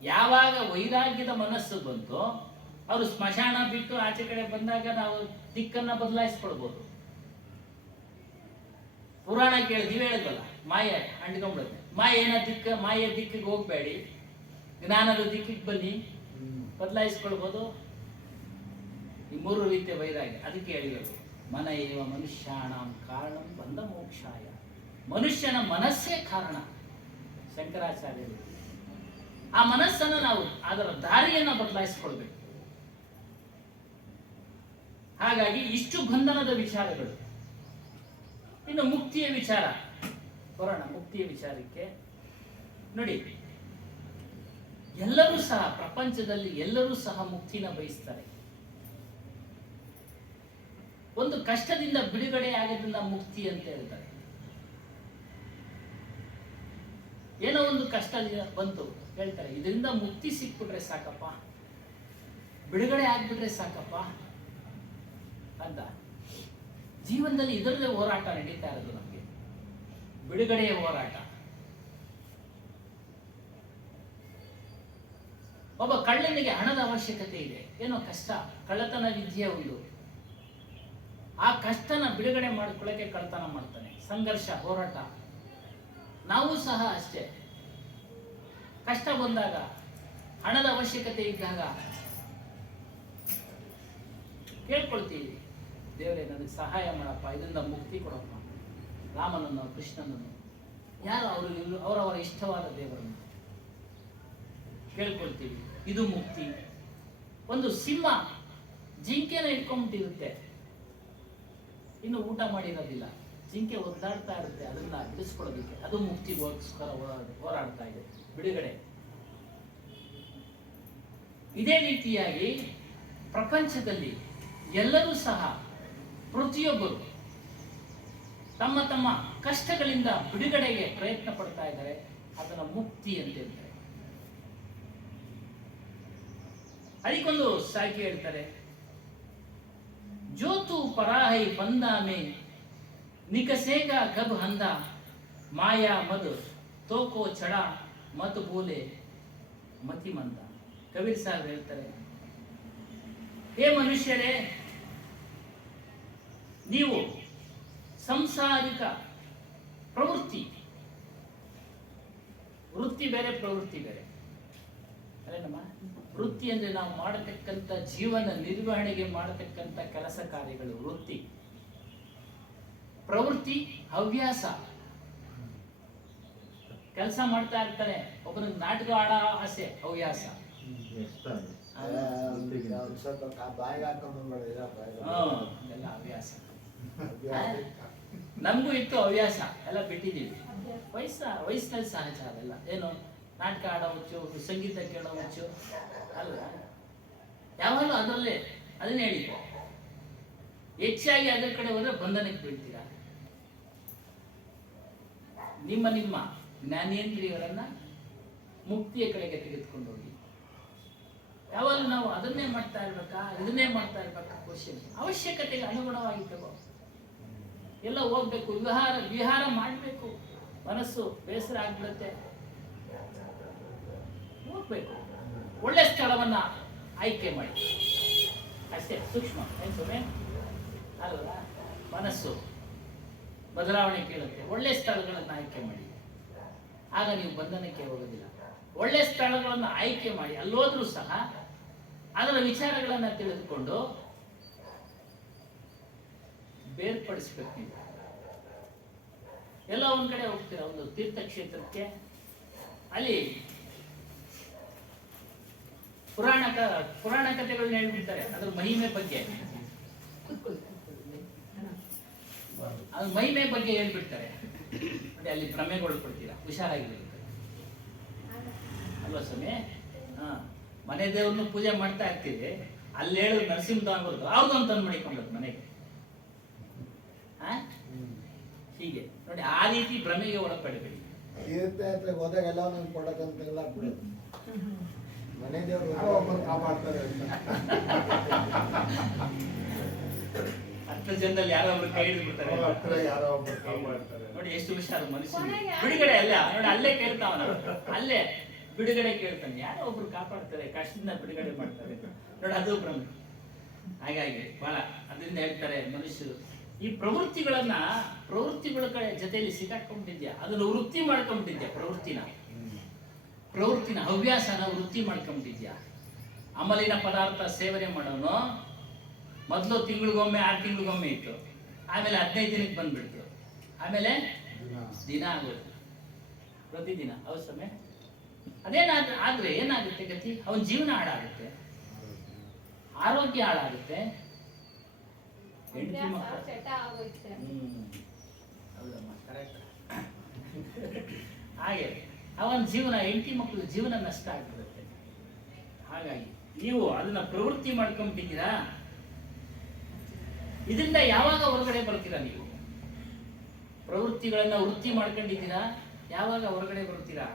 ಯಾವಾಗ ವೈರಾಗ್ಯದ ಮನಸ್ಸು ಬಂತು, ಅವರು ಸ್ಮಶಾನ ಬಿಟ್ಟು ಆಚೆ ಕಡೆ ಬಂದಾಗ ನಾವು ದಿಕ್ಕನ್ನ ಬದಲಾಯಿಸ್ಕೊಳ್ಬಹುದು. ಪುರಾಣ ಕೇಳಿ ನೀವ್ ಹೇಳಿದ್ವಲ್ಲ, ಮಾಯೆ ಅಂಟ್ಕೊಂಡ್ಬಿಡುತ್ತೆ. ಮಾಯೆ ದಿಕ್ಕಿಗೆ ಹೋಗ್ಬೇಡಿ, ಜ್ಞಾನದ ದಿಕ್ಕಿಗೆ ಬನ್ನಿ, ಬದಲಾಯಿಸ್ಕೊಳ್ಬಹುದು. ಈ 3 ರೀತಿಯ ವೈರಾಗ್ಯ. ಅದಕ್ಕೆ ಹೇಳಿರೋದು ಮನ ಏವ ಮನುಷ್ಯಾಣಂ ಕಾರಣಂ ಬಂದ ಮೋಕ್ಷಾಯ. ಮನುಷ್ಯನ ಮನಸ್ಸೇ ಕಾರಣ. ಶಂಕರಾಚಾರ್ಯರು ಆ ಮನಸ್ಸನ್ನು ನಾವು ಅದರ ದಾರಿಯನ್ನ ಬದಲಾಯಿಸ್ಕೊಳ್ಬೇಕು. ಹಾಗಾಗಿ ಇಷ್ಟು ಬಂಧನದ ವಿಚಾರಗಳು. ಇನ್ನು ಮುಕ್ತಿಯ ವಿಚಾರ ಬರೋಣ. ಮುಕ್ತಿಯ ವಿಚಾರಕ್ಕೆ ನೋಡಿ, ಎಲ್ಲರೂ ಸಹ ಪ್ರಪಂಚದಲ್ಲಿ ಎಲ್ಲರೂ ಸಹ ಮುಕ್ತಿನ ಬಯಸ್ತಾರೆ. ಒಂದು ಕಷ್ಟದಿಂದ ಬಿಡುಗಡೆ ಆಗೋದ್ರಿಂದ ಮುಕ್ತಿ ಅಂತ ಹೇಳ್ತಾರೆ. ಏನೋ ಒಂದು ಕಷ್ಟ ಬಂತು ಹೇಳ್ತಾರೆ, ಇದರಿಂದ ಮುಕ್ತಿ ಸಿಕ್ಬಿಟ್ರೆ ಸಾಕಪ್ಪ, ಬಿಡುಗಡೆ ಆಗ್ಬಿಟ್ರೆ ಸಾಕಪ್ಪ ಅಂತ. ಜೀವನದಲ್ಲಿ ಇದರದೇ ಹೋರಾಟ ನಡೀತಾ ಇರೋದು ನಮಗೆ, ಬಿಡುಗಡೆಯ ಹೋರಾಟ. ಒಬ್ಬ ಕಳ್ಳನಿಗೆ ಹಣದ ಅವಶ್ಯಕತೆ ಇದೆ, ಏನೋ ಕಷ್ಟ, ಕಳ್ಳತನ ವಿದ್ಯೆ ಒಂದು. ಆ ಕಷ್ಟನ ಬಿಡುಗಡೆ ಮಾಡ್ಕೊಳ್ಳೋಕೆ ಕಳ್ಳತನ ಮಾಡ್ತಾನೆ. ಸಂಘರ್ಷ, ಹೋರಾಟ. ನಾವು ಸಹ ಅಷ್ಟೇ, ಕಷ್ಟ ಬಂದಾಗ, ಹಣದ ಅವಶ್ಯಕತೆ ಇದ್ದಾಗ ಕೇಳ್ಕೊಳ್ತೀವಿ, ದೇವರೇ ನನಗೆ ಸಹಾಯ ಮಾಡಪ್ಪ, ಇದರಿಂದ ಮುಕ್ತಿ ಕೊಡಪ್ಪ. ರಾಮನನ್ನು, ಕೃಷ್ಣನನ್ನು, ಯಾರು ಅವರವರ ಇಷ್ಟವಾದ ದೇವರನ್ನು ಕೇಳ್ಕೊಳ್ತೀವಿ. ಇದು ಮುಕ್ತಿ. ಒಂದು ಸಿಂಹ ಜಿಂಕೆನ ಇಟ್ಕೊಂಡ್ಬಿಟ್ಟಿರುತ್ತೆ, ಇನ್ನು ಊಟ ಮಾಡಿರೋದಿಲ್ಲ, ಜಿಂಕೆ ಒದ್ದಾಡ್ತಾ ಇರುತ್ತೆ, ಅದನ್ನ ಬಿಡಿಸ್ಕೊಳ್ಳೋದಕ್ಕೆ. ಅದು ಮುಕ್ತಿಗೋಸ್ಕರ ಹೋರಾಡ್ತಾ ಇದೆ, ಬಿಡುಗಡೆ. ಇದೇ ರೀತಿಯಾಗಿ ಪ್ರಪಂಚದಲ್ಲಿ ಎಲ್ಲರೂ ಸಹ ಪ್ರತಿಯೊಬ್ಬರು ತಮ್ಮ ತಮ್ಮ ಕಷ್ಟಗಳಿಂದ ಬಿಡುಗಡೆಗೆ ಪ್ರಯತ್ನ ಪಡ್ತಾ ಇದ್ದಾರೆ. ಅದನ್ನ ಮುಕ್ತಿ ಅಂತ ಹೇಳ್ತಾರೆ. ಅದಕ್ಕೊಂದು ಸಾಕಿ ಹೇಳ್ತಾರೆ, ಜೋತು ಪರಾಹೈ ಬಂದ ಮೇ ನಿಕಸೇಗ ಕಬ್ ಹಂದ ಮಾಯಾ ಮದ್ ತೋಕೋ ಚಡ ಮತ್ ಬೋಲೆ ಮತಿ ಮಂದ. ಕಬೀರ್ ಸಾಹೇಬ್ ಹೇಳ್ತಾರೆ, ಹೇ ಮನುಷ್ಯರೇ, ನೀವು ಸಂಸಾರಿಕ ಪ್ರವೃತ್ತಿ ವೃತ್ತಿ ಬೇರೆ, ಪ್ರವೃತ್ತಿ ಬೇರೆ ಅಲ್ಲೇನಮ್ಮ? ವೃತ್ತಿ ಅಂದ್ರೆ ನಾವು ಮಾಡತಕ್ಕಂಥ ಜೀವನ ನಿರ್ವಹಣೆಗೆ ಮಾಡತಕ್ಕಂಥ ಕೆಲಸ ಕಾರ್ಯಗಳು ವೃತ್ತಿ. ಪ್ರವೃತ್ತಿ ಹವ್ಯಾಸ. ಕೆಲಸ ಮಾಡ್ತಾ ಇರ್ತಾರೆ, ಒಬ್ಬನಿಗೆ ನಾಟಕ ಆಡೋ ಆಸೆ ಹವ್ಯಾಸ. ಸ್ವಲ್ಪ ಬಾಯಿಗೆ ಹಾಕೊಂಡ್ ಬಂದ್ಬಿಡೋದು ಎಲ್ಲ ಹವ್ಯಾಸ. ನಮಗೂ ಇತ್ತು ಹವ್ಯಾಸ, ಎಲ್ಲ ಬಿಟ್ಟಿದ್ದೀವಿ. ವಯಸ್ಸಿನಲ್ಲಿ ಸಹಜ ಅವೆಲ್ಲ. ಏನು ನಾಟಕ ಆಡೋ ಹುಚ್ಚು, ಸಂಗೀತ ಕೇಳೋ ಹುಚ್ಚು ಅಲ್ಲ, ಯಾವಾಗಲೂ ಅದರಲ್ಲೇ ಅದನ್ನೇ ಹೇಳಿದ್ದು. ಹೆಚ್ಚಾಗಿ ಅದರ ಕಡೆ ಹೋದ್ರೆ ಬಂಧನಕ್ಕೆ ಬೀಳ್ತೀರಾ. ನಿಮ್ಮ ನಿಮ್ಮ ಜ್ಞಾನೇಂದ್ರಿಯವರನ್ನ ಮುಕ್ತಿಯ ಕಡೆಗೆ ತೆಗೆದುಕೊಂಡು ಹೋಗಿ. ಯಾವಾಗಲೂ ನಾವು ಅದನ್ನೇ ಮಾಡ್ತಾ ಇರ್ಬೇಕಾ, ಇದನ್ನೇ ಮಾಡ್ತಾ ಇರ್ಬೇಕಾ? ಕ್ವಶನ್. ಅವಶ್ಯಕತೆಗೆ ಅನುಗುಣವಾಗಿ ತಗೋ. ಎಲ್ಲ ಹೋಗ್ಬೇಕು, ವಿಹಾರ ಮಾಡಬೇಕು. ಮನಸ್ಸು ಬೇಸರ ಆಗ್ಬಿಡುತ್ತೆ, ಹೋಗ್ಬೇಕು. ಒಳ್ಳೆ ಸ್ಥಳವನ್ನ ಆಯ್ಕೆ ಮಾಡಿ ಅಷ್ಟೇ. ಸೂಕ್ಷ್ಮ ಸುಮ್ಮನೆ ಅಲ್ವಲ್ಲ? ಮನಸ್ಸು ಬದಲಾವಣೆ ಕೇಳುತ್ತೆ. ಒಳ್ಳೆ ಸ್ಥಳಗಳನ್ನು ಆಯ್ಕೆ ಮಾಡಿ, ಆಗ ನೀವು ಬಂಧನಕ್ಕೆ ಹೋಗೋದಿಲ್ಲ. ಒಳ್ಳೆ ಸ್ಥಳಗಳನ್ನು ಆಯ್ಕೆ ಮಾಡಿ ಅಲ್ಲೋದ್ರೂ ಸಹ ಅದರ ವಿಚಾರಗಳನ್ನು ತಿಳಿದುಕೊಂಡು ಬೇರ್ಪಡಿಸ್ಬೇಕು. ನೀವು ಎಲ್ಲ ಒಂದ್ ಕಡೆ ಹೋಗ್ತೀರಾ, ಒಂದು ತೀರ್ಥಕ್ಷೇತ್ರಕ್ಕೆ, ಅಲ್ಲಿ ಪುರಾಣ ಕಥೆಗಳನ್ನ ಹೇಳ್ಬಿಡ್ತಾರೆ ಅದ್ರ ಮಹಿಮೆ ಬಗ್ಗೆ. ಅದು ಮಹಿಮೆ ಬಗ್ಗೆ ಹೇಳ್ಬಿಡ್ತಾರೆ. ಮತ್ತೆ ಅಲ್ಲಿ ಭ್ರಮೆಗೊಳ್ಪಡ್ತೀರಾ. ಹುಷಾರಾಗಿರ್ಬೇಕು ಅಲ್ವಾ ಸ್ವಾಮಿ? ಮನೆ ದೇವ್ರನ್ನು ಪೂಜೆ ಮಾಡ್ತಾ ಇರ್ತೀವಿ, ಅಲ್ಲಿ ಹೇಳು ನರಸಿಂಹದಾಗ್ಬಾರ್ದು, ಅವ್ರದ್ದೊಂದು ತಂದು ಮಾಡಿಕೊಂಡದ್ದು ಮನೆಗೆ. ಹೀಗೆ ನೋಡಿ, ಆ ರೀತಿ ಭ್ರಮೆಗೆ ಒಳಪಡಬೇಡಿ. ತೀರ್ಥಯಾತ್ರೆಗೆ ಹೋದಾಗ ಎಲ್ಲ ಒಂದೊಂದು ಕೊಡಕ್ಕಂತೆಲ್ಲ ಬಿಡೋದು. ಮನೆ ದೇವರು ಒಬ್ಬರು ಕಾಪಾಡ್ತಾರೆ ಅಂತ 10 ಜನದಲ್ಲಿ ಯಾರೋ ಒಬ್ರು ಕೈ ಹಿಡಿದು ಬಿಡ್ತಾರೆ. ಯಾರೋ ಒಬ್ಬರು ಕಾಪಾಡ್ತಾರೆ. ನೋಡಿ ಎಷ್ಟು ಹುಷಾರು ಮನುಷ್ಯ. ಬಿಡುಗಡೆ ಅಲ್ಲ ನೋಡಿ, ಅಲ್ಲೇ ಕೇಳ್ತಾವನ, ಅಲ್ಲೇ ಬಿಡುಗಡೆ ಕೇಳ್ತಾನೆ. ಯಾರೋ ಒಬ್ರು ಕಾಪಾಡ್ತಾರೆ, ಕಷ್ಟದಿಂದ ಬಿಡುಗಡೆ ಮಾಡ್ತಾರೆ ನೋಡಿ, ಅದು ಭ್ರಮೆ. ಹಾಗಾಗಿ ಬಹಳ ಅದರಿಂದ ಹೇಳ್ತಾರೆ ಮನುಷ್ಯರು ಈ ಪ್ರವೃತ್ತಿಗಳ ಕಡೆ ಜೊತೆಯಲ್ಲಿ ಸಿಕ್ಕಾಕೊಂಡ್ಬಿಟ್ಟಿದ್ಯಾ, ಅದನ್ನು ವೃತ್ತಿ ಮಾಡ್ಕೊಂಡ್ಬಿಟ್ಟಿದ್ಯಾ. ಪ್ರವೃತ್ತಿನ ಹವ್ಯಾಸನ ವೃತ್ತಿ ಮಾಡ್ಕೊಂಡ್ಬಿಟ್ಟಿದ್ಯಾ. ಅಮಲಿನ ಪದಾರ್ಥ ಸೇವನೆ ಮಾಡೋನು ಮೊದಲು ತಿಂಗಳಿಗೊಮ್ಮೆ 6 ತಿಂಗಳಿಗೊಮ್ಮೆ ಇತ್ತು, ಆಮೇಲೆ 15 ದಿನಕ್ಕೆ ಬಂದ್ಬಿಡ್ತು, ಆಮೇಲೆ ದಿನ ಆಗೋದು, ಪ್ರತಿದಿನ. ಹೌದು ಸಮಯ. ಆದ್ರೆ ಏನಾಗುತ್ತೆ ಗತಿ? ಅವನ ಜೀವನ ಹಾಳಾಗುತ್ತೆ, ಆರೋಗ್ಯ ಹಾಳಾಗುತ್ತೆ, ಹೆಂಡತಿ ಮಕ್ಕಳು. ಹೌದಮ್ಮ, ಕರೆಕ್ಟ್. ಹಾಗೆ ಅವನ ಜೀವನ, ಹೆಂಡತಿ ಮಕ್ಕಳ ಜೀವನ ನಷ್ಟ ಆಗ್ಬಿಡುತ್ತೆ. ಹಾಗಾಗಿ ನೀವು ಅದನ್ನ ಪ್ರವೃತ್ತಿ ಮಾಡ್ಕೊಂಡ್ಬಿಟ್ಟಿದ್ದೀರಾ. ಇದರಿಂದ ಯಾವಾಗ ಹೊರಗಡೆ ಬರ್ತೀರಾ? ನೀವು ಪ್ರವೃತ್ತಿಗಳನ್ನ ವೃತ್ತಿ ಮಾಡ್ಕೊಂಡಿದ್ದೀರಾ, ಯಾವಾಗ ಹೊರಗಡೆ ಬರ್ತೀರಾ?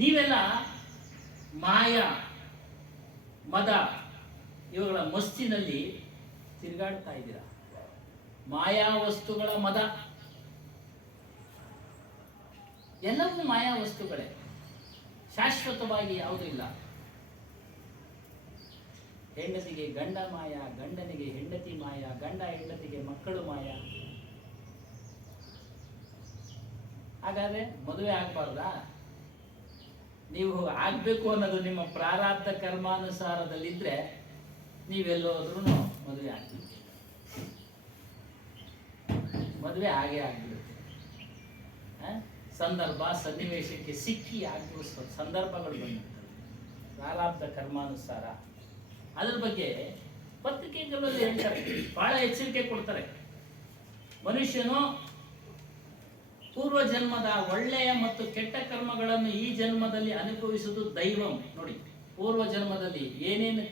ನೀವೆಲ್ಲ ಮಾಯ, ಮದ ಇವುಗಳ ಮಸ್ತಿನಲ್ಲಿ ತಿರುಗಾಡ್ತಾ ಇದ್ದೀರಾ. ಮಾಯಾ ವಸ್ತುಗಳ ಮದ, ಎಲ್ಲವೂ ಮಾಯಾ ವಸ್ತುಗಳೇ, ಶಾಶ್ವತವಾಗಿ ಯಾವುದೂ ಇಲ್ಲ. ಹೆಂಡತಿಗೆ ಗಂಡ ಮಾಯ, ಗಂಡನಿಗೆ ಹೆಂಡತಿ ಮಾಯ, ಗಂಡ ಹೆಂಡತಿಗೆ ಮಕ್ಕಳು ಮಾಯ. ಹಾಗಾದ್ರೆ ಮದುವೆ ಆಗ್ಬಾರ್ದಾ? ನೀವು ಆಗ್ಬೇಕು ಅನ್ನೋದು ನಿಮ್ಮ ಪ್ರಾರಬ್ಧ ಕರ್ಮಾನುಸಾರದಲ್ಲಿದ್ರೆ ನೀವೆಲ್ಲೋದ್ರೂ ಮದುವೆ ಆಗ್ತೀವಿ. ಮದುವೆ ಹಾಗೆ ಆಗ್ಬಿಡುತ್ತೆ. ಸಂದರ್ಭ ಸನ್ನಿವೇಶಕ್ಕೆ ಸಿಕ್ಕಿ ಆಗ್ಬಿಡುವ ಸಂದರ್ಭಗಳು ಬಂದಿರ್ತವೆ, ಪ್ರಾರಬ್ಧ ಕರ್ಮಾನುಸಾರ. ಅದ್ರ ಬಗ್ಗೆ ಪತ್ರಿಕೆಗಳಲ್ಲಿ ಹೇಳ್ತಾರೆ, ಬಹಳ ಎಚ್ಚರಿಕೆ ಕೊಡ್ತಾರೆ. ಮನುಷ್ಯನು ಪೂರ್ವ ಜನ್ಮದ ಒಳ್ಳೆಯ ಮತ್ತು ಕೆಟ್ಟ ಕರ್ಮಗಳನ್ನು ಈ ಜನ್ಮದಲ್ಲಿ ಅನುಭವಿಸುವುದು ದೈವಂ. ನೋಡಿ, ಪೂರ್ವ ಜನ್ಮದಲ್ಲಿ ಏನೇನು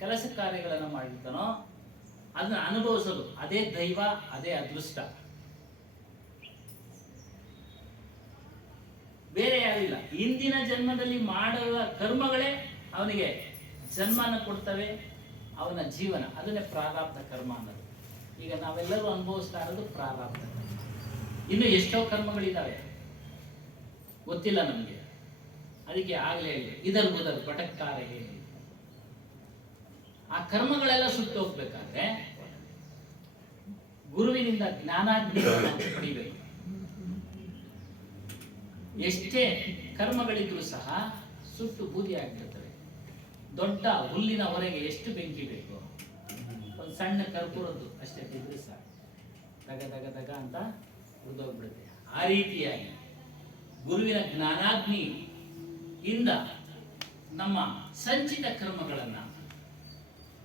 ಕೆಲಸ ಕಾರ್ಯಗಳನ್ನು ಮಾಡಿರ್ತಾನೋ ಅದನ್ನ ಅನುಭವಿಸೋದು, ಅದೇ ದೈವ, ಅದೇ ಅದೃಷ್ಟ. ಬೇರೆ ಯಾರಿಲ್ಲ. ಇಂದಿನ ಜನ್ಮದಲ್ಲಿ ಮಾಡುವ ಕರ್ಮಗಳೇ ಅವನಿಗೆ ಜನ್ಮನ ಕೊಡ್ತವೆ, ಅವನ ಜೀವನ. ಅದನ್ನೇ ಪ್ರಾರಬ್ಧ ಕರ್ಮ ಅನ್ನೋದು. ಈಗ ನಾವೆಲ್ಲರೂ ಅನುಭವಿಸ್ತಾ ಇರೋದು ಪ್ರಾರಬ್ಧ. ಇನ್ನು ಎಷ್ಟೋ ಕರ್ಮಗಳಿದ್ದಾವೆ, ಗೊತ್ತಿಲ್ಲ ನಮಗೆ. ಅದಕ್ಕೆ ಆಗಲೇ ಹೇಳಿ, ಇದರ್ ಉದರ್ ಭಟಕ್ತಾರೆ ಹೇಳಿ. ಆ ಕರ್ಮಗಳೆಲ್ಲ ಸುಟ್ಟು ಹೋಗ್ಬೇಕಾದ್ರೆ ಗುರುವಿನಿಂದ ಜ್ಞಾನಾಗ್ನಿಯನ್ನು ಪಡಿಬೇಕು. ಎಷ್ಟೇ ಕರ್ಮಗಳಿದ್ರೂ ಸಹ ಸುಟ್ಟು ಬೂದಿ ಆಗಿರ್ತವೆ. ದೊಡ್ಡ ಹುಲ್ಲಿನ ಹೊರಗೆ ಎಷ್ಟು ಬೆಂಕಿ ಬೇಕು? ಒಂದು ಸಣ್ಣ ಕರ್ಪೂರದ್ದು ಅಷ್ಟೇ ಇದ್ರೆ ಸಾಕು, ದಗ ದಗ ದಗ ಅಂತ ಉರಿದೋಗ್ಬಿಡುತ್ತೆ. ಆ ರೀತಿಯಾಗಿ ಗುರುವಿನ ಜ್ಞಾನಾಗ್ನಿ ಇಂದ ನಮ್ಮ ಸಂಚಿತ ಕರ್ಮಗಳನ್ನ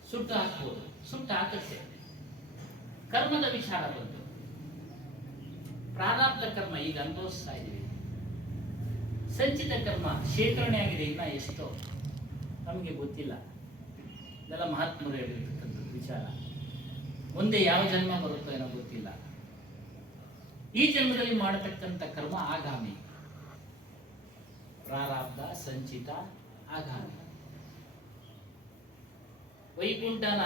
ಸುಟ್ಟು ಹಾಕ್ಬೋದು, ಸುಟ್ಟು ಹಾಕುತ್ತೆ. ಕರ್ಮದ ವಿಚಾರ ಬಂತು, ಪ್ರಾರಬ್ಧ ಕರ್ಮ ಈಗ ಅನುಭವಿಸ್ತಾ ಇದೀವಿ. ಸಂಚಿತ ಕರ್ಮ ಶೇಖರಣೆ ಆಗಿದೆ ಇನ್ನ ಎಷ್ಟೋ ನಮಗೆ ಗೊತ್ತಿಲ್ಲ. ಇದೆಲ್ಲ ಮಹಾತ್ಮರು ಹೇಳಿರ್ತಕ್ಕಂಥ ವಿಚಾರ. ಮುಂದೆ ಯಾವ ಜನ್ಮ ಬರುತ್ತೋ ಏನೋ ಗೊತ್ತಿಲ್ಲ. ಈ ಜನ್ಮದಲ್ಲಿ ಮಾಡತಕ್ಕಂಥ ಕರ್ಮ ಆಗಾಮಿ. ಪ್ರಾರಬ್ಧ, ಸಂಚಿತ, ಆಗಾಮಿ. ವೈಕುಂಠನ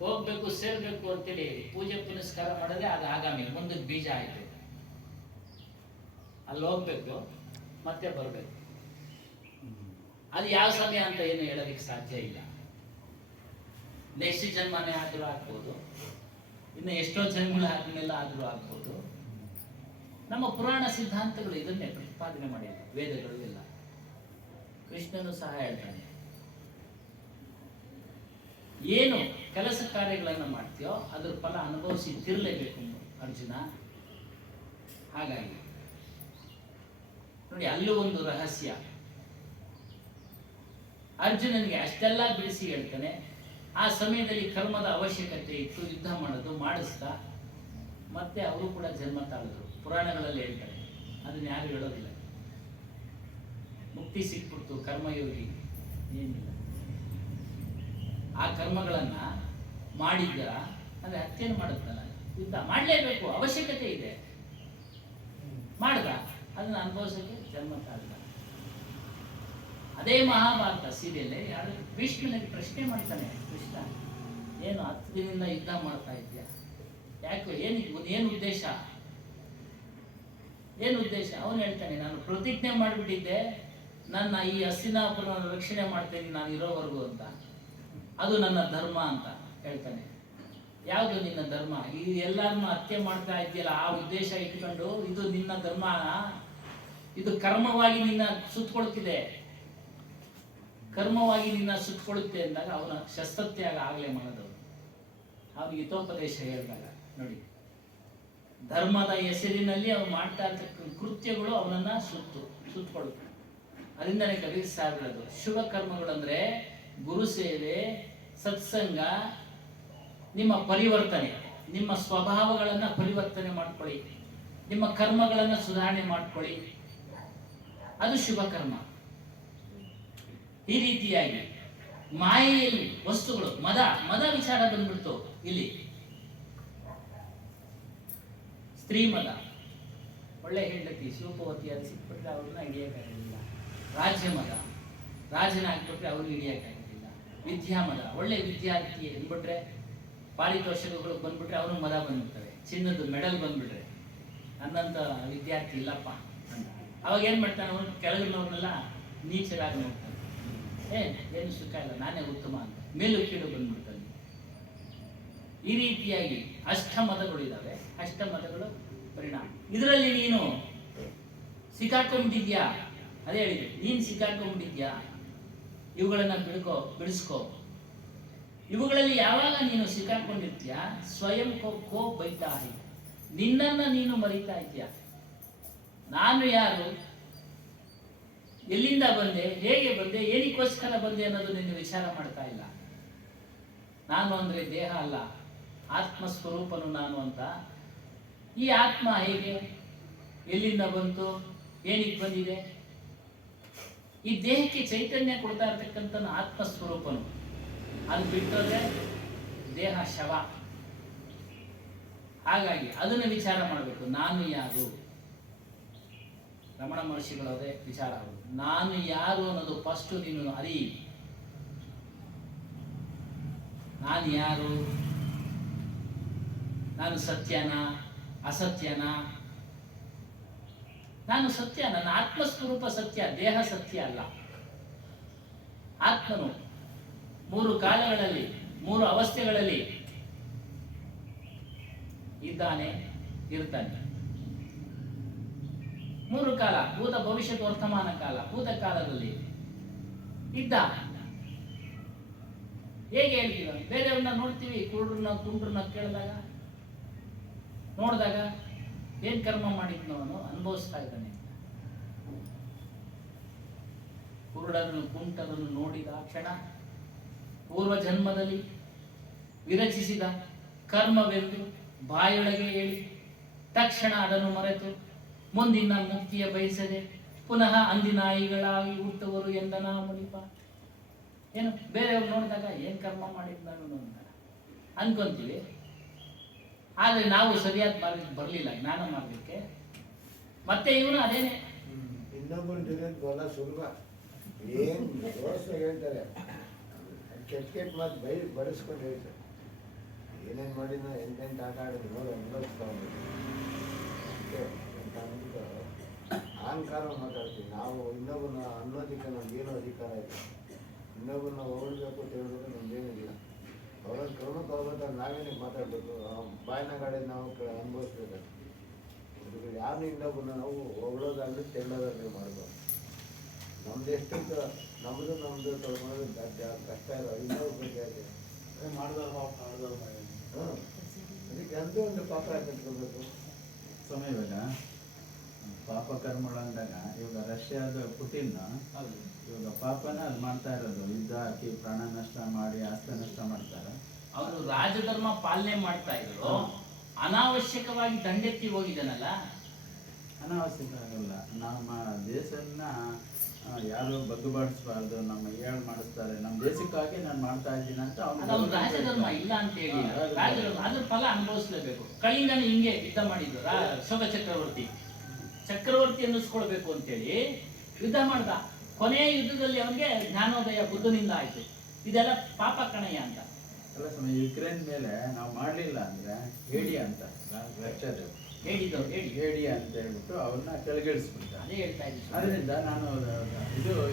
ಹೋಗ್ಬೇಕು ಸೇರ್ಬೇಕು ಅಂತೇಳಿ ಪೂಜೆ ಪುನಸ್ಕಾರ ಮಾಡಿದ್ರೆ ಅದು ಆಗಾಮಿ, ಮುಂದಕ್ಕೆ ಬೀಜ ಆಯ್ತು. ಅಲ್ಲಿ ಹೋಗ್ಬೇಕು ಮತ್ತೆ ಬರಬೇಕು. ಅದು ಯಾವ ಸಮಯ ಅಂತ ಏನು ಹೇಳೋದಕ್ಕೆ ಸಾಧ್ಯ ಇಲ್ಲ. ನೆಕ್ಸ್ಟ್ ಜನ್ಮನೇ ಆದ್ರೂ ಆಗ್ಬೋದು, ಇನ್ನು ಎಷ್ಟೋ ಜನ್ಮಗಳು ಆದ್ಮೇಲೆ ಆದ್ರೂ ಆಗ್ಬೋದು. ನಮ್ಮ ಪುರಾಣ ಸಿದ್ಧಾಂತಗಳು ಇದನ್ನೇ ಪ್ರತಿಪಾದನೆ ಮಾಡಿದೆ, ವೇದಗಳು ಇಲ್ಲ. ಕೃಷ್ಣನು ಸಹ ಹೇಳ್ತಾನೆ, ಏನು ಕೆಲಸ ಕಾರ್ಯಗಳನ್ನು ಮಾಡ್ತೀಯೋ ಅದ್ರ ಫಲ ಅನುಭವಿಸಿ ತಿರ್ಲೇಬೇಕು ಅರ್ಜುನ. ಹಾಗಾಗಿ ನೋಡಿ, ಅಲ್ಲೂ ಒಂದು ರಹಸ್ಯ. ಅರ್ಜುನನಿಗೆ ಅಷ್ಟೆಲ್ಲ ಬಿಡಿಸಿ ಹೇಳ್ತಾನೆ. ಆ ಸಮಯದಲ್ಲಿ ಕರ್ಮದ ಅವಶ್ಯಕತೆ ಇತ್ತು, ಯುದ್ಧ ಮಾಡೋದು ಮಾಡಿಸ್ದ. ಮತ್ತೆ ಅವರು ಕೂಡ ಜನ್ಮ ತಾಳಿದ್ರು. ಪುರಾಣಗಳಲ್ಲಿ ಹೇಳ್ತಾರೆ, ಅದನ್ನ ಯಾರು ಹೇಳೋದಿಲ್ಲ. ಮುಕ್ತಿ ಸಿಕ್ಬಿಡ್ತು, ಕರ್ಮಯೋಗಿ ಏನಿಲ್ಲ. ಆ ಕರ್ಮಗಳನ್ನ ಮಾಡಿದ್ದ ಅಂದ್ರೆ ಹತ್ಯೆಯನ್ನು ಮಾಡುತ್ತಲ್ಲ, ಯುದ್ಧ ಮಾಡಲೇಬೇಕು, ಅವಶ್ಯಕತೆ ಇದೆ. ಮಾಡ್ದ, ಅದನ್ನ ಅನುಭವಿಸೋಕೆ ಜನ್ಮ ತಾಳಿದ. ಅದೇ ಮಹಾಭಾರತ ಸೀರಿಯಲ್ ಯಾರು ಭೀಷ್ಮನಿಗೆ ಪ್ರಶ್ನೆ ಮಾಡ್ತಾನೆ, ಕೃಷ್ಣ ಏನು 10 ದಿನದಿಂದ ಯುದ್ಧ ಮಾಡ್ತಾ ಇದ್ಯಾ, ಯಾಕೆ, ಏನು ಉದ್ದೇಶ, ಏನು ಉದ್ದೇಶ? ಅವನು ಹೇಳ್ತಾನೆ, ನಾನು ಪ್ರತಿಜ್ಞೆ ಮಾಡಿಬಿಟ್ಟಿದ್ದೆ, ನನ್ನ ಈ ಹಸ್ತಿನಾಪುರನ ರಕ್ಷಣೆ ಮಾಡ್ತೇನೆ ನಾನು ಇರೋವರೆಗೂ ಅಂತ. ಅದು ನನ್ನ ಧರ್ಮ ಅಂತ ಹೇಳ್ತಾನೆ. ಯಾವುದು ನಿನ್ನ ಧರ್ಮ? ಈ ಎಲ್ಲರನ್ನ ಹತ್ಯೆ ಮಾಡ್ತಾ ಇದೆಯಲ್ಲ, ಆ ಉದ್ದೇಶ ಇಟ್ಕೊಂಡು ಇದು ನಿನ್ನ ಧರ್ಮ, ಇದು ಕರ್ಮವಾಗಿ ನಿನ್ನ ಸುತ್ತಕೊಳ್ತಿದೆ, ಕರ್ಮವಾಗಿ ನಿನ್ನ ಸುತ್ತಕೊಳ್ಳುತ್ತೆ ಅಂದಾಗ ಅವನ ಶಸ್ತ್ರತ್ಯಾಗ ಆಗಲೇ ಮಾಡೋದವರು. ಅವನಿಗೆ ಹಿತೋಪದೇಶ ಹೇಳಿದಾಗ ನೋಡಿ, ಧರ್ಮದ ಹೆಸರಿನಲ್ಲಿ ಅವನು ಮಾಡ್ತಾ ಇರ್ತಕ್ಕಂಥ ಕೃತ್ಯಗಳು ಅವನನ್ನ ಸುತ್ತಕೊಳ್ಳುತ್ತೆ. ಅದರಿಂದನೇ ಕಬೀರ್ ಸಾಹೇಬ್ ಹೇಳೋದು, ಶುಭ ಕರ್ಮಗಳಂದ್ರೆ ಗುರು ಸೇವೆ, ಸತ್ಸಂಗ, ನಿಮ್ಮ ಪರಿವರ್ತನೆ, ನಿಮ್ಮ ಸ್ವಭಾವಗಳನ್ನ ಪರಿವರ್ತನೆ ಮಾಡ್ಕೊಳ್ಳಿ, ನಿಮ್ಮ ಕರ್ಮಗಳನ್ನ ಸುಧಾರಣೆ ಮಾಡ್ಕೊಳ್ಳಿ, ಅದು ಶುಭ ಕರ್ಮ. ಈ ರೀತಿಯಾಗಿ ಮಾಯೆಯಲ್ಲಿ ವಸ್ತುಗಳು, ಮದ ವಿಚಾರ ಬಂದ್ಬಿಡ್ತು ಇಲ್ಲಿ. ಸ್ತ್ರೀ ಮದ, ಒಳ್ಳೆ ಹೆಂಡತಿ ಶಿವಪವತಿ ಅದು ಸಿಕ್ಬಿಟ್ರೆ ಅವ್ರನ್ನ ಹಿಡಿಯಕ್ಕಾಗಲಿಲ್ಲ. ರಾಜ್ಯ ಮದ, ರಾಜನ ಹಾಕ್ಬಿಟ್ರೆ ಅವ್ರನ್ನ ಹಿಡಿಯಕ್ಕಾಗಲಿಲ್ಲ. ವಿದ್ಯಾಮದ, ಒಳ್ಳೆ ವಿದ್ಯಾರ್ಥಿ ಅಂದ್ಬಿಟ್ರೆ ಪಾರಿತೋಷಕಗಳು ಬಂದ್ಬಿಟ್ರೆ ಅವ್ರಿಗೆ ಮದ ಬಂದ್ಬಿಡ್ತವೆ. ಚಿನ್ನದ ಮೆಡಲ್ ಬಂದ್ಬಿಟ್ರೆ ನನ್ನಂತ ವಿದ್ಯಾರ್ಥಿ ಇಲ್ಲಪ್ಪ ಅಂತ ಅವಾಗ ಏನ್ ಮಾಡ್ತಾನೆ, ಅವನು ಕೆಳಗಿನವ್ರನ್ನೆಲ್ಲ ನೀಚರಾಗಿ ನೋಡ್ತಾನೆ. ಏನು ಸುಖ ಇಲ್ಲ, ನಾನೇ ಉತ್ತಮ ಅಂತ ಮೇಲು ಕೀಳು ಬಂದ್ಬಿಡ್ತಾನೆ. ಈ ರೀತಿಯಾಗಿ ಅಷ್ಟಮದಗಳು ಇದ್ದಾವೆ. ಅಷ್ಟಮದಗಳು ಪರಿಣಾಮ. ಇದರಲ್ಲಿ ನೀನು ಸಿಕ್ಕಾಕೊಂಡ್ಬಿಟ್ಟಿದ್ಯಾ, ಅದೇ ಹೇಳಿದೆ, ನೀನು ಸಿಕ್ಕಾಕೊಂಡ್ಬಿಟ್ಟಿದ್ಯಾ, ಇವುಗಳನ್ನ ಬಿಡಿಸ್ಕೋ. ಇವುಗಳಲ್ಲಿ ಯಾವಾಗ ನೀನು ಸಿಕ್ಕಾಕೊಂಡಿರ್ತೀಯ, ಸ್ವಯಂ ಕೋ ಬೈತಾ ಹೈ, ನಿನ್ನನ್ನ ನೀನು ಮರಿತಾ ಇದೆಯಾ. ನಾನು ಯಾರು, ಎಲ್ಲಿಂದ ಬಂದೆ, ಹೇಗೆ ಬಂದೆ, ಏನಕ್ಕೋಸ್ಕರ ಬಂದೆ ಅನ್ನೋದು ನಿನ್ನ ವಿಚಾರ ಮಾಡ್ತಾ ಇಲ್ಲ. ನಾನು ಅಂದ್ರೆ ದೇಹ ಅಲ್ಲ, ಆತ್ಮ ಸ್ವರೂಪನು ನಾನು ಅಂತ. ಈ ಆತ್ಮ ಹೇಗೆ, ಎಲ್ಲಿಂದ ಬಂತು, ಏನಕ್ಕೆ ಬಂದಿದೆ? ಈ ದೇಹಕ್ಕೆ ಚೈತನ್ಯ ಕೊಡ್ತಾ ಇರ್ತಕ್ಕಂಥ ಆತ್ಮ ಸ್ವರೂಪನು. ಅದು ಬಿಟ್ಟೋದ್ರೆ ದೇಹ ಶವ. ಹಾಗಾಗಿ ಅದನ್ನು ವಿಚಾರ ಮಾಡಬೇಕು. ನಾನು ಯಾರು? ರಮಣ ಮಹರ್ಷಿಗಳವರೇ ವಿಚಾರ ಅವರು, ನಾನು ಯಾರು ಅನ್ನೋದು ಫಸ್ಟ್ ನೀನು ಅರಿ. ನಾನು ಯಾರು? ನಾನು ಸತ್ಯನ ಅಸತ್ಯನ? ನಾನು ಸತ್ಯ, ನನ್ನ ಆತ್ಮಸ್ವರೂಪ ಸತ್ಯ, ದೇಹ ಸತ್ಯ ಅಲ್ಲ. ಆತ್ಮನು 3 ಕಾಲಗಳಲ್ಲಿ 3 ಅವಸ್ಥೆಗಳಲ್ಲಿ ಇದ್ದಾನೆ, ಇರ್ತಾನೆ. 3 ಕಾಲ, ಭೂತ ಭವಿಷ್ಯತ್ ವರ್ತಮಾನ ಕಾಲ. ಭೂತ ಕಾಲದಲ್ಲಿ ಇದ್ದ. ಹೇಗೆ ಹೇಳ್ತೀವ? ಬೇರೆಯವ್ರನ್ನ ನೋಡ್ತೀವಿ, ಕುಂಡ್ರನ್ನ ಕೇಳಿದಾಗ ನೋಡಿದಾಗ ಏನ್ ಕರ್ಮ ಮಾಡಿದ್ನೋ ಅವನು ಅನುಭವಿಸ್ತಾ ಇದ್ದಾನೆ. ಕುರುಡರನ್ನು ಕುಂಟರನ್ನು ನೋಡಿದ ಕ್ಷಣ ಪೂರ್ವ ಜನ್ಮದಲ್ಲಿ ವಿರಚಿಸಿದ ಕರ್ಮವೆಂದು ಬಾಯೊಳಗೆ ಹೇಳಿ ತಕ್ಷಣ ಅದನ್ನು ಮರೆತು ಮುಂದಿನ ಮುಕ್ತಿಯ ಬಯಸದೆ ಪುನಃ ಅಂದಿನಾಯಿಗಳಾಗಿ ಹುಟ್ಟುವರು ಎಂದನಾ ಮುನಿಪ. ಏನು ಬೇರೆಯವ್ರು ನೋಡಿದಾಗ ಏನ್ ಕರ್ಮ ಮಾಡಿದ್ನ ಅಂತ ಅನ್ಕೊಂತೀವಿ. ಆದ್ರೆ ನಾವು ಸರಿಯಾದ ಮಾರ್ಗಕ್ಕೆ ಬರಲಿಲ್ಲ ಜ್ಞಾನ ಮಾರ್ಗಕ್ಕೆ. ಮತ್ತೆ ಇವನು ಅದೇನೆ ಇನ್ನೊಬ್ಬರು ತಿಳಿಯೋದು ಬಹಳ ಸುಲಭ. ಏನ್ ದೋಷ ಹೇಳ್ತಾರೆ, ಕೆಟ್ಟ ಮಾತು ಬಡಿಸ್ಕೊಂಡು ಹೇಳ್ತಾರೆ. ಏನೇನು ಮಾಡಿದ್ನೋ ಎಂತೆಂಟು ಆಟ ಆಡಿದ್ರು ನೋಡಿ ಅನುಭವಿಸ್ಕೊಂಡು ಅಹಂಕಾರ ಮಾತಾಡ್ತೀವಿ ನಾವು. ಇನ್ನೊಬ್ಬನ ಅನ್ನೋದಕ್ಕೆ ನಮ್ಗೇನು ಅಧಿಕಾರ ಇಲ್ಲ. ಇನ್ನೊಬ್ಬನ ಹೊಗಳ್ಬೇಕು ತಿಳ್ಬೇಕು ನಮ್ಗೇನಿಲ್ಲ. ಅವ್ರ ಕ್ರಮಕ್ಕೆ ಹೋಗೋದು ನಾವೇನಕ್ಕೆ ಮಾತಾಡಬೇಕು? ಬಾಯಿನಾಗ ಆಡಿದ ನಾವು ಅನುಭವಿಸ್ಬೇಕು. ಅದಕ್ಕೆ ಯಾರನ್ನೂ ಇನ್ನೊಬ್ಬನ ನಾವು ಹೊಗಳೋದಾಗಲಿ ತೆಳ್ಳೋದಾಗಲಿ ಮಾಡ್ಬೋದು. ನಮ್ದು ಎಷ್ಟು ನಮ್ಮದು ತೊಳ್ಕೊಳ್ಳೋದು ಕಷ್ಟ ಇರೋ ಇನ್ನೊಬ್ಬ ಬಗ್ಗೆ ಹಾಂ, ಅದಕ್ಕೆ ಅಂತೂ ಒಂದು ಪಾಪ ಕಟ್ಕೋಬೇಕು. ಸಮಯ ಇವಾಗ ಪಾಪ ಕರ್ಮಗಳು ಅಂದಾಗ ಇವಾಗ ರಷ್ಯಾದ ಪುಟಿನ್ ಇವಾಗ ಪಾಪನ ಅದು ಮಾಡ್ತಾ ಇರೋದು. ಯುದ್ಧ ಹಾಕಿ ಪ್ರಾಣ ನಷ್ಟ ಮಾಡಿ ಆಸ್ತಿ ನಷ್ಟ ಮಾಡ್ತಾರೆ. ಅವರು ರಾಜಧರ್ಮ ಪಾಲನೆ ಮಾಡ್ತಾ ಇದ್ರು, ಅನಾವಶ್ಯಕವಾಗಿ ದಂಡೆತ್ತಿ ಹೋಗಿದ್ದಾನಲ್ಲ. ಅನಾವಶ್ಯಕ ಆಗಲ್ಲ. ನಮ್ಮ ದೇಶನ ಯಾರು ಬಗ್ಗುಬಾಡಿಸ್ಬಾರ್ದು. ನಮ್ಮ ಏಳು ಮಾಡಿಸ್ತಾರೆ, ನಮ್ಮ ದೇಶಕ್ಕಾಗಿ ನಾನು ಮಾಡ್ತಾ ಇದ್ದೀನಿ ಅಂತ ಅವ್ನು ರಾಜಧರ್ಮ ಇಲ್ಲ ಅಂತ ಹೇಳಿ ರಾಜಧರ್ಮ ಅದ್ರ ಫಲ ಅನುಭವಿಸ್ಲೇಬೇಕು. ಕಳಿಂಗನ ಹಿಂಗೆ ಯುದ್ಧ ಮಾಡಿದ್ರು ಅಶೋಕ ಚಕ್ರವರ್ತಿ ಅನ್ನಿಸ್ಕೊಳ್ಬೇಕು ಅಂತೇಳಿ ಯುದ್ಧ ಮಾಡ್ದ. ಕೊನೆಯ ಯುದ್ಧದಲ್ಲಿ ಅವನಿಗೆ ಜ್ಞಾನೋದಯ ಬುದ್ಧನಿಂದ ಆಯ್ತು. ಇದೆಲ್ಲ ಪಾಪ ಕಣಯ್ಯ ಅಂತ. ಎಲ್ಲ ಸಮಯ ಯುಕ್ರೇನ್ ಮೇಲೆ ನಾವು ಮಾಡಲಿಲ್ಲ ಅಂದ್ರೆ ಹೇಡಿ ಅಂತ ರಷ್ಯಾದವರು ಹೇಡಿ ಅಂತ ಹೇಳ್ಬಿಟ್ಟು ಅವ್ರನ್ನ ಕೆಳಗಿಳಿಸ್ಬಿಡ್ತಾರೆ. ಅದೇ ಹೇಳ್ತಾ ಇದ್ದೀನಿ. ಅದರಿಂದ ನಾನು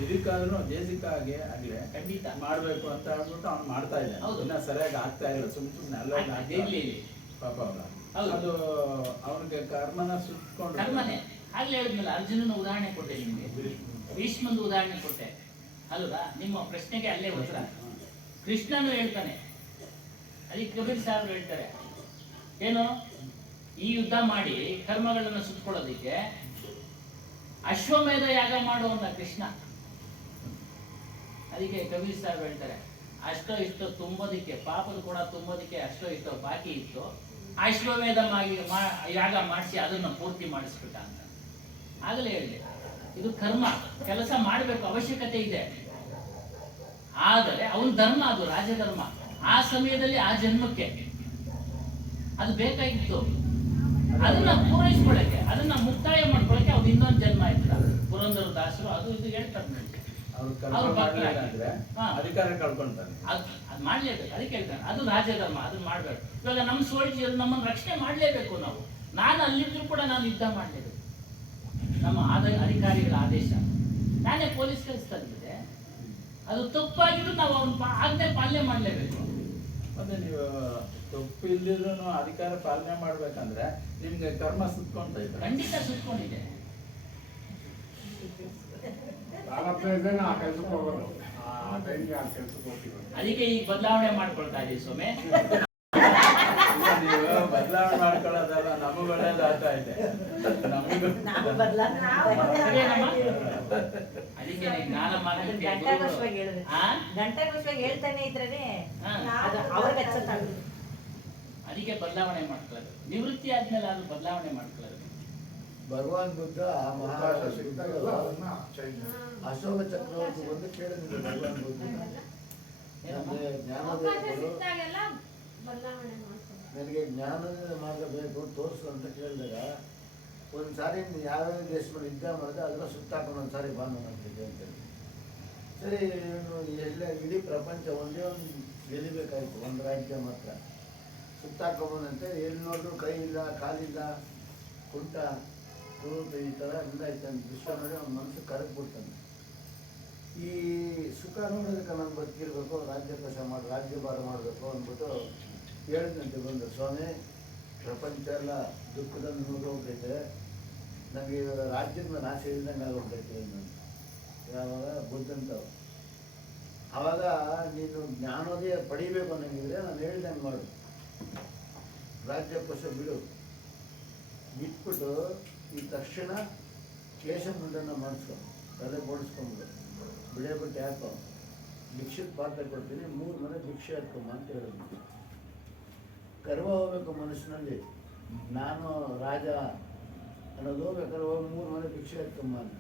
ಇದಕ್ಕಾದ್ರೂ ದೇಶಕ್ಕಾಗಿ ಆಗ್ಲೇ ಖಂಡಿತ ಮಾಡ್ಬೇಕು ಅಂತ ಹೇಳ್ಬಿಟ್ಟು ಅವ್ನು ಮಾಡ್ತಾ ಇದ್ದಾನೆ. ಹೌದು. ಇನ್ನ ಸರಿಯಾಗಿ ಆಗ್ತಾ ಇಲ್ಲ. ಸುಮ್ಮನೆ ಅಲ್ಲ ಪಾಪ ಅವನ ಅದು ಅವನಿಗೆ ಕರ್ಮನ ಸುಟ್ಕೊಂಡು ಕರ್ಮನೆ. ಆಗ್ಲೇ ಹೇಳಿದ್ನಲ್ಲ, ಅರ್ಜುನನ ಉದಾಹರಣೆ ಕೊಟ್ಟೆ ನಿಮ್ಗೆ, ಭೀಷ್ಮಂದು ಉದಾಹರಣೆ ಕೊಟ್ಟೆ ಅಲ್ವಾ? ನಿಮ್ಮ ಪ್ರಶ್ನೆಗೆ ಅಲ್ಲೇ ಉತ್ತರ. ಕೃಷ್ಣನು ಹೇಳ್ತಾನೆ, ಅದಕ್ಕೆ ಕಬೀರ್ ಸಾಹೇಬ್ ಹೇಳ್ತಾರೆ ಏನು, ಈ ಯುದ್ಧ ಮಾಡಿ ಕರ್ಮಗಳನ್ನು ಸುತ್ಕೊಳ್ಳೋದಿಕ್ಕೆ ಅಶ್ವಮೇಧ ಯಾಗ ಮಾಡುವನ್ನ ಕೃಷ್ಣ. ಅದಕ್ಕೆ ಕಬೀರ್ ಸಾಹೇಬ್ ಹೇಳ್ತಾರೆ, ಅಷ್ಟೋ ಇಷ್ಟೋ ತುಂಬೋದಿಕ್ಕೆ, ಪಾಪದ ಕೂಡ ತುಂಬೋದಿಕ್ಕೆ ಅಷ್ಟೋ ಇಷ್ಟೋ ಬಾಕಿ ಇತ್ತು, ಅಶ್ವಮೇಧ ಯಾಗ ಮಾಡಿಸಿ ಅದನ್ನು ಪೂರ್ತಿ ಮಾಡಿಸ್ಬಿಟ್ಟ ಅಂತ. ಆಗಲೇ ಹೇಳಿದೆ, ಇದು ಕರ್ಮ, ಕೆಲಸ ಮಾಡಬೇಕು, ಅವಶ್ಯಕತೆ ಇದೆ. ಆದರೆ ಅವನ ಧರ್ಮ, ಅದು ರಾಜಧರ್ಮ. ಆ ಸಮಯದಲ್ಲಿ ಆ ಜನ್ಮಕ್ಕೆ ಅದು ಬೇಕಾಗಿತ್ತು. ಅದನ್ನ ಪೂರೈಸ್ಕೊಳ್ಳಕ್ಕೆ, ಅದನ್ನ ಮುಕ್ತಾಯ ಮಾಡ್ಕೊಳ್ಳಕ್ಕೆ ಅವ್ರು ಇನ್ನೊಂದು ಜನ್ಮ ಆಯ್ತದ. ಪುರಂದರ ದಾಸರು ಅದು ಇದು ಹೇಳ್ತಾರೆ. ಅಧಿಕಾರ ಕಳ್ಕೊಂತಾನೆ, ಅದು ಮಾಡ್ಲೇಬೇಕು. ಅದಕ್ಕೆ ಹೇಳ್ತಾನೆ ಅದು ರಾಜಧರ್ಮ, ಅದನ್ನ ಮಾಡ್ಬೇಕು. ಇವಾಗ ನಮ್ಮ ಸೋಲ್ಜರ್ ನಮ್ಮನ್ನು ರಕ್ಷಣೆ ಮಾಡ್ಲೇಬೇಕು. ನಾನು ಅಲ್ಲಿದ್ರು ಕೂಡ ನಾನು ಯುದ್ಧ ಮಾಡ್ಲೇಬೇಕು. ನಮ್ಮ ಅಧಿಕಾರಿಗಳ ಆದೇಶ, ನಾನೇ ಪೊಲೀಸ್ ಕಳಿಸ್ತಾಗಿದೆ. ಅದು ತಪ್ಪಾಗಿದ್ರು ನಾವು ಅವನ ಆಜ್ಞೆ ಪಾಲನೆ ಮಾಡ್ಲೇಬೇಕು. ಮತ್ತೆ ನೀವು ತಪ್ಪು ಇಲ್ದಿದ್ರು ಅಧಿಕಾರ ಪಾಲನೆ ಮಾಡ್ಬೇಕಂದ್ರೆ ನಿಮ್ಗೆ ಕರ್ಮ ಸುತ್ಕೊಂತ ಇದ್ದಾರೆ. ಖಂಡಿತ ಸುತ್ಕೊಂಡಿದೆ. ಅದಕ್ಕೆ ಈಗ ಬದಲಾವಣೆ ಮಾಡ್ಕೊಳ್ತಾ ಇದೀವಿ ಸೊಮೆ. ನೀವು ಬದಲಾವಣೆ ಮಾಡ್ಕೊಳ್ಳೋದಲ್ಲ, ನಮಗೂ ಒಳ್ಳೇದಾಗ್ತಾ ಇದೆ. ನಮಗೂ ಅದಕ್ಕೆ ಜ್ಞಾನ ಮಾರ್ಗಕ್ಕೆ ಹೇಳ್ತಾನೆ ಇದ್ರೆ ಅದಕ್ಕೆ ಬದಲಾವಣೆ ಮಾಡ್ಕೊಳ್ಳೋದು. ನಿವೃತ್ತಿ ಆದ್ಮೇಲೆ ಅದು ಬದಲಾವಣೆ ಮಾಡ್ಕೊಳ್ಳೋದು. ಭಗವಾನ್ ಬುದ್ಧ ಮಹಾರಾಜ ಸಿಕ್ತಾಗಲ್ಲ, ಅಶೋಕ ಚಕ್ರವರ್ತಿ ಬಂದು ಕೇಳಿದ್ರು ಭಗವಾನ್ ಬುದ್ಧ, ನನಗೆ ಜ್ಞಾನೋದಯ ನನಗೆ ಜ್ಞಾನೋದಯ ಮಾರ್ಗ ಬೇಕು ತೋರಿಸು ಅಂತ ಕೇಳಿದಾಗ, ಒಂದ್ಸಾರಿ ಯಾವ್ಯಾವ ದೇಶಗಳು ಯುದ್ಧ ಮಾಡಿದ್ರೆ ಅದನ್ನ ಸುತ್ತಾಕೊಂಡು ಒಂದ್ಸಾರಿ ಬಾನು ಅಂತಿದ್ದೆ ಅಂತೇಳಿ. ಸರಿ, ಎಲ್ಲ ಇಡೀ ಪ್ರಪಂಚ ಒಂದೇ ಒಂದು ಗೆಲ್ಲಿಬೇಕಾಯ್ತು, ಒಂದು ರಾಜ್ಯ ಮಾತ್ರ ಸುತ್ತಾಕೊಂಬಂದಂತೆ. ಎಲ್ಲಿ ನೋಡಿದ್ರು ಕೈ ಇಲ್ಲ, ಕಾಲಿಲ್ಲ, ಕುಂಟ ಕುರುತು ಈ ಥರ ಎಲ್ಲ ಇತ್ತು. ದೃಶ್ಯ ನೋಡಿ ಅವ್ನ ಮನಸ್ಸು ಕರಗ್ಬಿಡ್ತಾನೆ. ಈ ಸುಖ ನೋಡೋದಕ್ಕೆ ನಾನು ಬದುಕಿರ್ಬೇಕು, ರಾಜ್ಯಭಾರ ಮಾಡಬೇಕು ಅಂದ್ಬಿಟ್ಟು ಹೇಳಿದಂತೆ ಬಂದು, ಸ್ವಾಮಿ ಪ್ರಪಂಚ ಎಲ್ಲ ದುಃಖದಲ್ಲಿ ಮುಗಿದೋಗ್ತೈತೆ, ನನಗೆ ಇವಾಗ ರಾಜ್ಯದ ಮೇಲೆ ಆಸೆ ಇಲ್ದಂಗೆ ಆಗೋಗ್ಬೇಕು ನಾನು ಯಾವಾಗ ಬುದ್ಧಂತವು ಆವಾಗ ನೀನು ಜ್ಞಾನೋದಯ ಪಡಿಬೇಕು ಅನ್ನಂಗಿದ್ರೆ ನಾನು ಹೇಳ್ದಂಗೆ ಮಾಡು. ರಾಜ್ಯ ಕೋಶ ಬಿಡು, ಬಿಟ್ಬಿಟ್ಟು ಈ ತಕ್ಷಣ ಕೇಶ ಮುಂಡನ್ನು ಮಾಡಿಸ್ಕೊ, ತಲೆ ಬೋಡಿಸ್ಕೊಂಬಿಡು, ಬಿಡೇ ಬಿಟ್ಟು ಯಾಕೋ ಭಿಕ್ಷದ ಪಾತ್ರ ಕೊಡ್ತೀನಿ, 3 ಮನೆ ಭಿಕ್ಷೆ ಹಾಕ್ಕೊಂಬ ಅಂತ ಹೇಳಿದ್ವಿ. ಗರ್ವ ಹೋಗ್ಬೇಕು ಮನಸ್ಸಿನಲ್ಲಿ, ನಾನು ರಾಜ ಅನ್ನೋದು ಹೋಗ್ಬೇಕಾದ್ರೆ ಹೋಗಿ 3 ಮನೆ ಭಿಕ್ಷೆ ಹಾಕ್ಕೊಂಬ ಅಂತ.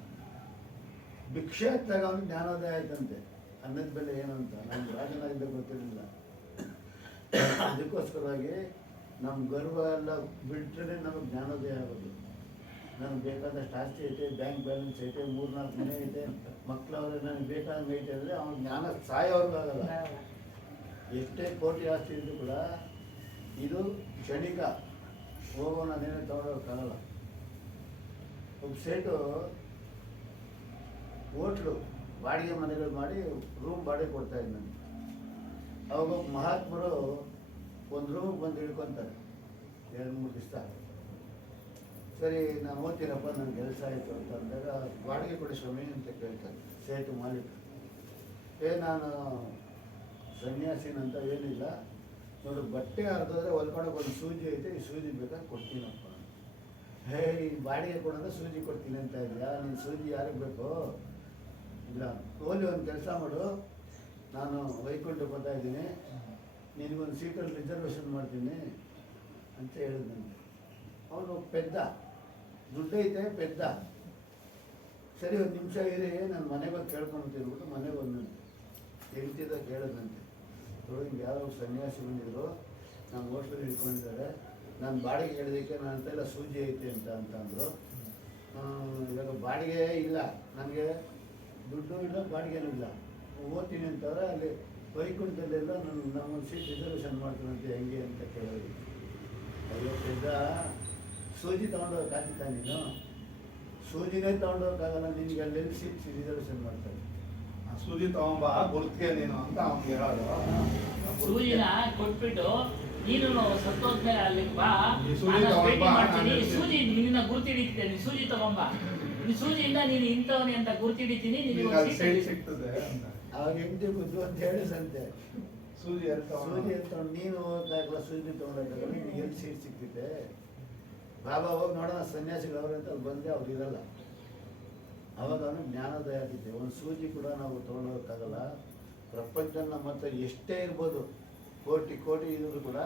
ಭಿಕ್ಷೆ ಹಾಕ್ದಾಗ ಅವ್ನಿಗೆ ಜ್ಞಾನೋದಯ ಆಯ್ತಂತೆ. ಅನ್ನದ ಬೆಲೆ ಏನು ಅಂತ ನಮ್ಗೆ ರಾಜನಾಗಿದ್ದ ಗೊತ್ತಿರಲಿಲ್ಲ. ಅದಕ್ಕೋಸ್ಕರವಾಗಿ ನಮ್ಮ ಗರ್ವ ಎಲ್ಲ ಬಿಟ್ಟರೆ ನಮಗೆ ಜ್ಞಾನೋದಯ ಆಗೋದು. ನನಗೆ ಬೇಕಾದಷ್ಟು ಆಸ್ತಿ ಐತೆ, ಬ್ಯಾಂಕ್ ಬ್ಯಾಲೆನ್ಸ್ ಐತೆ, 3-4 ಮನೆ ಐತೆ, ಮಕ್ಕಳವ್ರೆ, ನನಗೆ ಬೇಕಾದಂಗೆ ಐತೆ ಅಂದರೆ ಅವ್ನ ಜ್ಞಾನ ಸಾಯೋರ್ಗೂ ಆಗಲ್ಲ. ಎಷ್ಟೇ ಕೋಟಿ ಆಸ್ತಿ ಇದ್ರೂ ಕೂಡ ಇದು ಕ್ಷಣಿಕ, ಹೋಗೋಣ ಅದೇನೇ ತಗೊಳೋಕ್ಕಾಗಲ್ಲ. ಒಬ್ಬ ಸೇಟು ಹೋಟ್ಲು ಬಾಡಿಗೆ ಮನೆಗಳು ಮಾಡಿ ರೂಮ್ ಬಾಡಿಗೆ ಕೊಡ್ತಾ ಇದ್ದ ನನಗೆ. ಅವಾಗ ಮಹಾತ್ಮರು ಒಂದು ರೂಮಿಗೆ ಬಂದು ಹಿಡ್ಕೊತಾರೆ 2-3 ದಿವಸ. ಸರಿ ನಾನು ಓದ್ತೀನಪ್ಪ, ನನ್ನ ಕೆಲಸ ಆಯಿತು ಅಂತ ಅಂದಾಗ ಬಾಡಿಗೆ ಕೊಡಿ ಸ್ವಾಮಿ ಅಂತ ಕೇಳ್ತಾರೆ ಸೇಟು ಮಾಲೀಕ. ನಾನು ಸನ್ಯಾಸಿನಂತ ಏನಿಲ್ಲ, ನೋಡು ಬಟ್ಟೆ ಹರಿದೋದ್ರೆ ಹೊಲ್ಕೊಳಕ್ಕೆ ಒಂದು ಸೂಜಿ ಐತೆ, ಈ ಸೂಜಿ ಬೇಕಾದ್ರೆ ಕೊಡ್ತೀನಪ್ಪ. ಈ ಬಾಡಿಗೆ ಕೊಡೋದ್ರೆ ಸೂಜಿ ಕೊಡ್ತೀನಿ ಅಂತ ಇದೆಯಾ, ನೀನು ಸೂಜಿ ಯಾರಿಗೆ ಬೇಕು? ಇಲ್ಲ, ಓಲಿ ಒಂದು ಕೆಲಸ ಮಾಡು, ನಾನು ವೈಕುಂಠಕ್ಕೆ ಬರ್ತಾ ಇದ್ದೀನಿ, ನಿನಗೊಂದು ಸೀಟಲ್ಲಿ ರಿಸರ್ವೇಷನ್ ಮಾಡ್ತೀನಿ ಅಂತ ಹೇಳಿದ್ ನನಗೆ. ಅವನು ಪೆದ್ದ, ದುಡ್ಡೈತೆ ಪೆದ್ದ. ಸರಿ 1 ನಿಮಿಷ ಇರಿ, ನಾನು ಮನೆಗೆ ಹೋಗಿ ಕೇಳ್ಕೊಂಡು ತಿರ್ಬಿಟ್ಟು ಮನೆಗೆ ಬಂದಂತೆ. ಹೇಳ್ತಿದ್ದ ಕೇಳಿದಂತೆ, ಹಿಂಗೆ ಯಾರೋ ಸನ್ಯಾಸಿ ಬಂದಿದ್ರು, ನಾನು ಹೋಟ್ಲಲ್ಲಿ ಇಟ್ಕೊಂಡಿದ್ದಾರೆ, ನಾನು ಬಾಡಿಗೆ ಹೇಳಿದಕ್ಕೆ ನಾನು ಅಂತ ಇಲ್ಲ ಸೂಜಿ ಐತೆ ಅಂತ ಅಂದರು. ಇವಾಗ ಬಾಡಿಗೆ ಇಲ್ಲ, ನನಗೆ ದುಡ್ಡು ಇಲ್ಲ, ಬಾಡಿಗೆನೂ ಇಲ್ಲ, ಓದ್ತೀನಿ ಅಂತಂದರೆ ಅಲ್ಲಿ ವೈಕುಂಠದಲ್ಲೆಲ್ಲ ನಮ್ಮೊಂದು ಸೀಟ್ ರಿಸರ್ವೇಷನ್ ಮಾಡ್ತೀನಂತೆ, ಹೆಂಗೆ ಅಂತ ಕೇಳೋದು. ಅಯ್ಯೋ ಪೆದ್ದ, ಸೂಜಿ ತೊಗೊಂಡೋಗಕ್ಕಾಗ್ತ ನೀನು? ಸೂಜಿನೇ ತೊಗೊಂಡೋಗಕ್ಕಾಗಲ್ಲ, ನಿನಗೆ ಅಲ್ಲೆಲ್ಲಿ ಸೀಟ್ ರಿಸರ್ವೇಷನ್ ಮಾಡ್ತಾರೆ. ಸೂಜಿ ತಗೊಂಬ ಗುರುತಿಗೆ ನೀನು ಅಂತ ಅವ್ನಿಗೆ ಹೇಳೋದು. ಸೂಜಿನ ಕೊಟ್ಬಿಟ್ಟು ನೀನು ಸತ್ತೋದ್ಮೇಲೆ ಅಲ್ಲಿಗೆ ಬಾ, ಈ ಸೂಜಿ ನಾನು ಭೇಟಿ ತಗೊಂಬಾ, ಮಾಡ್ತೀನಿ, ನಾನು ಸೂಜಿ ನಿನ್ನ ಗುರುತಿಡಿತೀನಿ, ನೀನು ಸೂಜಿ ತಗೊಂಬ, ನೀನು ಸೂಜಿಯಿಂದ ನೀನು ಇಂಥವನೇ ಅಂತ ಗುರುತಿಡಿತೀನಿ, ಈಗ ನಿನಗೆ ಅಲ್ಲಿ ಸೈಡ್ ಸಿಗ್ತದೆ ಅಂತ. ಅವಾಗ ಹೆಂಡತಿ ಬುದ್ಧು ಅಂತ ಹೇಳಿಸಂತೆ. ಸೂಜಿ ಎಲ್ಲಿ ಸೂಜಿ ಎತ್ಕೊಂಡು ನೀನು ಹೋಗಕ್ಕಾಗಲ್ಲ, ಸೂಜಿ ತೊಗೊಂಡಾಗಲ್ಲ, ನಿನಗೆ ಎಲ್ಲಿ ಸೀಟ್ ಸಿಗ್ತಿದೆ? ಬಾಬಾ ಹೋಗಿ ನೋಡೋಣ ಸನ್ಯಾಸಿಗಳು ಅವ್ರೆ ಅಂತ ಅವ್ರು ಬಂದರೆ ಅವ್ರು ಇರಲ್ಲ. ಅವಾಗ ಅವನು ಜ್ಞಾನೋದಯ ಆಗಿದ್ದೆ. ಒಂದು ಸೂಜಿ ಕೂಡ ನಾವು ತೊಗೊಂಡೋಗಕ್ಕಾಗಲ್ಲ. ಪ್ರಪಂಚ ನಮ್ಮ ಹತ್ರ ಎಷ್ಟೇ ಇರ್ಬೋದು, ಕೋಟಿ ಕೋಟಿ ಇದ್ರೂ ಕೂಡ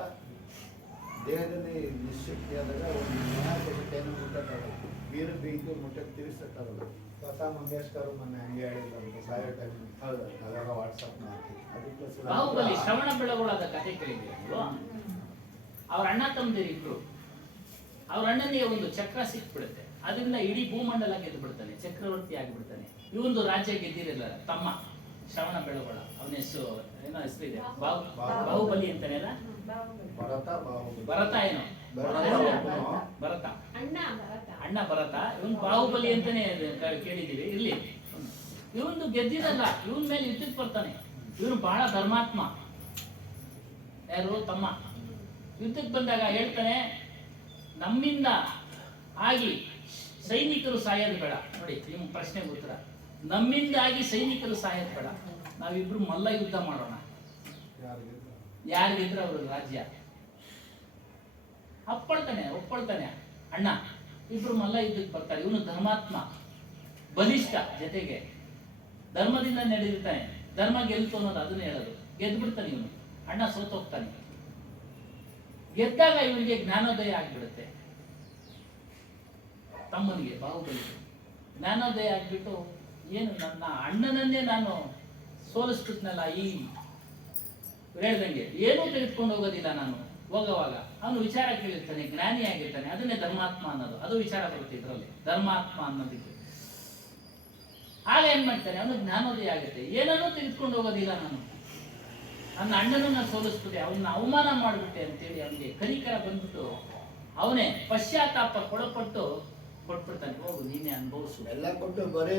ದೇಹದಲ್ಲಿ ನಿಶಕ್ತಿಯಾದಾಗ ಒಂದು ಜ್ಞಾನಕೋಶತೆಯನ್ನು ಮುಟ್ಟಕ್ಕಾಗಲ್ಲ, ಬೀರು ಬೀಗು ಮುಟ್ಟಕ್ಕೆ ತಿರ್ಸಕ್ಕಾಗಲ್ಲ. ಲತಾ ಮಂಗೇಶ್ಕರ್ ಮೊನ್ನೆ ಹಂಗೆ ಹೇಳಿದ್ರು ಸಾಯೋ ಟೈಮ್. ಹೌದಾ? ಅದಾಗ ವಾಟ್ಸಪ್ನ ಹಾಕಿ ಬಾಹುಬಲಿ ಅದಕ್ಕೋಸ್ಕರ ಶ್ರವಣ ಬೆಳಗೊಳದ ಕಥೆ ಕೇಳಿದ್ಯಲ್ವಾ? ಅವ್ರ ಅಣ್ಣ ತಮ್ಮದಿರಿಬ್ರು, ಅವ್ರ ಅಣ್ಣನಿಗೆ ಒಂದು ಚಕ್ರ ಸಿಕ್ಬಿಡುತ್ತೆ, ಅದರಿಂದ ಇಡೀ ಭೂಮಂಡಲ ಗೆದ್ದು ಬಿಡ್ತಾನೆ, ಚಕ್ರವರ್ತಿ ಆಗಿಬಿಡ್ತಾನೆ. ಇವೊಂದು ರಾಜ್ಯ ಗೆದ್ದಿರಲ್ಲ ತಮ್ಮ ಶ್ರವಣ ಬೆಳಗೊಳ, ಅವನ ಹೆಸರು ಏನೋ ಹೆಸರಿದೆ, ಬಾಹುಬಲಿ ಅಂತಾನೆಲ್ಲ, ಭರತ ಏನೋ, ಭರತ ಅಣ್ಣ ಭರತ, ಇವನ್ ಬಾಹುಬಲಿ ಅಂತಾನೆ ಕೇಳಿದೀವಿ. ಇರ್ಲಿ, ಇವನು ಗೆದ್ದಿರಲ್ಲ, ಇವನ್ ಮೇಲೆ ಯುದ್ಧಕ್ಕೆ ಬರ್ತಾನೆ. ಇವನು ಬಹಳ ಧರ್ಮಾತ್ಮ. ಯಾರು? ತಮ್ಮ. ಯುದ್ಧಕ್ಕೆ ಬಂದಾಗ ಹೇಳ್ತಾನೆ, ನಮ್ಮಿಂದ ಆಗಿ ಸೈನಿಕರು ಸಾಯೋದು ಬೇಡ. ನೋಡಿ ನಿಮ್ಮ ಪ್ರಶ್ನೆಗೆ ಉತ್ತರ, ನಮ್ಮಿಂದಾಗಿ ಸೈನಿಕರು ಸಾಯೋದು ಬೇಡ, ನಾವಿಬ್ರು ಮಲ್ಲ ಯುದ್ಧ ಮಾಡೋಣ, ಯಾರಿಗಿದ್ರೆ ಅವರು ರಾಜ್ಯ. ಒಪ್ಕೊಳ್ತಾನೆ ಅಣ್ಣ. ಇಬ್ರು ಮಲ್ಲ ಯುದ್ಧಕ್ಕೆ ಬರ್ತಾರೆ. ಇವನು ಧರ್ಮಾತ್ಮ, ಬಲಿಷ್ಠ, ಜೊತೆಗೆ ಧರ್ಮದಿಂದ ನಡೆದಿರ್ತಾನೆ. ಧರ್ಮ ಗೆಲ್ತು ಅನ್ನೋದು ಅದನ್ನ ಹೇಳೋದು. ಗೆದ್ದು ಬಿಡ್ತಾನೆ ಇವನು. ಅಣ್ಣ ಸೋತೋಗ್ತಾನೆ. ಗೆದ್ದಾಗ ಇವನಿಗೆ ಜ್ಞಾನೋದಯ ಆಗಿಬಿಡುತ್ತೆ. ತಮ್ಮನಿಗೆ ಬಾಹುಬಲಿ ಜ್ಞಾನೋದಯ ಆಗ್ಬಿಟ್ಟು, ಏನು ನನ್ನ ಅಣ್ಣನನ್ನೇ ನಾನು ಸೋಲಿಸ್ಬಿಟ್ನಲ್ಲ, ಈ ಹೇಳ್ದಂಗೆ ಏನೂ ತೆಗೆದುಕೊಂಡು ಹೋಗೋದಿಲ್ಲ ನಾನು. ಹೋಗುವಾಗ ಅವನು ವಿಚಾರ ಕೇಳಿರ್ತಾನೆ, ಜ್ಞಾನಿ ಆಗಿರ್ತಾನೆ, ಅದನ್ನೇ ಧರ್ಮಾತ್ಮ ಅನ್ನೋದು. ಅದು ವಿಚಾರ ಬರುತ್ತೆ ಇದರಲ್ಲಿ, ಧರ್ಮಾತ್ಮ ಅನ್ನೋದಕ್ಕೆ. ಆಗ ಏನ್ ಮಾಡ್ತಾನೆ, ಅವನು ಜ್ಞಾನೋದಯ ಆಗುತ್ತೆ. ಏನನ್ನೂ ತೆಗೆದುಕೊಂಡು ಹೋಗೋದಿಲ್ಲ ನಾನು, ನನ್ನ ಅಣ್ಣನನ್ನ ಸೋಲಿಸ್ಬಿಟ್ಟೆ, ಅವನ್ನ ಅವಮಾನ ಮಾಡಿಬಿಟ್ಟೆ ಅಂತೇಳಿ ಅವನಿಗೆ ಕನಿಕರ ಬಂದ್ಬಿಟ್ಟು ಅವನೇ ಪಶ್ಚಾತ್ತಾಪ ಕೊಟ್ಬಿಡ್ತಾನೆ. ಹೋಗು, ನೀನೇ ಅನುಭವಿಸು, ಎಲ್ಲ ಕೊಟ್ಟು ಬರೀ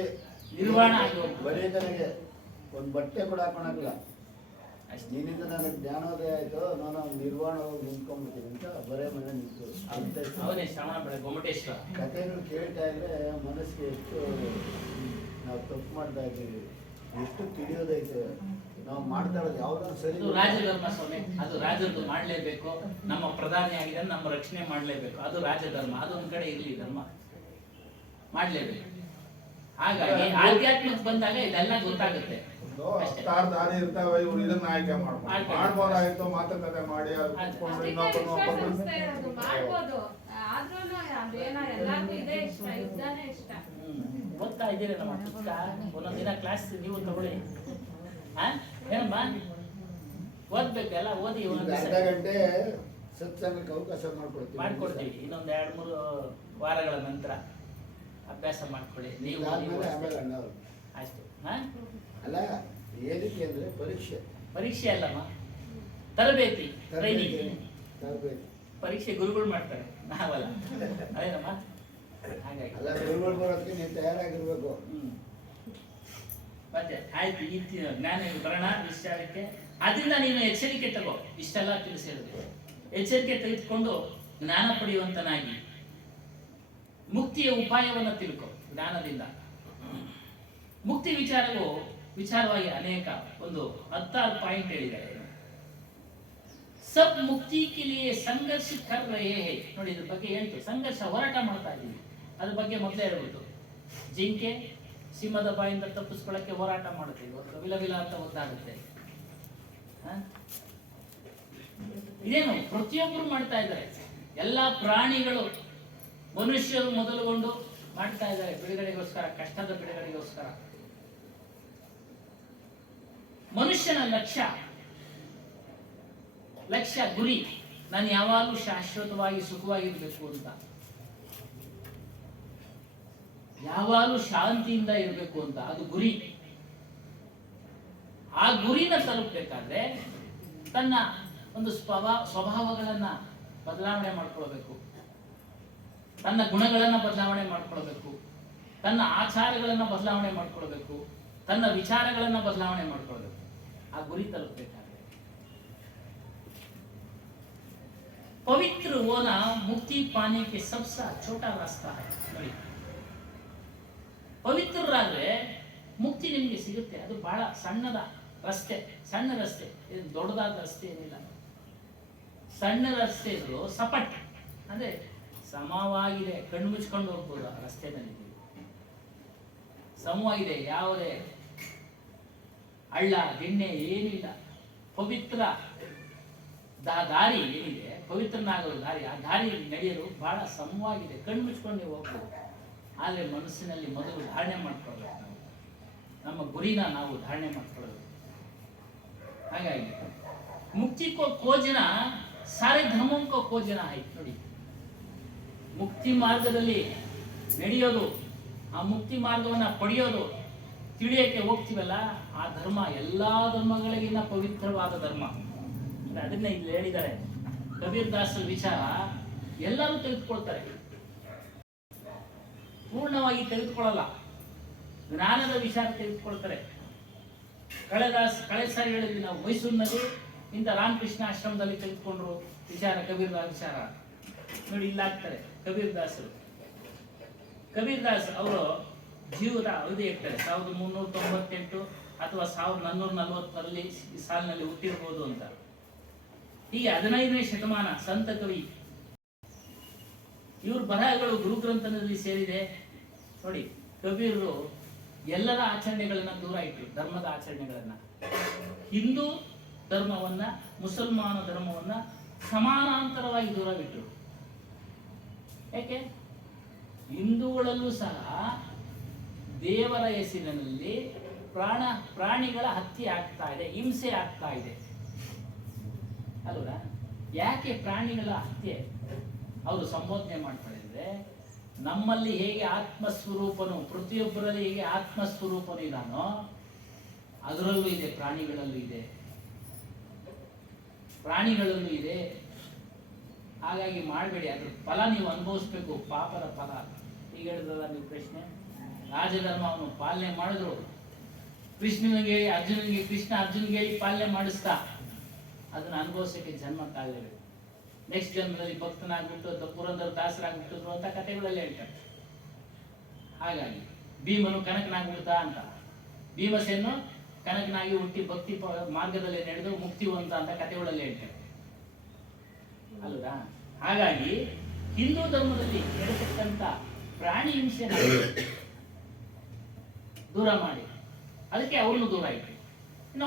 ನಿರ್ವಾಣ ಆಗಿ ಹೋಗು. ಬರೀ ನನಗೆ ಒಂದು ಬಟ್ಟೆ ಕೂಡ ಹಾಕೊಳಕ್ಕಿಲ್ಲ. ಅಷ್ಟೇ. ನಿನ್ನಿಂದ ನನಗೆ ಜ್ಞಾನೋದಯ ಆಯಿತು, ನಾನು ನಿರ್ವಾಣವಾಗಿ ನಿಂತ್ಕೊಂಡ್ಬಿಡ್ತೀನಿ ಅಂತ ಬರೇ ಮನೆ ನಿಂತು ಅವನೇ ಶ್ರವಣ ಬೆಳೆ ಗೊಮ್ಮಟೇಶ್ವರ. ಕಥೆಗಳು ಕೇಳ್ತಾ ಇದ್ರೆ ಮನಸ್ಸಿಗೆ ಎಷ್ಟು ನಾವು ತಪ್ಪು ಮಾಡ್ತಾ ಇದ್ದೀವಿ, ಎಷ್ಟು ತಿಳಿಯೋದೈತೆ, ನಾವು ಮಾಡ್ತಾ ಇರೋದು ಯಾವುದೋ ಸರಿ. ಇದು ರಾಜಧರ್ಮ ಸ್ವಾಮಿ, ಅದು ರಾಜದ್ದು ಮಾಡಲೇಬೇಕು. ನಮ್ಮ ಪ್ರಧಾನಿ ಆಗಿದೆ, ನಮ್ಮ ರಕ್ಷಣೆ ಮಾಡಲೇಬೇಕು, ಅದು ರಾಜಧರ್ಮ. ಅದೊಂದ್ ಕಡೆ ಇರ್ಲಿ, ಧರ್ಮ ಮಾಡಲೇಬೇಕು. ಹಾಗಾಗಿ ಆಧ್ಯಾತ್ಮಕ್ಕೆ ಬಂದಾಗ ಇದೆಲ್ಲ ಗೊತ್ತಾಗುತ್ತೆ ಅಷ್ಟೇ. ಹತ್ತಾರು ದಾರಿ ಇರ್ತಾವೆ, ಇವ್ರು ಇದನ್ನ ಆಯ್ಕೆ ಮಾಡ್ಬೋದು. ಮಾಡ್ಬೋದಾಯ್ತು, ಮಾತುಕತೆ ಮಾಡಿ ಅದು ಅದೇ. ಕುತ್ಕೊಂಡು ಅದಕ್ಕೆ ಇನ್ನೊಬ್ಬರನ್ನ ವಿಶ್ವಾಸ ಒಬ್ಬರನ್ನ ಅಷ್ಟೇ ಇರೋದು, ಮಾಡ್ಬೋದು. ಆದ್ರೂನು ಅದೇನೋ ಎಲ್ಲಾರ್ಗೂ ಇದೇ ಇಷ್ಟ, ಯುದ್ಧನೇ ಇಷ್ಟ. ಓದ್ತಾ ಇದ್ದೀರಿ ನಮ್ಮ ಪುಸ್ತಕ. ಒಂದೊಂದ್ ದಿನ ಕ್ಲಾಸ್ ನೀವು ತಗೊಳ್ಳಿ. ಏನಮ್ಮ ಓದ್ಬೇಕು, ಎಲ್ಲ ಓದಿ ಒಂದು ಅರ್ಧ ಗಂಟೆ ಸತ್ಸಂಗಕ್ಕೆ ಅವಕಾಶ ಮಾಡ್ಕೊಡ್ತೀವಿ. ಇನ್ನೊಂದ್ 2-3 ವಾರಗಳ ನಂತರ ಅಭ್ಯಾಸ ಮಾಡ್ಕೊಳ್ಳಿ. ನೀವು ಆದ್ಮೇಲೆ ಆಮೇಲೆ ಅಣ್ಣವ್ರು ಅಷ್ಟೇ. ಅಲ್ಲ, ಏನಕ್ಕೆ ಅಂದ್ರೆ ಪರೀಕ್ಷೆ ಪರೀಕ್ಷೆ ಅಲ್ಲಮ್ಮ, ತರಬೇತಿ, ಟ್ರೈನಿಂಗ್. ತರಬೇತಿ. ಪರೀಕ್ಷೆ ಗುರುಗಳು ಮಾಡ್ತಾರೆ, ನಾವಲ್ಲ. ಅದೇನಮ್ಮ, ಹಾಗಾಗಿ ಅಲ್ಲ, ಗುರುಗಳು ಬರೋದಕ್ಕೆ ನೀವು ತಯಾರಾಗಿರ್ಬೇಕು. ಮತ್ತೆ ಆಯ್ತು, ಈ ಜ್ಞಾನ ಬರೋಣ ವಿಚಾರಕ್ಕೆ. ಅದರಿಂದ ನೀನು ಎಚ್ಚರಿಕೆ ತಗೋ. ಇಷ್ಟೆಲ್ಲ ತಿಳಿಸಿರೋದು ಎಚ್ಚರಿಕೆ ತೆಗೆದುಕೊಂಡು ಜ್ಞಾನ ಪಡೆಯುವಂತನಾಗಿ ಮುಕ್ತಿಯ ಉಪಾಯವನ್ನು ತಿಳ್ಕೊ. ಜ್ಞಾನದಿಂದ ಮುಕ್ತಿ ವಿಚಾರವಾಗಿ ಅನೇಕ ಒಂದು 16 ಪಾಯಿಂಟ್ ಹೇಳಿದ್ದಾರೆ. ಸಬ್ ಮುಕ್ತಿ ಕೆ ಲಿಯೆ ಸಂಘರ್ಷ ಕರ್ ರಹೇ ಹೈ. ನೋಡಿ, ಇದ್ರ ಬಗ್ಗೆ ಹೇಳ್ತು. ಸಂಘರ್ಷ, ಹೋರಾಟ ಮಾಡ್ತಾ ಇದ್ದೀವಿ. ಅದ್ರ ಬಗ್ಗೆ ಮೊದಲೇ ಹೇಳ್ಬಿಟ್ಟು, ಜಿಂಕೆ ಸಿಂಹದ ಬಾಯಿಂದ ತಪ್ಪಿಸ್ಕೊಳ್ಳಕ್ಕೆ ಹೋರಾಟ ಮಾಡುತ್ತೆ, ವಿಲ ಅಂತ ಒದ್ದಾಡುತ್ತೆ. ಇದೇನು ಪ್ರತಿಯೊಬ್ಬರು ಮಾಡ್ತಾ ಇದ್ದಾರೆ. ಎಲ್ಲಾ ಪ್ರಾಣಿಗಳು, ಮನುಷ್ಯರು ಮೊದಲುಗೊಂಡು ಮಾಡ್ತಾ ಇದ್ದಾರೆ ಬಿಡುಗಡೆಗೋಸ್ಕರ, ಕಷ್ಟದ ಬಿಡುಗಡೆಗೋಸ್ಕರ. ಮನುಷ್ಯನ ಲಕ್ಷ್ಯ ಗುರಿ, ನಾನು ಯಾವಾಗಲೂ ಶಾಶ್ವತವಾಗಿ ಸುಖವಾಗಿರ್ಬೇಕು ಅಂತ, ಯಾವಾಗಲೂ ಶಾಂತಿಯಿಂದ ಇರಬೇಕು ಅಂತ, ಅದು ಗುರಿ. ಆ ಗುರಿನ ತಲುಪಬೇಕಾದ್ರೆ ತನ್ನ ಒಂದು ಸ್ವಭಾವಗಳನ್ನ ಬದಲಾವಣೆ ಮಾಡ್ಕೊಳ್ಬೇಕು, ತನ್ನ ಗುಣಗಳನ್ನ ಬದಲಾವಣೆ ಮಾಡ್ಕೊಳ್ಬೇಕು, ತನ್ನ ಆಚಾರಗಳನ್ನ ಬದಲಾವಣೆ ಮಾಡ್ಕೊಳ್ಬೇಕು, ತನ್ನ ವಿಚಾರಗಳನ್ನ ಬದಲಾವಣೆ ಮಾಡ್ಕೊಳ್ಬೇಕು. ಆ ಗುರಿ ತಲುಪಬೇಕಾದ್ರೆ पवित्र होना मुक्ति पाने के सबसे छोटा रास्ता है. ನೋಡಿ, ಪವಿತ್ರರಾದ್ರೆ ಮುಕ್ತಿ ನಿಮಗೆ ಸಿಗುತ್ತೆ. ಅದು ಬಹಳ ಸಣ್ಣ ರಸ್ತೆ, ಇದು ದೊಡ್ಡದಾದ ರಸ್ತೆ ಏನಿಲ್ಲ. ಸಣ್ಣ ರಸ್ತೆ ಇದ್ರು ಸಪಟ್, ಅಂದ್ರೆ ಸಮವಾಗಿದೆ, ಕಣ್ಣು ಮುಚ್ಕೊಂಡು ಹೋಗ್ಬೋದು. ಆ ರಸ್ತೆನಲ್ಲಿ ಸಮವಾಗಿದೆ, ಯಾವುದೇ ಹಳ್ಳ ದಿಣ್ಣೆ ಏನಿಲ್ಲ. ಪವಿತ್ರ ದಾರಿ ಏನಿದೆ, ಪವಿತ್ರನಾಗೋ ದಾರಿ, ಆ ದಾರಿ ನಡೆಯಲು ಬಹಳ ಸಮವಾಗಿದೆ, ಕಣ್ಣು ಮುಚ್ಕೊಂಡು ನೀವು ಹೋಗ್ಬೋದು. ಆದರೆ ಮನಸ್ಸಿನಲ್ಲಿ ಮೊದಲು ಧಾರಣೆ ಮಾಡ್ಕೊಳ್ಬೇಕು. ನಾವು ನಮ್ಮ ಗುರಿನ ನಾವು ಧಾರಣೆ ಮಾಡ್ಕೊಳ್ಬೇಕು. ಹಾಗಾಗಿ ಮುಕ್ತಿ ಕೋ ಖೋಜನ ಸಾರೆ ಧರ್ಮಂ ಕೋ ಖೋಜನ ಆಯ್ತು. ನೋಡಿ, ಮುಕ್ತಿ ಮಾರ್ಗದಲ್ಲಿ ನಡೆಯೋದು, ಆ ಮುಕ್ತಿ ಮಾರ್ಗವನ್ನ ಪಡೆಯೋದು, ತಿಳಿಯಕ್ಕೆ ಹೋಗ್ತೀವಲ್ಲ, ಆ ಧರ್ಮ ಎಲ್ಲಾ ಧರ್ಮಗಳಿಗಿಂತ ಪವಿತ್ರವಾದ ಧರ್ಮ. ಅದನ್ನ ಇಲ್ಲಿ ಹೇಳಿದ್ದಾರೆ. ಕಬೀರ್ ದಾಸರ ವಿಚಾರ ಎಲ್ಲರೂ ತೆಗೆದುಕೊಳ್ತಾರೆ, ಪೂರ್ಣವಾಗಿ ತೆಗೆದುಕೊಳ್ಳಲ್ಲ. ಜ್ಞಾನದ ವಿಚಾರ ತೆಗೆದುಕೊಳ್ತಾರೆ. ಕಳೆದ ಸಾರಿ ಹೇಳಿದ್ವಿ ನಾವು, ಮೈಸೂರಿನಲ್ಲಿ ಇಂಥ ರಾಮಕೃಷ್ಣ ಆಶ್ರಮದಲ್ಲಿ ತೆಗೆದುಕೊಂಡ್ರು ವಿಚಾರ, ಕಬೀರ್ ದಾಸ್ ವಿಚಾರ. ನೋಡಿ, ಇಲ್ಲಾಗ್ತಾರೆ ಕಬೀರ್ ದಾಸ್ ಅವರು ಜೀವದ ಅವಧಿ ಇರ್ತಾರೆ 1398 ಅಥವಾ 1440 ಈ ಸಾಲಿನಲ್ಲಿ ಹುಟ್ಟಿರ್ಬೋದು ಅಂತ. ಹೀಗೆ 15ನೇ ಶತಮಾನ ಸಂತ ಕವಿ. ಇವ್ರ ಬರಹಗಳು ಗುರುಗ್ರಂಥದಲ್ಲಿ ಸೇರಿದೆ. ನೋಡಿ, ಕಬೀರರು ಎಲ್ಲರ ಆಚರಣೆಗಳನ್ನ ದೂರ ಇಟ್ಟು, ಧರ್ಮದ ಆಚರಣೆಗಳನ್ನ, ಹಿಂದೂ ಧರ್ಮವನ್ನ ಮುಸಲ್ಮಾನ ಧರ್ಮವನ್ನ ಸಮಾನಾಂತರವಾಗಿ ದೂರ ಬಿಟ್ಟರು. ಯಾಕೆ? ಹಿಂದೂಗಳಲ್ಲೂ ಸಹ ದೇವರ ಹೆಸರಿನಲ್ಲಿ ಪ್ರಾಣಿಗಳ ಹತ್ಯೆ ಆಗ್ತಾ ಇದೆ, ಹಿಂಸೆ ಆಗ್ತಾ ಇದೆ ಅಲ್ವಾ? ಯಾಕೆ ಪ್ರಾಣಿಗಳ ಹತ್ಯೆ ಅವರು ಸಂಬೋಧನೆ ಮಾಡ್ತಾರೆ ಅಂದ್ರೆ, ನಮ್ಮಲ್ಲಿ ಹೇಗೆ ಆತ್ಮಸ್ವರೂಪನು, ಪ್ರತಿಯೊಬ್ಬರಲ್ಲಿ ಹೇಗೆ ಆತ್ಮಸ್ವರೂಪನು ಇದಾನೋ ಅದರಲ್ಲೂ ಇದೆ, ಪ್ರಾಣಿಗಳಲ್ಲೂ ಇದೆ. ಹಾಗಾಗಿ ಮಾಡಬೇಡಿ, ಅದ್ರ ಫಲ ನೀವು ಅನುಭವಿಸ್ಬೇಕು, ಪಾಪದ ಫಲ. ಈಗ ಹೇಳಿದ್ರಲ್ಲ ನೀವು ಪ್ರಶ್ನೆ, ರಾಜಧರ್ಮ ಅವನು ಪಾಲನೆ ಮಾಡಿದ್ರು ಕೃಷ್ಣನಿಗೆ ಹೇಳಿ ಅರ್ಜುನನಿಗೆ, ಕೃಷ್ಣ ಅರ್ಜುನಿಗೆ ಹೇಳಿ ಪಾಲನೆ ಮಾಡಿಸ್ತಾ ಅದನ್ನ ಅನುಭವಿಸೋಕೆ ಜನ್ಮ ತಾಳಲೇಬೇಕು. ನೆಕ್ಸ್ಟ್ ಜನ್ಮದಲ್ಲಿ ಭಕ್ತನಾಗ್ಬಿಟ್ಟು ಅಥವಾ ಪುರಂದರ ದಾಸರಾಗ್ಬಿಟ್ಟಿದ್ರು ಅಂತ ಕಥೆಗಳಲ್ಲಿ ಹೇಳ್ತಾರೆ. ಹಾಗಾಗಿ ಭೀಮನು ಕನಕನಾಗ್ಬಿಡ್ತಾ ಅಂತ, ಭೀಮಸೇನು ಕನಕನಾಗಿ ಹುಟ್ಟಿ ಭಕ್ತಿ ಮಾರ್ಗದಲ್ಲಿ ನಡೆದು ಮುಕ್ತಿ ಹೊಂದ ಅಂತ ಕಥೆಗಳಲ್ಲಿ ಹೇಳ್ತಾರೆ ಅಲ್ವಾ. ಹಾಗಾಗಿ ಹಿಂದೂ ಧರ್ಮದಲ್ಲಿ ನಡೆಸತಕ್ಕಂಥ ಪ್ರಾಣಿ ಹಿಂಸೆನ ದೂರ ಮಾಡಿ ಅದಕ್ಕೆ ಅವ್ರನ್ನು ದೂರ ಆಯ್ತು. ಇನ್ನು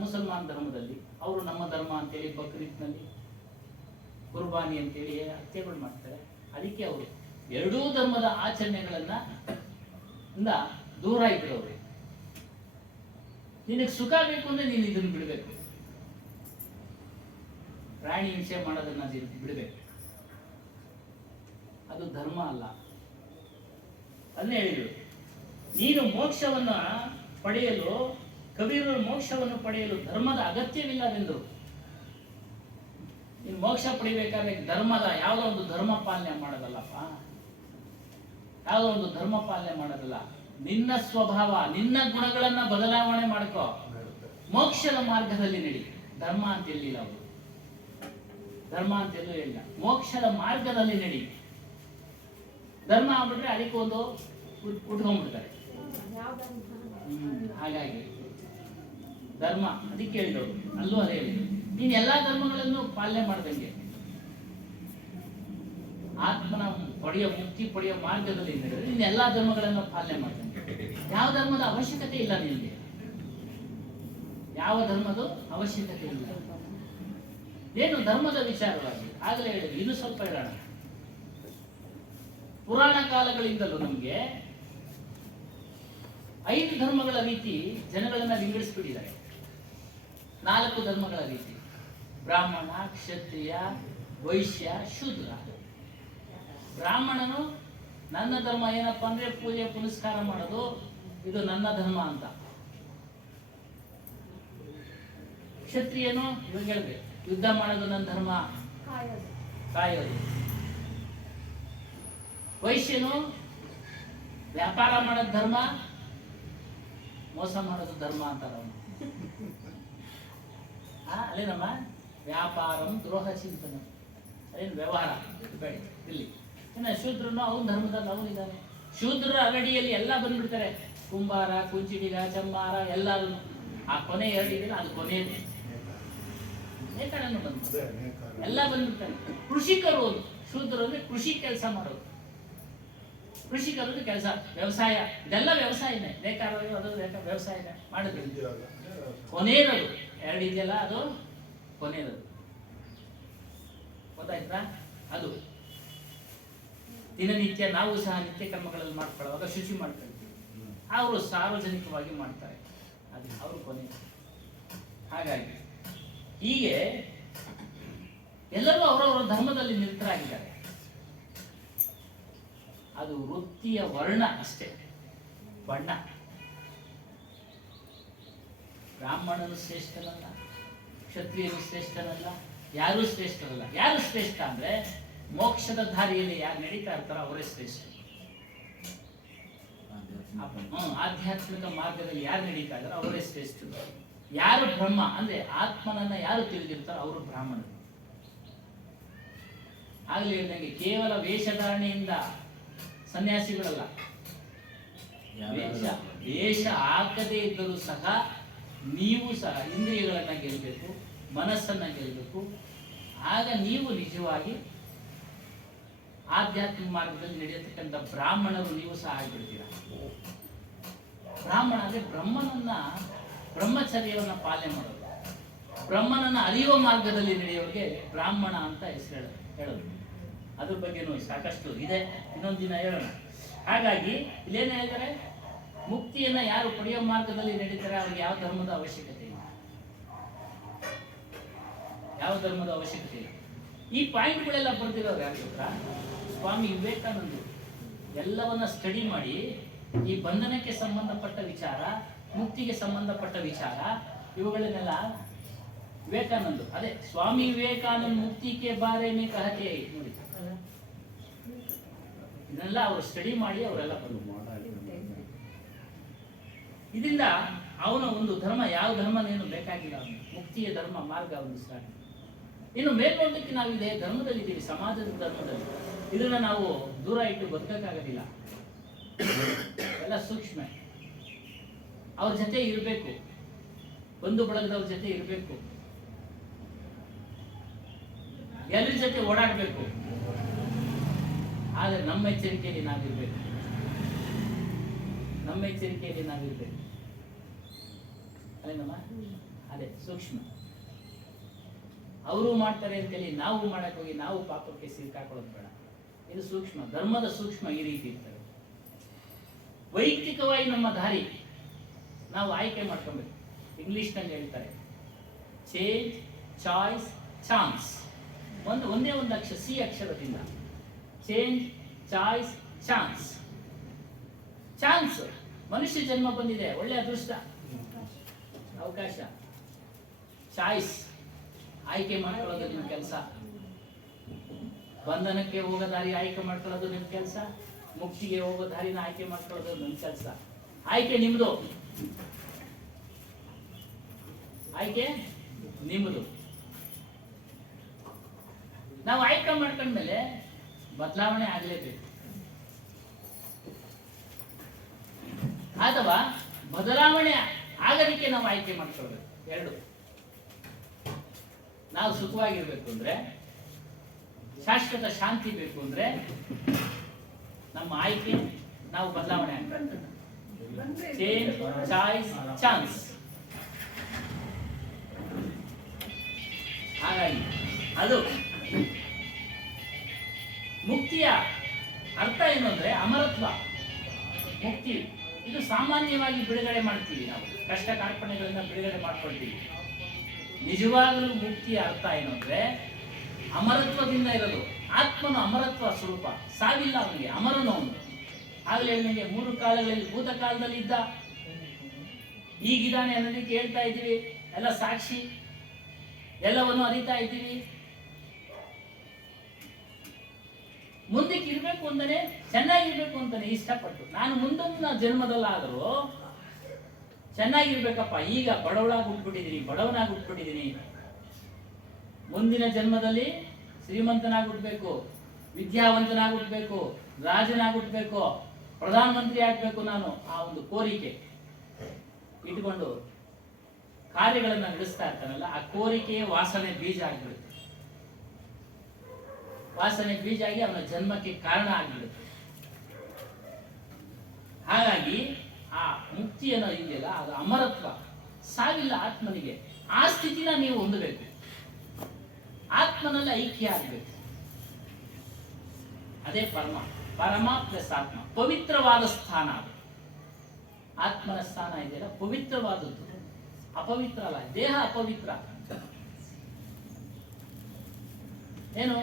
ಮುಸಲ್ಮಾನ್ ಧರ್ಮದಲ್ಲಿ ಅವರು ನಮ್ಮ ಧರ್ಮ ಅಂತೇಳಿ ಬಕ್ರೀದ್ನಲ್ಲಿ ಕುರ್ಬಾನಿ ಅಂತೇಳಿ ಹತ್ಯೆಗಳು ಮಾಡ್ತಾರೆ. ಅದಕ್ಕೆ ಅವರು ಎರಡೂ ಧರ್ಮದ ಆಚರಣೆಗಳನ್ನ ದೂರ ಇದ್ರು ಅವರು. ನಿನಗೆ ಸುಖ ಬೇಕು ಅಂದ್ರೆ ನೀನು ಇದನ್ನು ಬಿಡಬೇಕು, ಪ್ರಾಣಿ ಹಿಂಸೆ ಮಾಡೋದನ್ನ ಬಿಡಬೇಕು. ಅದು ಧರ್ಮ ಅಲ್ಲ. ಅದನ್ನೇ ಹೇಳಿದ್ರು, ನೀನು ಮೋಕ್ಷವನ್ನ ಪಡೆಯಲು, ಕಬೀರರು ಮೋಕ್ಷವನ್ನು ಪಡೆಯಲು ಧರ್ಮದ ಅಗತ್ಯವಿಲ್ಲವೆಂದರು. ನೀನು ಮೋಕ್ಷ ಪಡಿಬೇಕಾದ್ರೆ ಧರ್ಮದ ಯಾವುದೋ ಒಂದು ಧರ್ಮ ಪಾಲನೆ ಮಾಡೋದಲ್ಲಪ್ಪ, ಯಾವುದೋ ಒಂದು ಧರ್ಮ ಪಾಲನೆ ಮಾಡೋದಲ್ಲ. ನಿನ್ನ ಸ್ವಭಾವ, ನಿನ್ನ ಗುಣಗಳನ್ನ ಬದಲಾವಣೆ ಮಾಡ್ಕೋ, ಮೋಕ್ಷದ ಮಾರ್ಗದಲ್ಲಿ ನಡಿ. ಧರ್ಮ ಅಂತ ಹೇಳಿಲ್ಲ ಅವರು, ಧರ್ಮ ಅಂತ ಎಲ್ಲೂ ಹೇಳಿಲ್ಲ. ಮೋಕ್ಷದ ಮಾರ್ಗದಲ್ಲಿ ನಡಿ. ಧರ್ಮ ಆಗ್ಬಿಟ್ರೆ ಅದಕ್ಕೆ ಒಂದು ಉಟ್ಕೊಂಡ್ಬಿಡ್ತಾರೆ. ಹಾಗಾಗಿ ಧರ್ಮ ಅದಕ್ಕೆ ಹೇಳಿದವರು, ಅಲ್ಲೂ ಅದೇ ಹೇಳಿದ್ರು, ನೀನು ಎಲ್ಲಾ ಧರ್ಮಗಳನ್ನು ಪಾಲನೆ ಮಾಡ್ದಂಗೆ ಆತ್ಮನ ಮುಕ್ತಿ ಪಡೆಯೋ ಮಾರ್ಗದಲ್ಲಿ ನಡೆದ್ರೆ ನೀನು ಎಲ್ಲಾ ಧರ್ಮಗಳನ್ನು ಪಾಲನೆ ಮಾಡ್ದಂಗೆ. ಯಾವ ಧರ್ಮದ ಅವಶ್ಯಕತೆ ಇಲ್ಲ ನಿನಗೆ, ಯಾವ ಧರ್ಮದ ಅವಶ್ಯಕತೆ ಇಲ್ಲ. ಏನು ಧರ್ಮದ ವಿಚಾರವಾಗಿ ಆಗಲೇ ಹೇಳಿದ್ರು. ಇನ್ನು ಸ್ವಲ್ಪ ಹೇಳೋಣ. ಪುರಾಣ ಕಾಲಗಳಿಂದಲೂ ನಮಗೆ 5 ಧರ್ಮಗಳ ರೀತಿ ಜನಗಳನ್ನ ವಿಂಗಡಿಸ್ಬಿಟ್ಟಿದ್ದಾರೆ. 4 ಧರ್ಮಗಳ ರೀತಿ: ಬ್ರಾಹ್ಮಣ, ಕ್ಷತ್ರಿಯ, ವೈಶ್ಯ, ಶೂದ್ರ. ಬ್ರಾಹ್ಮಣನು ನನ್ನ ಧರ್ಮ ಏನಪ್ಪಾ ಅಂದ್ರೆ ಪೂಜೆ ಪುನಸ್ಕಾರ ಮಾಡೋದು, ಇದು ನನ್ನ ಧರ್ಮ ಅಂತ. ಕ್ಷತ್ರಿಯನು ಇವಾಗ ಹೇಳಿದ್ರೆ ಯುದ್ಧ ಮಾಡೋದು ನನ್ನ ಧರ್ಮ, ಕಾಯೋದು. ವೈಶ್ಯನು ವ್ಯಾಪಾರ ಮಾಡೋದು ಧರ್ಮ, ಮೋಸ ಮಾಡೋದು ಧರ್ಮ ಅಂತಾರ. ಅಲ್ಲೇನಮ್ಮ, ವ್ಯಾಪಾರಂ ದ್ರೋಹ ಚಿಂತನ, ಅದೇನು ವ್ಯವಹಾರ ಬೇಡ ಇಲ್ಲಿ. ಇನ್ನು ಶೂದ್ರನು ಅವನ ಧರ್ಮದಲ್ಲಿ ಅವನಿದ್ದಾನೆ. ಶೂದ್ರರ ಅರಡಿಯಲ್ಲಿ ಎಲ್ಲ ಬಂದ್ಬಿಡ್ತಾರೆ, ಕುಂಬಾರ, ಕುಂಚಿಡಿಗ, ಚಮ್ಮಾರ, ಎಲ್ಲರೂ. ಆ ಕೊನೆ 2 ಇದೆಯಲ್ಲ ಅದು ಕೊನೆಯದು. ನೇಕಾರನು ಬಂದ್ಬಿಡ್ತಾರೆ, ಎಲ್ಲ ಬಂದ್ಬಿಡ್ತಾರೆ. ಕೃಷಿಕರು, ಶೂದ್ರರು ಅಂದ್ರೆ ಕೃಷಿ ಕೆಲಸ ಮಾಡೋದು. ಕೃಷಿಕರದ್ದು ಕೆಲಸ, ವ್ಯವಸಾಯ, ಇದೆಲ್ಲ ವ್ಯವಸಾಯನೇ. ನೇಕಾರರು ಅದು ವ್ಯವಸಾಯನೇ ಮಾಡಿದ್ರು. ಕೊನೆಯದು 2 ಇದೆಯಲ್ಲ ಅದು ಕೊನೆಯದು. ಗೊತ್ತಾಯ್ತಾ? ಅದು ದಿನನಿತ್ಯ ನಾವು ಸಹ ನಿತ್ಯ ಕರ್ಮಗಳಲ್ಲಿ ಮಾಡ್ಕೊಳ್ಳುವಾಗ ಶುಚಿ ಮಾಡ್ಕೊಳ್ತೀವಿ, ಅವರು ಸಾರ್ವಜನಿಕವಾಗಿ ಮಾಡ್ತಾರೆ, ಅದು ಅವರು ಕೊನೆ. ಹಾಗಾಗಿ ಹೀಗೆ ಎಲ್ಲರೂ ಅವರವರ ಧರ್ಮದಲ್ಲಿ ನಿರತರಾಗಿದ್ದಾರೆ. ಅದು ವೃತ್ತಿಯ ವರ್ಣ ಅಷ್ಟೇ, ಬಣ್ಣ. ಬ್ರಾಹ್ಮಣನು ಶ್ರೇಷ್ಠನಲ್ಲ, ಕ್ಷತ್ರಿಯನು ಶ್ರೇಷ್ಠನಲ್ಲ, ಯಾರೂ ಶ್ರೇಷ್ಠರಲ್ಲ. ಯಾರು ಶ್ರೇಷ್ಠ ಅಂದ್ರೆ ಮೋಕ್ಷದ ದಾರಿಯಲ್ಲಿ ಯಾರು ನಡೀತಾ ಇರ್ತಾರೋ ಅವರೇ ಶ್ರೇಷ್ಠ. ಆಧ್ಯಾತ್ಮಿಕ ಮಾರ್ಗದಲ್ಲಿ ಯಾರು ನಡೀತಾ ಇದ್ದಾರೋ ಅವರೇ ಶ್ರೇಷ್ಠರು. ಯಾರು ಬ್ರಹ್ಮ ಅಂದ್ರೆ ಆತ್ಮನನ್ನ ಯಾರು ತಿಳಿದಿರ್ತಾರೋ ಅವರು ಬ್ರಾಹ್ಮಣರು. ಆಗ್ಲೇ ಹೇಳಿದಂಗೆ ಕೇವಲ ವೇಷಧಾರಣೆಯಿಂದ ಸನ್ಯಾಸಿಗಳಲ್ಲ. ವೇಷ ಹಾಕದೇ ಇದ್ದರೂ ಸಹ ನೀವು ಸಹ ಇಂದ್ರಿಯಗಳನ್ನ ಗೆಲ್ಲಬೇಕು, ಮನಸ್ಸನ್ನ ಗೆಲ್ಲಬೇಕು. ಆಗ ನೀವು ನಿಜವಾಗಿ ಆಧ್ಯಾತ್ಮಿಕ ಮಾರ್ಗದಲ್ಲಿ ನಡೆಯತಕ್ಕಂಥ ಬ್ರಾಹ್ಮಣರು ನೀವು ಸಹ ಆಗಿಬಿಡ್ತೀರಾ. ಬ್ರಾಹ್ಮಣ ಅಂದ್ರೆ ಬ್ರಹ್ಮಚರ್ಯವನ್ನ ಪಾಲನೆ ಮಾಡೋದು, ಬ್ರಹ್ಮನನ್ನ ಅರಿಯುವ ಮಾರ್ಗದಲ್ಲಿ ನಡೆಯೋರಿಗೆ ಬ್ರಾಹ್ಮಣ ಅಂತ ಹೆಸರು ಹೇಳೋದು. ಅದ್ರ ಬಗ್ಗೆನೂ ಸಾಕಷ್ಟು ಇದೆ, ಇನ್ನೊಂದು ದಿನ ಹೇಳೋಣ. ಹಾಗಾಗಿ ಇಲ್ಲೇನು ಹೇಳ್ತಾರೆ, ಮುಕ್ತಿಯನ್ನ ಯಾರು ಪಡೆಯೋ ಮಾರ್ಗದಲ್ಲಿ ನಡೀತಾರೆ ಅವ್ರಿಗೆ ಯಾವ ಧರ್ಮದ ಅವಶ್ಯಕತೆ ಇಲ್ಲ, ಯಾವ ಧರ್ಮದ ಅವಶ್ಯಕತೆ ಇಲ್ಲ. ಈ ಪಾಯಿಂಟ್ಗಳೆಲ್ಲ ಬರ್ತಿರೋರು ಯಾರು ಗೊತ್ತಾ? ಸ್ವಾಮಿ ವಿವೇಕಾನಂದರು ಎಲ್ಲವನ್ನ ಸ್ಟಡಿ ಮಾಡಿ ಈ ಬಂಧನಕ್ಕೆ ಸಂಬಂಧಪಟ್ಟ ವಿಚಾರ, ಮುಕ್ತಿಗೆ ಸಂಬಂಧಪಟ್ಟ ವಿಚಾರ, ಇವುಗಳನ್ನೆಲ್ಲ ವಿವೇಕಾನಂದರು, ಅದೇ ಸ್ವಾಮಿ ವಿವೇಕಾನಂದ ಮುಕ್ತಿಗೆ ಬಾರೆ ಮೇ ಕಹತೆ ನೋಡಿ, ಇದನ್ನೆಲ್ಲ ಅವರು ಸ್ಟಡಿ ಮಾಡಿ ಅವರೆಲ್ಲ ಬಂದು ಇದರಿಂದ ಅವನ ಒಂದು ಧರ್ಮ, ಯಾವ ಧರ್ಮನೇನು ಬೇಕಾಗಿಲ್ಲ, ಅವನು ಮುಕ್ತಿಯ ಧರ್ಮ ಮಾರ್ಗ ಒಂದು ಸ್ಟಾರ್ಟ್. ಇನ್ನು ಮೇಲ್ನೋಟಕ್ಕೆ ನಾವು ಇದೇ ಧರ್ಮದಲ್ಲಿ ಇದ್ದೀವಿ, ಸಮಾಜದ ಧರ್ಮದಲ್ಲಿ. ಇದನ್ನ ನಾವು ದೂರ ಇಟ್ಟು ಬದುಕಕ್ಕಾಗೋದಿಲ್ಲ. ಎಲ್ಲ ಸೂಕ್ಷ್ಮ. ಅವ್ರ ಜೊತೆ ಇರಬೇಕು, ಬಂಧು ಬಳಗದವ್ರ ಜೊತೆ ಇರಬೇಕು, ಎಲ್ಲರ ಜೊತೆ ಓಡಾಡಬೇಕು. ಆದರೆ ನಮ್ಮ ಎಚ್ಚರಿಕೆಯಲ್ಲಿ ನಾವಿರ್ಬೇಕು, ನಮ್ಮ ಎಚ್ಚರಿಕೆಯಲ್ಲಿ ನಾವಿರ್ಬೇಕು. ಅದೇನಮ್ಮ, ಅದೇ ಸೂಕ್ಷ್ಮ. ಅವರು ಮಾಡ್ತಾರೆ ಅಂತೇಳಿ ನಾವು ಮಾಡಕ್ ಹೋಗಿ ನಾವು ಪಾಪಕ್ಕೆ ಸಿಕ್ಕಾಕೊಳ್ಳೋದು ಬೇಡ. ಇದು ಸೂಕ್ಷ್ಮ, ಧರ್ಮದ ಸೂಕ್ಷ್ಮ ಈ ರೀತಿ ಇರ್ತದೆ. ವೈಯಕ್ತಿಕವಾಗಿ ನಮ್ಮ ದಾರಿ ನಾವು ಆಯ್ಕೆ ಮಾಡ್ಕೊಬೇಕು. ಇಂಗ್ಲಿಷ್ನಲ್ಲಿ ಹೇಳ್ತಾರೆ ಚೇಂಜ್, ಚಾಯ್ಸ್, ಚಾನ್ಸ್. ಒಂದೇ ಒಂದು ಅಕ್ಷರ, ಸಿ ಅಕ್ಷರದಿಂದ ಚೇಂಜ್, ಚಾಯ್ಸ್, ಚಾನ್ಸ್. ಚಾನ್ಸ್, ಮನುಷ್ಯ ಜನ್ಮ ಬಂದಿದೆ, ಒಳ್ಳೆ ಅದೃಷ್ಟ, ಅವಕಾಶ. ಚಾಯ್ಸ್, ಆಯ್ಕೆ ಮಾಡ್ಕೊಳ್ಳೋದು ನಿಮ್ಮ ಕೆಲಸ. ಬಂಧನಕ್ಕೆ ಹೋಗೋ ದಾರಿ ಆಯ್ಕೆ ಮಾಡ್ಕೊಳ್ಳೋದು ನಿಮ್ಮ ಕೆಲಸ, ಮುಕ್ತಿಗೆ ಹೋಗೋ ದಾರಿನ ಆಯ್ಕೆ ಮಾಡ್ಕೊಳ್ಳೋದು ನಿಮ್ಮ ಕೆಲಸ. ಆಯ್ಕೆ ನಿಮ್ದು, ಆಯ್ಕೆ ನಿಮ್ಮದು. ನಾವು ಆಯ್ಕೆ ಮಾಡ್ಕೊಂಡ್ಮೇಲೆ ಬದಲಾವಣೆ ಆಗಲೇಬೇಕು. ಅಥವಾ ಬದಲಾವಣೆ ಆಗಲಿಕ್ಕೆ ನಾವು ಆಯ್ಕೆ ಮಾಡ್ಕೊಳ್ಬೇಕು. ಎರಡು, ನಾವು ಸುಖವಾಗಿರ್ಬೇಕು ಅಂದ್ರೆ, ಶಾಶ್ವತ ಶಾಂತಿ ಬೇಕು ಅಂದ್ರೆ ನಮ್ಮ ಆಯ್ಕೆ, ನಾವು ಬದಲಾವಣೆ ಆಗ್ಬೇಕು. Change, choice, chance. ಹಾಗಾಗಿ ಅದು ಮುಕ್ತಿಯ ಅರ್ಥ ಏನು ಅಂದ್ರೆ ಅಮರತ್ವ. ಮುಕ್ತಿ ಇದು ಸಾಮಾನ್ಯವಾಗಿ ಬಿಡುಗಡೆ ಮಾಡ್ತೀವಿ ನಾವು, ಕಷ್ಟ ಕಾರ್ಪಣ್ಯಗಳಿಂದ ಬಿಡುಗಡೆ ಮಾಡ್ಕೊಳ್ತೀವಿ. ನಿಜವಾಗಲೂ ಮುಕ್ತಿಯ ಅರ್ಥ ಏನು ಅಂದ್ರೆ ಅಮರತ್ವದಿಂದ ಇರೋದು. ಆತ್ಮನು ಅಮರತ್ವ ಸ್ವರೂಪ, ಸಾವಿಲ್ಲ ಅವನಿಗೆ, ಅಮರನು ಅವನು. ಆಗಲೇ ನಿಮಗೆ 3 ಕಾಲಗಳಲ್ಲಿ, ಭೂತ ಕಾಲದಲ್ಲಿ ಇದ್ದ, ಈಗಿದ್ದಾನೆ ಅನ್ನೋದಕ್ಕೆ ಹೇಳ್ತಾ ಇದ್ದೀವಿ. ಎಲ್ಲ ಸಾಕ್ಷಿ, ಎಲ್ಲವನ್ನು ಅರಿತಾ ಇದ್ದೀವಿ. ಮುಂದಕ್ಕೆ ಇರಬೇಕು ಅಂತಾನೆ, ಚೆನ್ನಾಗಿರ್ಬೇಕು ಅಂತಾನೆ ಇಷ್ಟಪಟ್ಟು, ನಾನು ಮುಂದೊಂದು ಜನ್ಮದಲ್ಲಾದರೂ ಚೆನ್ನಾಗಿರ್ಬೇಕಪ್ಪ, ಈಗ ಬಡವಳಾಗಿ ಹುಟ್ಬಿಟ್ಟಿದ್ದೀನಿ, ಬಡವನಾಗಿ ಹುಟ್ಬಿಟ್ಟಿದ್ದೀನಿ, ಮುಂದಿನ ಜನ್ಮದಲ್ಲಿ ಶ್ರೀಮಂತನಾಗಿ ಹುಟ್ಟಬೇಕು, ವಿದ್ಯಾವಂತನಾಗಿ ಹುಟ್ಟಬೇಕು, ರಾಜನಾಗಿ ಹುಟ್ಟಬೇಕು, ಪ್ರಧಾನಮಂತ್ರಿ ಆಗ್ಬೇಕು ನಾನು, ಆ ಒಂದು ಕೋರಿಕೆ ಇಟ್ಕೊಂಡು ಕಾರ್ಯಗಳನ್ನು ನಡೆಸ್ತಾ ಇರ್ತಾನಲ್ಲ, ಆ ಕೋರಿಕೆಯ ವಾಸನೆ ಬೀಜ ಆಗ್ಬಿಡುತ್ತೆ. ವಾಸನೆ ಬೀಜ ಆಗಿ ಅವನ ಜನ್ಮಕ್ಕೆ ಕಾರಣ ಆಗ್ಬಿಡುತ್ತೆ. ಹಾಗಾಗಿ ಆ ಮುಕ್ತಿಯನ್ನು ಇದೆಯಲ್ಲ, ಅದು ಅಮರತ್ವ, ಸಾವಿಲ್ಲ ಆತ್ಮನಿಗೆ. ಆ ಸ್ಥಿತಿನ ನೀವು ಹೊಂದಬೇಕು. ಆತ್ಮನಲ್ಲಿ ಐಕ್ಯ ಆಗಬೇಕು. ಅದೇ ಪರಮ, ಪರಮ ಪ್ಲಸ್ ಆತ್ಮ, ಪವಿತ್ರವಾದ ಸ್ಥಾನ. ಆತ್ಮನ ಸ್ಥಾನ ಇದೆಯಲ್ಲ ಪವಿತ್ರವಾದದ್ದು, ಅಪವಿತ್ರ ಅಲ್ಲ. ದೇಹ ಅಪವಿತ್ರ, ಏನು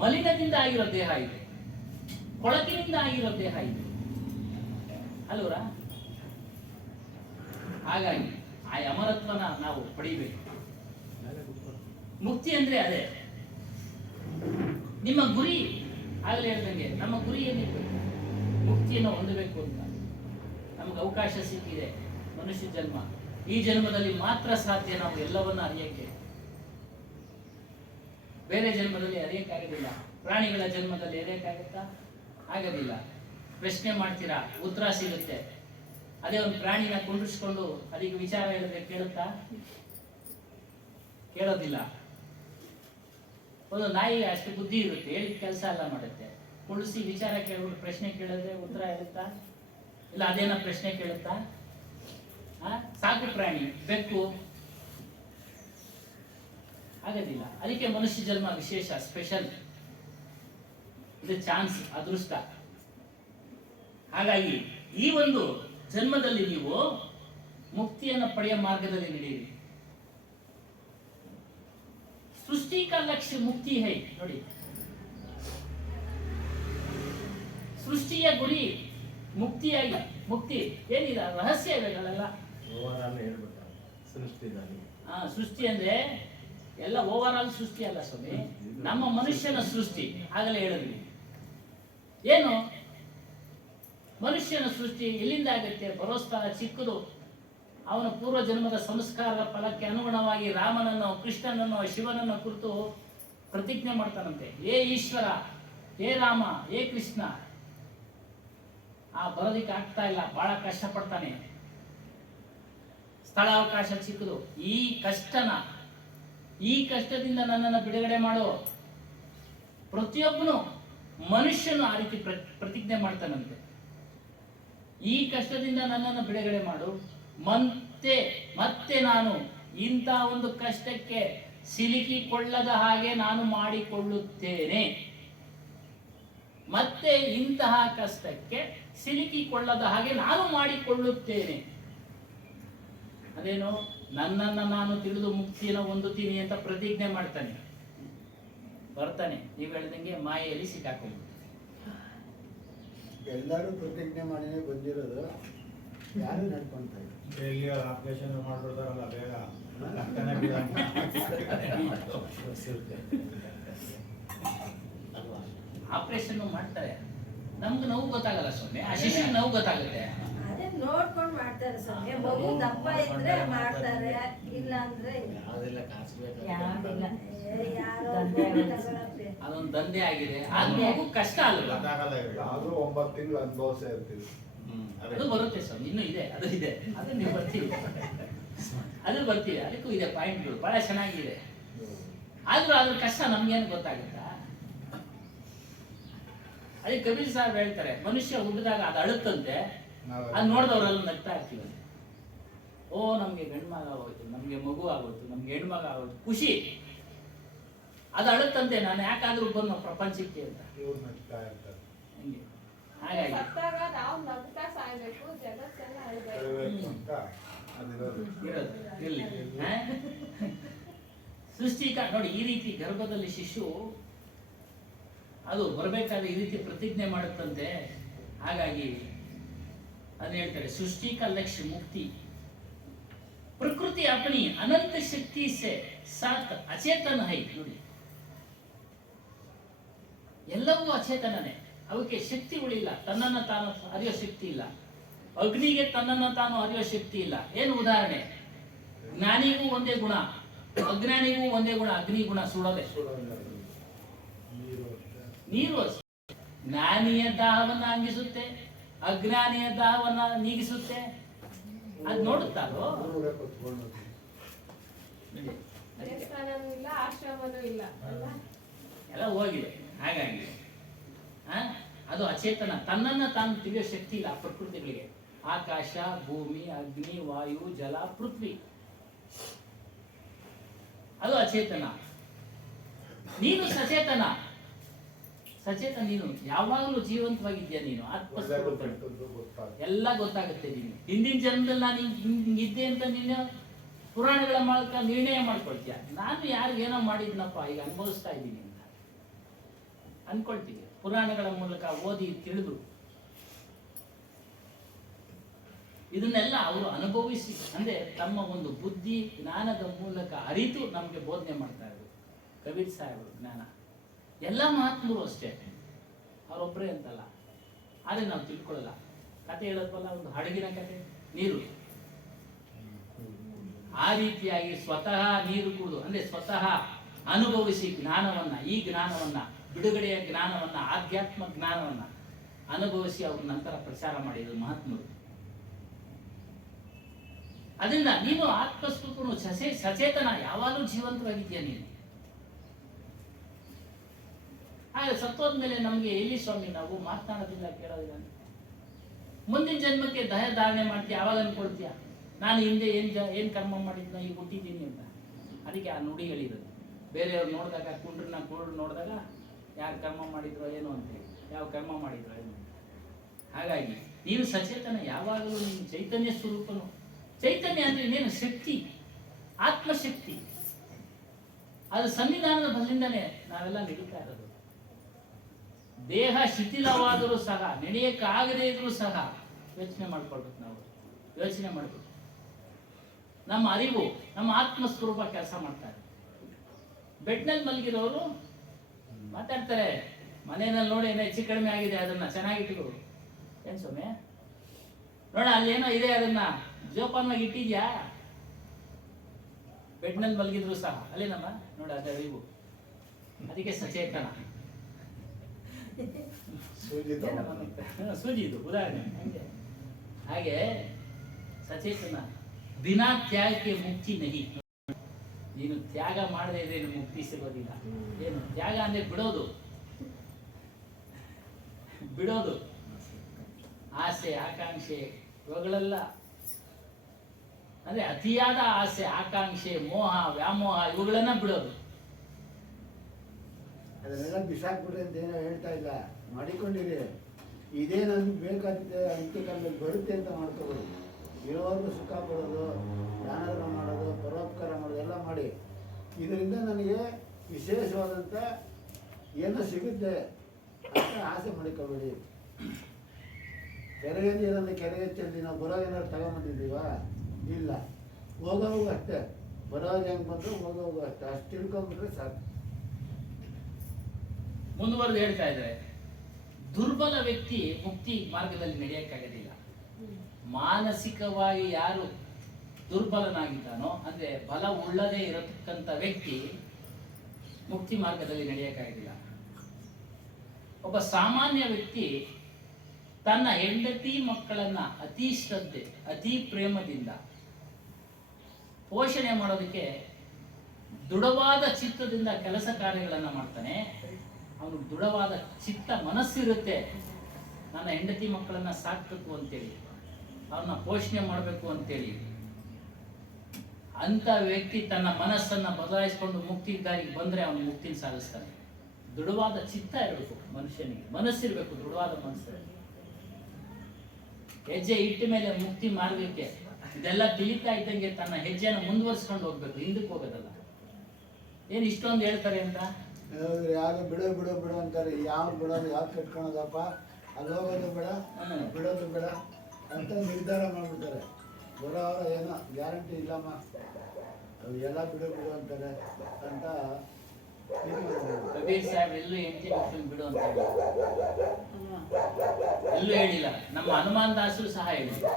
ಮಲಿನದಿಂದ ಆಗಿರೋ ದೇಹ ಇದೆ, ಕೊಳಕಿನಿಂದ ಆಗಿರೋ ದೇಹ ಇದೆ ಅಲ್ವರ. ಹಾಗಾಗಿ ಆ ಅಮರತ್ವನ ನಾವು ಪಡಿಬೇಕು. ಮುಕ್ತಿ ಅಂದ್ರೆ ಅದೇ ನಿಮ್ಮ ಗುರಿ. ಆಗಲೇ ಹೇಳ್ದಂಗೆ ನಮ್ಮ ಗುರಿ ಏನಿರ್ಬೇಕು, ಮುಕ್ತಿಯನ್ನು ಹೊಂದಬೇಕು ಅಂತ. ನಮ್ಗೆ ಅವಕಾಶ ಸಿಕ್ಕಿದೆ, ಮನುಷ್ಯ ಜನ್ಮ. ಈ ಜನ್ಮದಲ್ಲಿ ಮಾತ್ರ ಸಾಧ್ಯ ನಾವು ಎಲ್ಲವನ್ನ ಅರಿಯಕ್ಕೆ. ಬೇರೆ ಜನ್ಮದಲ್ಲಿ ಅರಿಯಕ್ಕಾಗೋದಿಲ್ಲ. ಪ್ರಾಣಿಗಳ ಜನ್ಮದಲ್ಲಿ ಅರಿಯಕ್ಕಾಗತ್ತಾ? ಆಗೋದಿಲ್ಲ. ಪ್ರಶ್ನೆ ಮಾಡ್ತೀರಾ, ಉತ್ತರ ಸಿಗುತ್ತೆ. ಅದೇ ಒಂದು ಪ್ರಾಣಿನ ಕುಂಡಿಸ್ಕೊಂಡು ಅದಕ್ಕೆ ವಿಚಾರ ಹೇಳಿದ್ರೆ ಕೇಳುತ್ತಾ? ಕೇಳೋದಿಲ್ಲ. ಒಂದು ನಾಯಿ ಅಷ್ಟು ಬುದ್ಧಿ ಇರುತ್ತೆ, ಹೇಳಿದ ಕೆಲಸ ಎಲ್ಲ ಮಾಡುತ್ತೆ. ಕುಳಿಸಿ ವಿಚಾರ ಕೇಳ್ಬಿಟ್ಟು ಪ್ರಶ್ನೆ ಕೇಳಿದ್ರೆ ಉತ್ತರ ಹೇಳುತ್ತಾ? ಇಲ್ಲ ಅದೇನ ಪ್ರಶ್ನೆ ಕೇಳುತ್ತಾ? ಸಾಕು ಪ್ರಾಣಿ, ಬೆಕ್ಕು ಆಗೋದಿಲ್ಲ. ಅದಕ್ಕೆ ಮನುಷ್ಯ ಜನ್ಮ ವಿಶೇಷ, ಸ್ಪೆಷಲ್. ಇದು ಚಾನ್ಸ್, ಅದೃಷ್ಟ. ಹಾಗಾಗಿ ಈ ಒಂದು ಜನ್ಮದಲ್ಲಿ ನೀವು ಮುಕ್ತಿಯನ್ನು ಪಡೆಯ ಮಾರ್ಗದಲ್ಲಿ ನಡೆಯಿರಿ. सृष्टि का लक्ष्य मुक्ति है ನೋಡಿ. ಸೃಷ್ಟಿಯ ಗುರಿ ಮುಕ್ತಿಯಾಗಿ, ಮುಕ್ತಿ ಏನಿಲ್ಲ ರಹಸ್ಯ ಇವೆಗಳೆಲ್ಲ. ಸೃಷ್ಟಿ ಅಂದ್ರೆ ಎಲ್ಲ ಓವರ್ ಆಲ್ ಸೃಷ್ಟಿ ಅಲ್ಲ ಸ್ವಾಮಿ, ನಮ್ಮ ಮನುಷ್ಯನ ಸೃಷ್ಟಿ. ಆಗಲೇ ಹೇಳಿದ್ವಿ, ಏನು ಮನುಷ್ಯನ ಸೃಷ್ಟಿ ಎಲ್ಲಿಂದ ಆಗುತ್ತೆ? ಬರೋ ಸ್ಥಳ ಚಿಕ್ಕದು, ಅವನ ಪೂರ್ವ ಜನ್ಮದ ಸಂಸ್ಕಾರದ ಫಲಕ್ಕೆ ಅನುಗುಣವಾಗಿ ರಾಮನನ್ನು, ಕೃಷ್ಣನನ್ನು, ಶಿವನನ್ನು ಕುರಿತು ಪ್ರತಿಜ್ಞೆ ಮಾಡ್ತಾನಂತೆ. ಏ ಈಶ್ವರ, ಏ ರಾಮ, ಏ ಕೃಷ್ಣ. ಬರೋದಿಕ್ಕೆ ಆಗ್ತಾ ಇಲ್ಲ, ಬಹಳ ಕಷ್ಟಪಡ್ತಾನೆ. ಸ್ಥಳಾವಕಾಶ ಚಿಕ್ಕದು. ಈ ಕಷ್ಟದಿಂದ ನನ್ನನ್ನು ಬಿಡುಗಡೆ ಮಾಡು. ಪ್ರತಿಯೊಬ್ಬನು ಮನುಷ್ಯನು ಆ ರೀತಿ ಪ್ರತಿಜ್ಞೆ ಮಾಡ್ತಾನಂತೆ. ಈ ಕಷ್ಟದಿಂದ ನನ್ನನ್ನು ಬಿಡುಗಡೆ ಮಾಡು, ಮತ್ತೆ ನಾನು ಇಂಥ ಒಂದು ಕಷ್ಟಕ್ಕೆ ಸಿಲುಕಿಕೊಳ್ಳದ ಹಾಗೆ ನಾನು ಮಾಡಿಕೊಳ್ಳುತ್ತೇನೆ. ಮತ್ತೆ ಇಂತಹ ಕಷ್ಟಕ್ಕೆ ಸಿಲುಕಿಕೊಳ್ಳದ ಹಾಗೆ ನಾನು ಮಾಡಿಕೊಳ್ಳುತ್ತೇನೆ. ಅದೇನು, ನನ್ನನ್ನು ನಾನು ತಿಳಿದು ಮುಕ್ತಿಯನ್ನು ಹೊಂದುತ್ತೀನಿ ಅಂತ ಪ್ರತಿಜ್ಞೆ ಮಾಡ್ತಾನೆ. ಬರ್ತಾನೆ, ನೀವು ಹೇಳ್ದಂಗೆ ಮಾಯೆಯಲ್ಲಿ ಸಿಕ್ಕಾಕೊಂಡು. ಎಲ್ಲರೂ ಪ್ರತಿಜ್ಞೆ ಮಾಡಿನೇ ಬಂದಿರೋದು, ಯಾರು ನಡ್ಕೊಂತ ಇಲ್ಲ. ಡೈಲಿ ಆಪರೇಷನ್ ಮಾಡ್ಬಿಡ್ತಾರಲ್ಲ ಬೇಗ. ಆಪರೇಷನ್ ಮಾಡ್ತಾರೆ, ನಮ್ಗೆ ನೋವು ಗೊತ್ತಾಗಲ್ಲ ಸ್ವಾಮಿ, ಆ ಶಿಶುವಿಗೆ ನೋವು ಗೊತ್ತಾಗುತ್ತೆ. ಅದೇ ನೋಡ್ಕೊಂಡು ಮಾಡ್ತಾರೆ ಸ್ವಾಮಿ. ಮಗು ದಪ್ಪ ಇದ್ರೆ ಮಾಡ್ತಾರೆ, ಇಲ್ಲ ಅಂದ್ರೆ ಅದೆಲ್ಲ ಕಾಸು ಯಾವ್ದಿಲ್ಲ. ಯಾರೋ ತಗೊಳಪ್ರಿ. ಅದೊಂದು ದಂಧೆ ಆಗಿದೆ. ಅದು ಮಗು ಕಷ್ಟ ಅಲ್ವಾ? ಗೊತ್ತಾಗಲ್ಲ ಇವ್ರಿಗೆ. ಅದು 9 ತಿಂಗಳು ಅನುಭವಿಸೇ ಇರ್ತೀವಿ. ಅದು ಬರುತ್ತೆ ಸ್ವಾಮಿ, ಇನ್ನೂ ಇದೆ, ಅದು ಇದೆ, ಅದು ನೀವು ಬರ್ತೀವಿ, ಅದು ಬರ್ತೀವಿ. ಅದಕ್ಕೂ ಇದೆ ಪಾಯಿಂಟ್ಗಳು, ಬಹಳ ಚೆನ್ನಾಗಿದೆ. ಆದ್ರೂ ಅದ್ರ ಕಷ್ಟ ನಮ್ಗೇನು ಗೊತ್ತಾಗುತ್ತಾ? ಅದಕ್ಕೆ ಕಬೀರ್ ಸಾಹೇಬ್ ಹೇಳ್ತಾರೆ, ಮನುಷ್ಯ ಹುಟ್ಟಿದಾಗ ಅದು ಅಳುತ್ತಂತೆ, ಅದು ನೋಡಿದವರೆಲ್ಲ ನಗ್ತಾ ಇರ್ತೀವಿ. ಓ, ನಮ್ಗೆ ಗಂಡು ಮಗ ಆಗೋಯ್ತು, ನಮ್ಗೆ ಮಗು ಆಗೋಯ್ತು, ನಮ್ಗೆ ಹೆಣ್ಮಗ ಆಗೋಯ್ತು, ಖುಷಿ. ಅದು ಅಳುತ್ತಂತೆ, ನಾನು ಯಾಕಾದ್ರೂ ಬಂದು ಪ್ರಪಂಚಕ್ಕೆ ಅಂತ. ಇವ್ರು ನಗ್ತಾ ಇರ್ತಾರೆ. ಹಂಗೆ ಹಾಗಾಗಿ ಸತ್ತಾಗ ನಾವು ನಗ್ತಾ ಸಾಯ್ಬೇಕು, ಜಗತ್ತೆಲ್ಲ ಅಳ್ಬೇಕು. ಕರಿಬೇಕು ಅಂತ ಅದಿರೋದು. ಇರೋದು ಇಲ್ಲಿ ನೋಡಿ, ಈ ರೀತಿ ಗರ್ಭದಲ್ಲಿ ಶಿಶು ಅದು ಬರಬೇಕಾದ್ರೆ ಈ ರೀತಿ ಪ್ರತಿಜ್ಞೆ ಮಾಡುತ್ತಂತೆ. ಹಾಗಾಗಿ ಅದನ್ನ ಹೇಳ್ತಾರೆ, ಸೃಷ್ಟಿ का लक्ष्य मुक्ति, प्रकृति अपनी अनंत शक्ति से साथ अचेतन है. ನೋಡಿ, ಎಲ್ಲವೂ ಅಚೇತನನೇ, ಅವಕ್ಕೆ ಶಕ್ತಿ ಉಳಿಲ್ಲ, ತನ್ನನ್ನು ತಾನು ಅರಿಯೋ ಶಕ್ತಿ ಇಲ್ಲ. ಅಗ್ನಿಗೆ ತನ್ನನ್ನು ತಾನು ಅರಿಯೋ ಶಕ್ತಿ ಇಲ್ಲ. ಏನು ಉದಾಹರಣೆ? ಜ್ಞಾನಿಗೂ ಒಂದೇ ಗುಣ, ಅಜ್ಞಾನಿಗೂ ಒಂದೇ ಗುಣ, ಅಗ್ನಿ ಗುಣ ಸುಡೋದೆ. ನೀರು ಅಷ್ಟೇ. ಜ್ಞಾನಿಯ ದಾಹವನ್ನ ಅಂಗಿಸುತ್ತೆ, ಅಜ್ಞಾನಿಯ ದಾಹವನ್ನ ನೀಗಿಸುತ್ತೆ. ಅದ್ ನೋಡುತ್ತಾರೋ? ದೇವಸ್ಥಾನನೂ ಇಲ್ಲ, ಆಶ್ರಮನೂ ಇಲ್ಲ ಅಲ್ಲ? ಎಲ್ಲ ಹೋಗಿದೆ. ಹಾಗಾಗಿ ಅದು ಅಚೇತನ, ತನ್ನನ್ನ ತಾನು ತಿಳಿಯೋ ಶಕ್ತಿ ಇಲ್ಲ ಆ ಪ್ರಕೃತಿಗಳಿಗೆ. ಆಕಾಶ, ಭೂಮಿ, ಅಗ್ನಿ, ವಾಯು, ಜಲ, ಪೃಥ್ವಿ, ಅದು ಅಚೇತನ. ನೀನು ಸಚೇತನ. ನೀನು ಯಾವಾಗಲೂ ಜೀವಂತವಾಗಿದ್ಯಾ. ನೀನು ಆತ್ಮಸ್ವರೂಪ, ಎಲ್ಲ ಗೊತ್ತಾಗುತ್ತೆ ನಿನ್ಗೆ. ಹಿಂದಿನ ಜನ್ಮದಲ್ಲಿ ನಾನು ಹಿಂಗಿದ್ದೆ ಅಂತ ನೀನು ಪುರಾಣಗಳ ಮೂಲಕ ನಿರ್ಣಯ ಮಾಡ್ಕೊಳ್ತೀಯ. ನಾನು ಯಾರಿಗೇನೋ ಮಾಡಿದ್ನಪ್ಪ, ಈಗ ಅನುಭವಿಸ್ತಾ ಇದ್ದೀನಿ ಅಂತ ಅನ್ಕೊಳ್ತೀವಿ. ಪುರಾಣಗಳ ಮೂಲಕ ಓದಿ ತಿಳಿದು ಇದನ್ನೆಲ್ಲ ಅವರು ಅನುಭವಿಸಿ, ಅಂದ್ರೆ ತಮ್ಮ ಒಂದು ಬುದ್ಧಿ ಜ್ಞಾನದ ಮೂಲಕ ಅರಿತು ನಮಗೆ ಬೋಧನೆ ಮಾಡ್ತಾ ಇದ್ರು. ಕಬೀರ್ ಸಾಹೇಬರು ಜ್ಞಾನ, ಎಲ್ಲ ಮಹಾತ್ಮರು ಅಷ್ಟೇ, ಅವರೊಬ್ಬರೇ ಅಂತಲ್ಲ. ಆದರೆ ನಾವು ತಿಳ್ಕೊಳ್ಳಲ್ಲ. ಕತೆ ಹೇಳೋದ್ವಲ್ಲ, ಒಂದು ಹಡಗಿನ ಕತೆ, ನೀರು. ಆ ರೀತಿಯಾಗಿ ಸ್ವತಃ ನೀರು ಕುಡಿದು, ಅಂದ್ರೆ ಸ್ವತಃ ಅನುಭವಿಸಿ ಜ್ಞಾನವನ್ನ, ಈ ಜ್ಞಾನವನ್ನ, ಬಿಡುಗಡೆಯ ಜ್ಞಾನವನ್ನ, ಆಧ್ಯಾತ್ಮ ಜ್ಞಾನವನ್ನ ಅನುಭವಿಸಿ ಅವ್ರ ನಂತರ ಪ್ರಚಾರ ಮಾಡಿದ್ರು ಮಹಾತ್ಮರು. ಅದರಿಂದ ನೀನು ಆತ್ಮಸ್ವರೂಪನು, ಸಚೇತನ, ಯಾವಾಗಲೂ ಜೀವಂತವಾಗಿದ್ಯಾ ನೀನು. ಹಾಗೆ ಸತ್ತೋದ್ಮೇಲೆ ನಮಗೆ ಎಲ್ಲಿ ಸ್ವಾಮಿ ನಾವು ಮಾತನಾಡೋದಿಲ್ಲ, ಕೇಳೋದಿಲ್ಲ. ಮುಂದಿನ ಜನ್ಮಕ್ಕೆ ದಯ ಧಾರಣೆ ಮಾಡ್ತೀಯ, ಯಾವಾಗ ಅನ್ಕೊಳ್ತೀಯ ನಾನು ಹಿಂದೆ ಏನ್ ಕರ್ಮ ಮಾಡಿದ್ನ ಈಗ ಹುಟ್ಟಿದ್ದೀನಿ ಅಂತ. ಅದಕ್ಕೆ ಆ ನುಡಿ ಹೇಳಿರೋದು. ಬೇರೆಯವ್ರು ನೋಡಿದಾಗ, ಕುಂಡ್ರನ್ನ ನೋಡಿದಾಗ ಯಾರು ಕರ್ಮ ಮಾಡಿದ್ರು ಏನು ಅಂತೇಳಿ, ಯಾವ ಕರ್ಮ ಮಾಡಿದ್ರು ಏನು ಅಂತ. ಹಾಗಾಗಿ ನೀನು ಸಚೇತನ, ಯಾವಾಗಲೂ ನೀನು ಚೈತನ್ಯ ಸ್ವರೂಪನು. ಚೈತನ್ಯ ಅಂದ್ರೆ ಇನ್ನೇನು? ಶಕ್ತಿ, ಆತ್ಮಶಕ್ತಿ. ಅದು ಸನ್ನಿಧಾನದ ಬದಲಿಂದನೇ ನಾವೆಲ್ಲ ನಡೀತಾ ಇರೋದು. ದೇಹ ಶಿಥಿಲವಾದರೂ ಸಹ, ನಡೆಯಕ್ಕಾಗದೇ ಇದ್ರೂ ಸಹ ಯೋಚನೆ ಮಾಡ್ಕೊಳ್ಬೇಕು. ನಾವು ಯೋಚನೆ ಮಾಡ್ಬೇಕು. ನಮ್ಮ ಅರಿವು, ನಮ್ಮ ಆತ್ಮಸ್ವರೂಪ ಕೆಲಸ ಮಾಡ್ತಾರೆ. ಬೆಡ್ನಲ್ಲಿ ಮಲಗಿರೋರು ಮಾತಾಡ್ತಾರೆ, ಮನೆಯಲ್ಲಿ ನೋಡಿ ಏನೋ ಹೆಚ್ಚು ಕಡಿಮೆ ಆಗಿದೆ, ಅದನ್ನ ಚೆನ್ನಾಗಿಟ್ಟು ಏನ್ ಸ್ವಾಮಿ ನೋಡ ಅಲ್ಲಿ ಏನೋ ಇದೆ, ಅದನ್ನ ಜೋಪಾನವಾಗಿ ಇಟ್ಟಿದ್ಯಾ? ಬೆಡ್ನಲ್ಲಿ ಮಲಗಿದ್ರು ಸಹ ಅಲ್ಲೇನಮ್ಮ ನೋಡಿ ಅದ ಇವು, ಅದಕ್ಕೆ ಸಚೇತನ. ಸೂಜಿ ಸೂಜಿ ಇದು ಉದಾಹರಣೆ. ಹಾಗೆ ಸಚೇತನ. ಬಿನಾ ತ್ಯಾಗಕ್ಕೆ ಮುಕ್ತಿ ನಹಿ. ನೀನು ತ್ಯಾಗ ಮಾಡದೇ ಇದ್ರೆ ಮುಕ್ತಿ ಸಿಗೋದಿಲ್ಲ. ಏನು ತ್ಯಾಗ ಅಂದ್ರೆ ಬಿಡೋದು, ಬಿಡೋದು ಆಸೆ ಆಕಾಂಕ್ಷೆ ಇವುಗಳೆಲ್ಲ ಅಂದ್ರೆ ಅತಿಯಾದ ಆಸೆ ಆಕಾಂಕ್ಷೆ ಮೋಹ ವ್ಯಾಮೋಹ ಇವುಗಳನ್ನ ಬಿಡೋದು. ಅದನ್ನೆಲ್ಲ ಬಿಸಾಕ್ಬಿಡ್ರಿ ಅಂತ ಏನೋ ಹೇಳ್ತಾ ಇಲ್ಲ, ಮಾಡಿಕೊಂಡಿರಿ. ಇದೇ ನನ್ಗೆ ಬೇಕಾಗುತ್ತೆ ಅಂತ್ಯಕಾಲದಲ್ಲಿ ಬರುತ್ತೆ ಅಂತ ಮಾಡ್ಕೋಬೋದು. ಇರೋರ್ಗು ಸುಖ ಕೊಡೋದು, ದಾನಧರ್ಮ ಮಾಡೋದು, ಪರೋಪಕಾರ ಮಾಡೋದು ಎಲ್ಲ ಮಾಡಿ ಇದರಿಂದ ನನಗೆ ವಿಶೇಷವಾದಂಥ ಏನೋ ಸಿಗುತ್ತೆ ಅಂತ ಆಸೆ ಮಾಡಿಕೋಬೇಡಿ. ಕೆರೆಗೆ ನೀರನ್ನು ಕೆರೆಗೆ ಚೆಲ್ಲಿ ನಾವು ಬರೋ ಏನಾದ್ರು ತಗೊಂಬಂದಿದ್ದೀವಾ? ಇಲ್ಲ. ಹೋಗೋವಾಗ ಅಷ್ಟೇ, ಬರೋವಾಗ ಹೆಂಗೆ ಬಂದು ಹೋಗೋವಾಗ ಅಷ್ಟೇ, ಅಷ್ಟು ತಿಳ್ಕೊಂಡ್ಬಿಟ್ರೆ ಸಾಕು. ಮುಂದುವರೆದು ಹೇಳ್ತಾ ಇದ್ದಾರೆ, ದುರ್ಬಲ ವ್ಯಕ್ತಿ ಮುಕ್ತಿ ಮಾರ್ಗದಲ್ಲಿ ನಡೆಯಕ್ಕಾಗೋದಿಲ್ಲ. ಮಾನಸಿಕವಾಗಿ ಯಾರು ದುರ್ಬಲನಾಗಿದ್ದಾನೋ ಅಂದ್ರೆ ಬಲ ಉಳ್ಳದೇ ಇರತಕ್ಕಂಥ ವ್ಯಕ್ತಿ ಮುಕ್ತಿ ಮಾರ್ಗದಲ್ಲಿ ನಡೆಯಕ್ಕಾಗೋದಿಲ್ಲ. ಒಬ್ಬ ಸಾಮಾನ್ಯ ವ್ಯಕ್ತಿ ತನ್ನ ಹೆಂಡತಿ ಮಕ್ಕಳನ್ನ ಅತಿ ಶ್ರದ್ಧೆ ಅತಿ ಪ್ರೇಮದಿಂದ ಪೋಷಣೆ ಮಾಡೋದಕ್ಕೆ ದೃಢವಾದ ಚಿತ್ತದಿಂದ ಕೆಲಸ ಕಾರ್ಯಗಳನ್ನು ಮಾಡ್ತಾನೆ. ಅವನು ದೃಢವಾದ ಚಿತ್ತ ಮನಸ್ಸಿರುತ್ತೆ, ನನ್ನ ಹೆಂಡತಿ ಮಕ್ಕಳನ್ನ ಸಾಕ್ಬೇಕು ಅಂತೇಳಿ, ಅವ್ರನ್ನ ಪೋಷಣೆ ಮಾಡಬೇಕು ಅಂತೇಳಿ. ಅಂತ ವ್ಯಕ್ತಿ ತನ್ನ ಮನಸ್ಸನ್ನ ಬದಲಾಯಿಸಿಕೊಂಡು ಮುಕ್ತಿ ದಾರಿಗೆ ಬಂದ್ರೆ ಅವನು ಮುಕ್ತಿನ ಸಾಧಿಸ್ತಾನೆ. ದೃಢವಾದ ಚಿತ್ತ ಇರಬೇಕು ಮನುಷ್ಯನಿಗೆ, ಮನಸ್ಸಿರ್ಬೇಕು, ದೃಢವಾದ ಮನಸ್ಸು. ಹೆಜ್ಜೆ ಇಟ್ಟ ಮೇಲೆ ಮುಕ್ತಿ ಮಾರ್ಗಕ್ಕೆ ಇದೆಲ್ಲ ತಿಳಿತಾ ಇದ್ದಂಗೆ ತನ್ನ ಹೆಜ್ಜೆನ ಮುಂದುವರಿಸ್ಕೊಂಡು ಹೋಗ್ಬೇಕು, ಹಿಂದಕ್ಕೆ ಹೋಗೋದಲ್ಲ. ಏನು ಇಷ್ಟೊಂದು ಹೇಳ್ತಾರೆ ಅಂತ ಯಾರು ಬಿಡು ಬಿಡು ಬಿಡು ಅಂತಾರೆ. ಯಾವ ಬಿಡೋದು, ಯಾವ ಕಟ್ಕೊಳೋದಪ್ಪ, ಅಲ್ಲಿ ಹೋಗೋದು ಬೇಡ, ಬಿಡೋದು ಬೇಡ ಅಂತ ನಿರ್ಧಾರ ಮಾಡಿಬಿಡ್ತಾರೆ. ಬರೋವರ ಏನೋ ಗ್ಯಾರಂಟಿ ಇಲ್ಲಮ್ಮ, ಅದು ಎಲ್ಲ ಬಿಡು ಬಿಡು ಅಂತಾರೆ ಅಂತ ಕಬೀರ್ ಸಾಹೇಬ್ ಎಲ್ಲೂ ಹೆಂಡತಿ ಮಕ್ಕಳನ್ನ ಬಿಡು ಅಂತ ಎಲ್ಲೂ ಹೇಳಿಲ್ಲ. ನಮ್ಮ ಹನುಮಾನ್ ದಾಸರು ಸಹ ಹೇಳಿಲ್ಲ.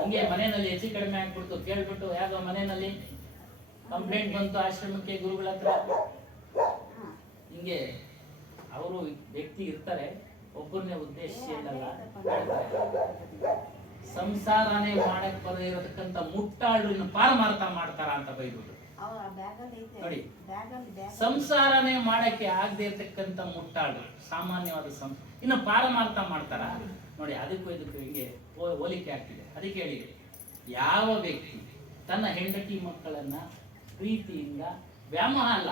ಹಿಂಗೆ ಮನೆಯಲ್ಲಿ ಹೆಚ್ಚು ಕಡಿಮೆ ಆಗ್ಬಿಡ್ತು, ಕೇಳ್ಬಿಟ್ಟು ಯಾವ್ದೋ ಮನೆಯಲ್ಲಿ ಕಂಪ್ಲೇಂಟ್ ಬಂತು ಆಶ್ರಮಕ್ಕೆ ಗುರುಗಳ ಹತ್ರ. ಹಿಂಗೆ ಅವರು ವ್ಯಕ್ತಿ ಇರ್ತಾರೆ, ಒಬ್ಬರನ್ನೇ ಉದ್ದೇಶಿಸಿ ಅಲ್ಲ, ಸಂಸಾರನೇ ಮಾಡಕ್ ಬರದೇ ಇರತಕ್ಕಂತ ಮುಟ್ಟಾಳನ್ನ ಪಾರಮಾರ್ಥ ಮಾಡ್ತಾರ ಅಂತ ಬೈದ್ರು. ನೋಡಿ, ಸಂಸಾರನೇ ಮಾಡಕ್ಕೆ ಆಗದೆ ಇರತಕ್ಕಂತ ಮುಟ್ಟಾಳು ಸಾಮಾನ್ಯವಾದ ಇನ್ನು ಪಾರಮಾರ್ಥ ಮಾಡ್ತಾರ ನೋಡಿ. ಅದಕ್ಕೂ ಇದಕ್ಕೂ ಹಿಂಗೆ ಹೋಲಿಕೆ ಆಗ್ತಿದೆ. ಅದಕ್ಕೆ ಹೇಳಿ, ಯಾವ ವ್ಯಕ್ತಿ ತನ್ನ ಹೆಂಡತಿ ಮಕ್ಕಳನ್ನ ಪ್ರೀತಿಯಿಂದ, ವ್ಯಾಮೋಹ ಅಲ್ಲ,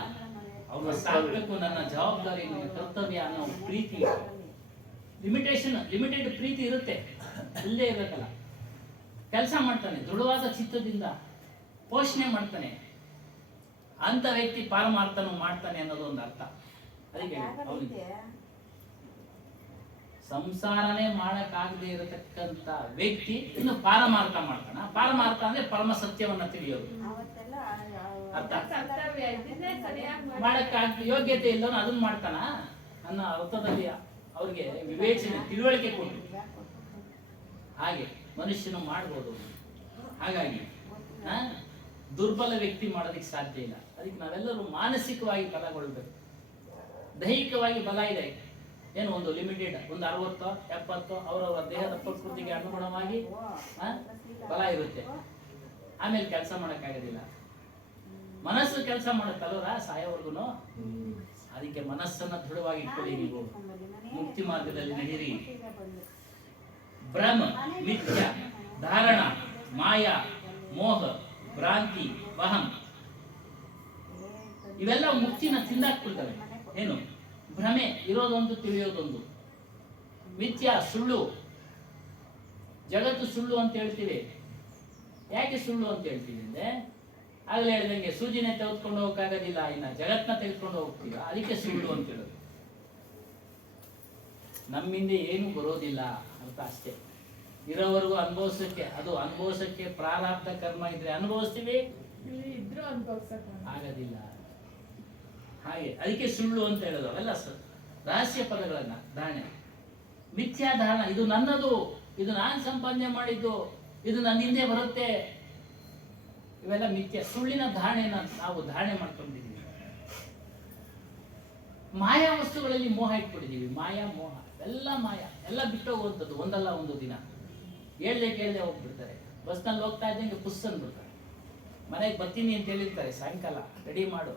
ಅವ್ರನ್ನ ಸಾಕ್ಬೇಕು, ನನ್ನ ಜವಾಬ್ದಾರಿ, ನನ್ನ ಕರ್ತವ್ಯ ಅನ್ನೋ ಪ್ರೀತಿ, ಲಿಮಿಟೆಡ್ ಪ್ರೀತಿ ಇರುತ್ತೆ, ಅಲ್ಲೇ ಇರಬೇಕಲ್ಲ. ಕೆಲಸ ಮಾಡ್ತಾನೆ, ದೃಢವಾದ ಚಿತ್ತದಿಂದ ಪೋಷಣೆ ಮಾಡ್ತಾನೆ, ಅಂತ ವ್ಯಕ್ತಿ ಪಾರಮಾರ್ಥನು ಮಾಡ್ತಾನೆ ಅನ್ನೋದು ಒಂದು ಅರ್ಥ. ಅದಕ್ಕೆ ಅವನಿಗೆ ಸಂಸಾರನೇ ಮಾಡಕ್ಕಾಗದೆ ಇರತಕ್ಕಂತ ವ್ಯಕ್ತಿ ಇನ್ನು ಪಾರಮಾರ್ಥ ಮಾಡ್ತಾನ. ಪಾರಮಾರ್ಥ ಅಂದ್ರೆ ಪರಮ ಸತ್ಯವನ್ನ ತಿಳಿಯೋದು. ಅರ್ಥ ಮಾಡಕ್ಕಾಗ ಯೋಗ್ಯತೆ ಇಲ್ಲವನು ಅದನ್ನ ಮಾಡ್ತಾನ ಅನ್ನೋ ಅರ್ಥದಲ್ಲಿ ಅವ್ರಿಗೆ ವಿವೇಚನೆ ತಿಳುವಳಿಕೆ ಕೊಟ್ಟು ಹಾಗೆ ಮನುಷ್ಯನು ಮಾಡ್ಬೋದು. ಹಾಗಾಗಿ ದುರ್ಬಲ ವ್ಯಕ್ತಿ ಮಾಡೋದಕ್ಕೆ ಸಾಧ್ಯ ಇಲ್ಲ. ಅದಕ್ಕೆ ನಾವೆಲ್ಲರೂ ಮಾನಸಿಕವಾಗಿ ಬಲಗೊಳ್ಬೇಕು. ದೈಹಿಕವಾಗಿ ಬಲ ಇದೆ, ಏನು ಒಂದು ಲಿಮಿಟೆಡ್, ಒಂದು 60-70 ಅವರವರ ದೇಹದ ಪ್ರಕೃತಿಗೆ ಅನುಗುಣವಾಗಿ ಬಲ ಇರುತ್ತೆ. ಆಮೇಲೆ ಕೆಲಸ ಮಾಡೋಕ್ಕಾಗೋದಿಲ್ಲ. ಮನಸ್ಸು ಕೆಲಸ ಮಾಡುತ್ತಲ್ವರ ಸಾಯೋವರೆಗೂ. ಅದಕ್ಕೆ ಮನಸ್ಸನ್ನ ದೃಢವಾಗಿ ಇಟ್ಕೊಳ್ಳಿ. ನೀವು ಮುಕ್ತಿ ಮಾರ್ಗದಲ್ಲಿ ನಡೀರಿ. ಭ್ರಮ, ಮಿಥ್ಯ, ಧಾರಣ, ಮಾಯಾ, ಮೋಹ, ಭ್ರಾಂತಿ, ವಹಂ ಇವೆಲ್ಲ ಮುಕ್ತಿನ ತಿಂದಾಕ್ಬಿಡ್ತವೆ. ಏನು ಭ್ರಮೆ ಇರೋದೊಂದು, ತಿಳಿಯೋದೊಂದು. ಮಿಥ್ಯ, ಸುಳ್ಳು, ಜಗತ್ತು ಸುಳ್ಳು ಅಂತ ಹೇಳ್ತೀವಿ. ಯಾಕೆ ಸುಳ್ಳು ಅಂತ ಹೇಳ್ತೀವಿ ಅಂದ್ರೆ, ಆಗಲೇ ಹೇಳ್ದಂಗೆ ಸೂಜಿನೇ ತೆಗೆದುಕೊಂಡು ಹೋಗಕ್ಕಾಗೋದಿಲ್ಲ, ಇನ್ನ ಜಗತ್ನ ತೆಗೆದುಕೊಂಡು ಹೋಗ್ತೀರಾ, ಅದಕ್ಕೆ ಸುಳ್ಳು ಅಂತ ಹೇಳೋದು. ನಮ್ಮಿಂದ ಏನು ಬರೋದಿಲ್ಲ ಅಂತ ಅಷ್ಟೇ. ಇರೋವರೆಗೂ ಅನುಭವಿಸಕ್ಕೆ, ಅದು ಅನುಭವಿಸಕ್ಕೆ ಪ್ರಾರಬ್ಧ ಕರ್ಮ ಇದ್ರೆ ಅನುಭವಿಸ್ತೀವಿ, ಇದ್ರು ಆಗೋದಿಲ್ಲ. ಹಾಗೆ ಅದಕ್ಕೆ ಸುಳ್ಳು ಅಂತ ಹೇಳೋದು. ಅವೆಲ್ಲ ರಹಸ್ಯ ಪದಗಳನ್ನ ಧಾರಣೆ. ಮಿಥ್ಯಾಧಾರಣ, ಇದು ನನ್ನದು, ಇದು ನಾನು ಸಂಪಾದನೆ ಮಾಡಿದ್ದು, ಇದು ನನ್ನ ಹಿಂದೆ ಬರುತ್ತೆ. ಇವೆಲ್ಲ ಮಿಥ್ಯ, ಸುಳ್ಳಿನ ಧಾರಣೆನ ನಾವು ಧಾರಣೆ ಮಾಡ್ಕೊಂಡಿದ್ದೀವಿ. ಮಾಯಾ ವಸ್ತುಗಳಲ್ಲಿ ಮೋಹ ಇಟ್ಬಿಟ್ಟಿದ್ದೀವಿ. ಮಾಯಾ ಮೋಹ ಎಲ್ಲ ಮಾಯ, ಎಲ್ಲ ಬಿಟ್ಟು ಹೋಗುವಂಥದ್ದು. ಒಂದಲ್ಲ ಒಂದು ದಿನ ಹೇಳ್ದೆ ಕೇಳದೆ ಹೋಗ್ಬಿಡ್ತಾರೆ. ಬಸ್ನಲ್ಲಿ ಹೋಗ್ತಾ ಇದ್ದಂಗೆ ಪುಸ್ ಅಂದ್ಬಿಡ್ತಾರೆ. ಮನೆಗೆ ಬರ್ತೀನಿ ಅಂತ ಹೇಳಿರ್ತಾರೆ, ಸಾಯಂಕಾಲ ರೆಡಿ ಮಾಡು.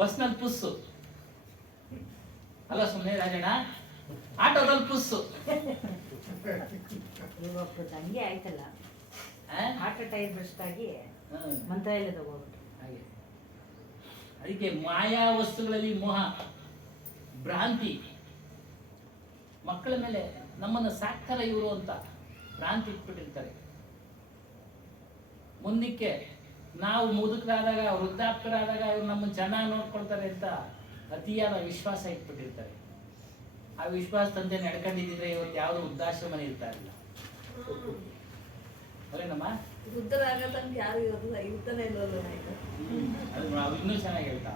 ಬಸ್ನಲ್ಲಿ ಪುಸ್ಸು ಅಲ್ಲ ಸುಮ್ಮನೆ ರಾಜಣ್ಣ, ಆಟೋದಲ್ಲಿ ಪುಸ್ಸು. ಇವತ್ತು ಹಂಗೆ ಆಯ್ತಲ್ಲ, ಆ? ಹಾರ್ಟ್ ಅಟ್ಯಾಕ್ ಬ್ರೆಸ್ಟ್ ಆಗಿ ಹ್ಮ್. ಮಂತ್ರಾಲಯದ ಹೋಗ್ಬಿಟ್ಟು. ಹಾಗೆ ಅದಕ್ಕೆ ಮಾಯಾ ವಸ್ತುಗಳಲ್ಲಿ ಮೋಹ, ಭ್ರಾಂತಿ. ಮಕ್ಕಳ ಮೇಲೆ ನಮ್ಮನ್ನು ಸಾಕ್ತಾರೆ ಇವರು ಅಂತ ಭ್ರಾಂತಿ ಇಟ್ಬಿಟ್ಟಿರ್ತಾರೆ. ಮುಂದಕ್ಕೆ ನಾವು ಮುದುಕರಾದಾಗ, ವೃದ್ಧಾಪ್ಯರಾದಾಗ ಇವ್ರು ನಮ್ಮನ್ನು ಚೆನ್ನಾಗಿ ನೋಡ್ಕೊಳ್ತಾರೆ ಅಂತ ಅತಿಯಾದ ವಿಶ್ವಾಸ ಇಟ್ಬಿಟ್ಟಿರ್ತಾರೆ. ಆ ವಿಶ್ವಾಸದಂತೆ ನಡ್ಕೊಂಡಿದ್ದಿದ್ರೆ ಇವತ್ತು ಯಾವುದೋ ವೃದ್ಧಾಶ್ರಮನೆ ಇರ್ತಾ ಇರಲಿಲ್ಲ. ಅಲ್ಲೇನಮ್ಮ? ಬುದ್ಧರಾಗ ತನಕ ಯಾರು ಇರೋದಿಲ್ಲ, ಇರ್ತಾನೆ ಇಲ್ಲವಲ್ಲ ಆಯ್ತು. ಅದು ನಾವು ಇನ್ನೂ ಚೆನ್ನಾಗಿ ಹೇಳ್ತಾ.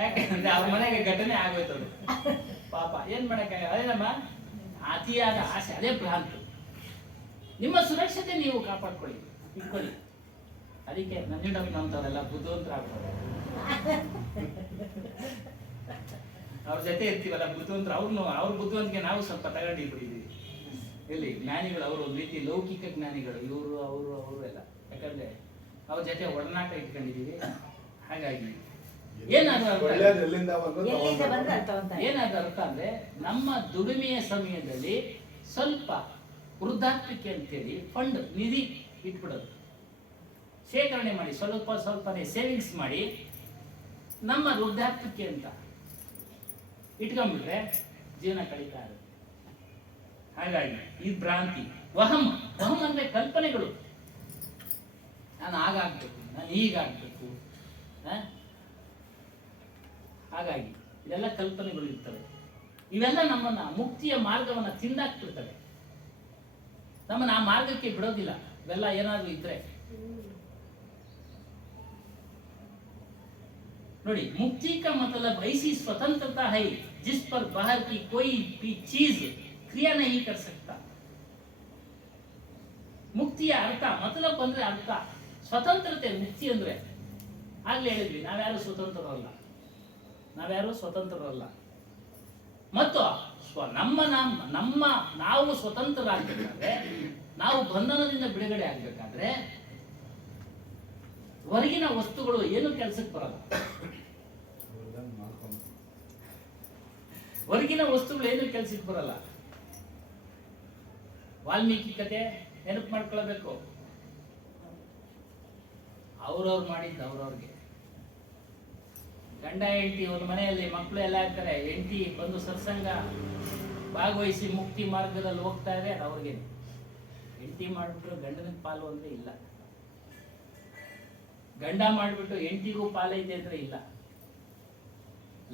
ಯಾಕಂದ್ರೆ ಅವ್ರ ಮನೆಗೆ ಘಟನೆ ಆಗೋಯ್ತದು ಪಾಪ. ಏನ್ ಮಾಡಕ್ಕಾಗ? ಅದೇನಮ್ಮ, ಅತಿಯಾದ ಆಸೆ, ಅದೇ ಭ್ರಾಂತಿ. ನಿಮ್ಮ ಸುರಕ್ಷತೆ ನೀವು ಕಾಪಾಡ್ಕೊಳ್ಳಿ, ಇಟ್ಕೊಳ್ಳಿ. ಅದಕ್ಕೆ ನನ್ನಂತವರೆಲ್ಲ ಬುದ್ಧಿವಂತರಾಗ್ತಾರೆ. ಅವ್ರ ಜೊತೆ ಇರ್ತೀವಲ್ಲ ಬುದ್ಧಿವಂತರು, ಅವ್ರ ಬುದ್ಧಿವಂತಿಗೆ ನಾವು ಸ್ವಲ್ಪ ತಗೊಂಡಿದ್ದೀವಿ. ಎಲ್ಲಿ ಜ್ಞಾನಿಗಳು ಅವರು ಒಂದು ರೀತಿ ಲೌಕಿಕ ಜ್ಞಾನಿಗಳು, ಇವರು ಅವರು ಎಲ್ಲ. ಯಾಕಂದ್ರೆ ಅವ್ರ ಜೊತೆ ಒಡನಾಟ ಇಟ್ಕೊಂಡಿದ್ದೀವಿ. ಹಾಗಾಗಿ ಏನಾದ್ರು ಒಳ್ಳೇದು ಎಲ್ಲಿಂದ ಎಲ್ಲಿಂದ ಬಂದ್ರೆ ಅರ್ಥ ಅಂತ. ಏನಾದ್ರು ಅರ್ಥ ಅಂದ್ರೆ, ನಮ್ಮ ದುಡಿಮೆಯ ಸಮಯದಲ್ಲಿ ಸ್ವಲ್ಪ ವೃದ್ಧಾಪ್ಯಕ್ಕೆ ಅಂತೇಳಿ ಫಂಡ್ ನಿಧಿ ಇಟ್ಬಿಡೋದು, ಶೇಖರಣೆ ಮಾಡಿ, ಸ್ವಲ್ಪನೇ ಸೇವಿಂಗ್ಸ್ ಮಾಡಿ ನಮ್ಮ ವೃದ್ಧಾಪ್ಯಕ್ಕೆ ಅಂತ ಇಟ್ಕೊಂಡ್ಬಿಟ್ರೆ ಜೀವನ ಕಳೀತಾ ಇರುತ್ತೆ. ಹಾಗಾಗಿ ಈ ಭ್ರಾಂತಿ. ವಹಂ ಅಂದ್ರೆ ಕಲ್ಪನೆಗಳು. ನಾನು ಆಗಾಗ್ಬೇಕು, ನಾನು ಹೀಗಾಗ್ಬೇಕು. ಹಾಗಾಗಿ ಇದೆಲ್ಲ ಕಲ್ಪನೆಗಳು ಇರ್ತವೆ. ಇವೆಲ್ಲ ನಮ್ಮನ್ನ ಮುಕ್ತಿಯ ಮಾರ್ಗವನ್ನ ತಿಂದಾಕ್ಬಿಡ್ತವೆ. ನಮ್ಮನ್ನ ಆ ಮಾರ್ಗಕ್ಕೆ ಬಿಡೋದಿಲ್ಲ ಇವೆಲ್ಲ ಏನಾದ್ರು ಇದ್ರೆ. ನೋಡಿ, मुक्ति का मतलब ऐसी स्वतंत्रता है जिस पर बाहर की कोई भी चीज क्रिया नहीं कर सकता. ಮುಕ್ತಿಯ ಅರ್ಥ ಮತಲಬ್ ಅಂದ್ರೆ ಅರ್ಥ ಸ್ವತಂತ್ರತೆ. ಮುಕ್ತಿ ಅಂದ್ರೆ ಆಗ್ಲೇ ಹೇಳಿದ್ವಿ, ನಾವ್ಯಾರು ಸ್ವತಂತ್ರರಲ್ಲ. ಮತ್ತು ನಾವು ಸ್ವತಂತ್ರರಾಗಬೇಕಾದ್ರೆ, ನಾವು ಬಂಧನದಿಂದ ಬಿಡುಗಡೆ ಆಗ್ಬೇಕಾದ್ರೆ ಹೊರಗಿನ ವಸ್ತುಗಳು ಏನು ಕೆಲಸಕ್ಕೆ ಬರಲ್ಲ. ಹೊರಗಿನ ವಸ್ತುಗಳು ಏನು ಕೆಲಸಕ್ಕೆ ಬರಲ್ಲ. ವಾಲ್ಮೀಕಿ ಕತೆ ನೆನಪು ಮಾಡ್ಕೊಳ್ಬೇಕು. ಅವ್ರವ್ರು ಮಾಡಿದ್ದು ಅವ್ರವ್ರಿಗೆ. ಗಂಡ ಹೆಂಡತಿ ಒಂದು ಮನೆಯಲ್ಲಿ ಮಕ್ಕಳು ಎಲ್ಲ ಇರ್ತಾರೆ. ಹೆಂಡತಿ ಬಂದು ಸತ್ಸಂಗ ಭಾಗವಹಿಸಿ ಮುಕ್ತಿ ಮಾರ್ಗದಲ್ಲಿ ಹೋಗ್ತಾ ಇದೆ, ಅದು ಅವ್ರಿಗೆ. ಹೆಂಡತಿ ಮಾಡಿಬಿಟ್ರು ಗಂಡನಿಗೆ ಪಾಲು ಅಂದ್ರೆ ಇಲ್ಲ, ಗಂಡ ಮಾಡಿಬಿಟ್ಟು ಹೆಂಡತಿಗೂ ಪಾಲೈತೆ ಅಂದ್ರೆ ಇಲ್ಲ.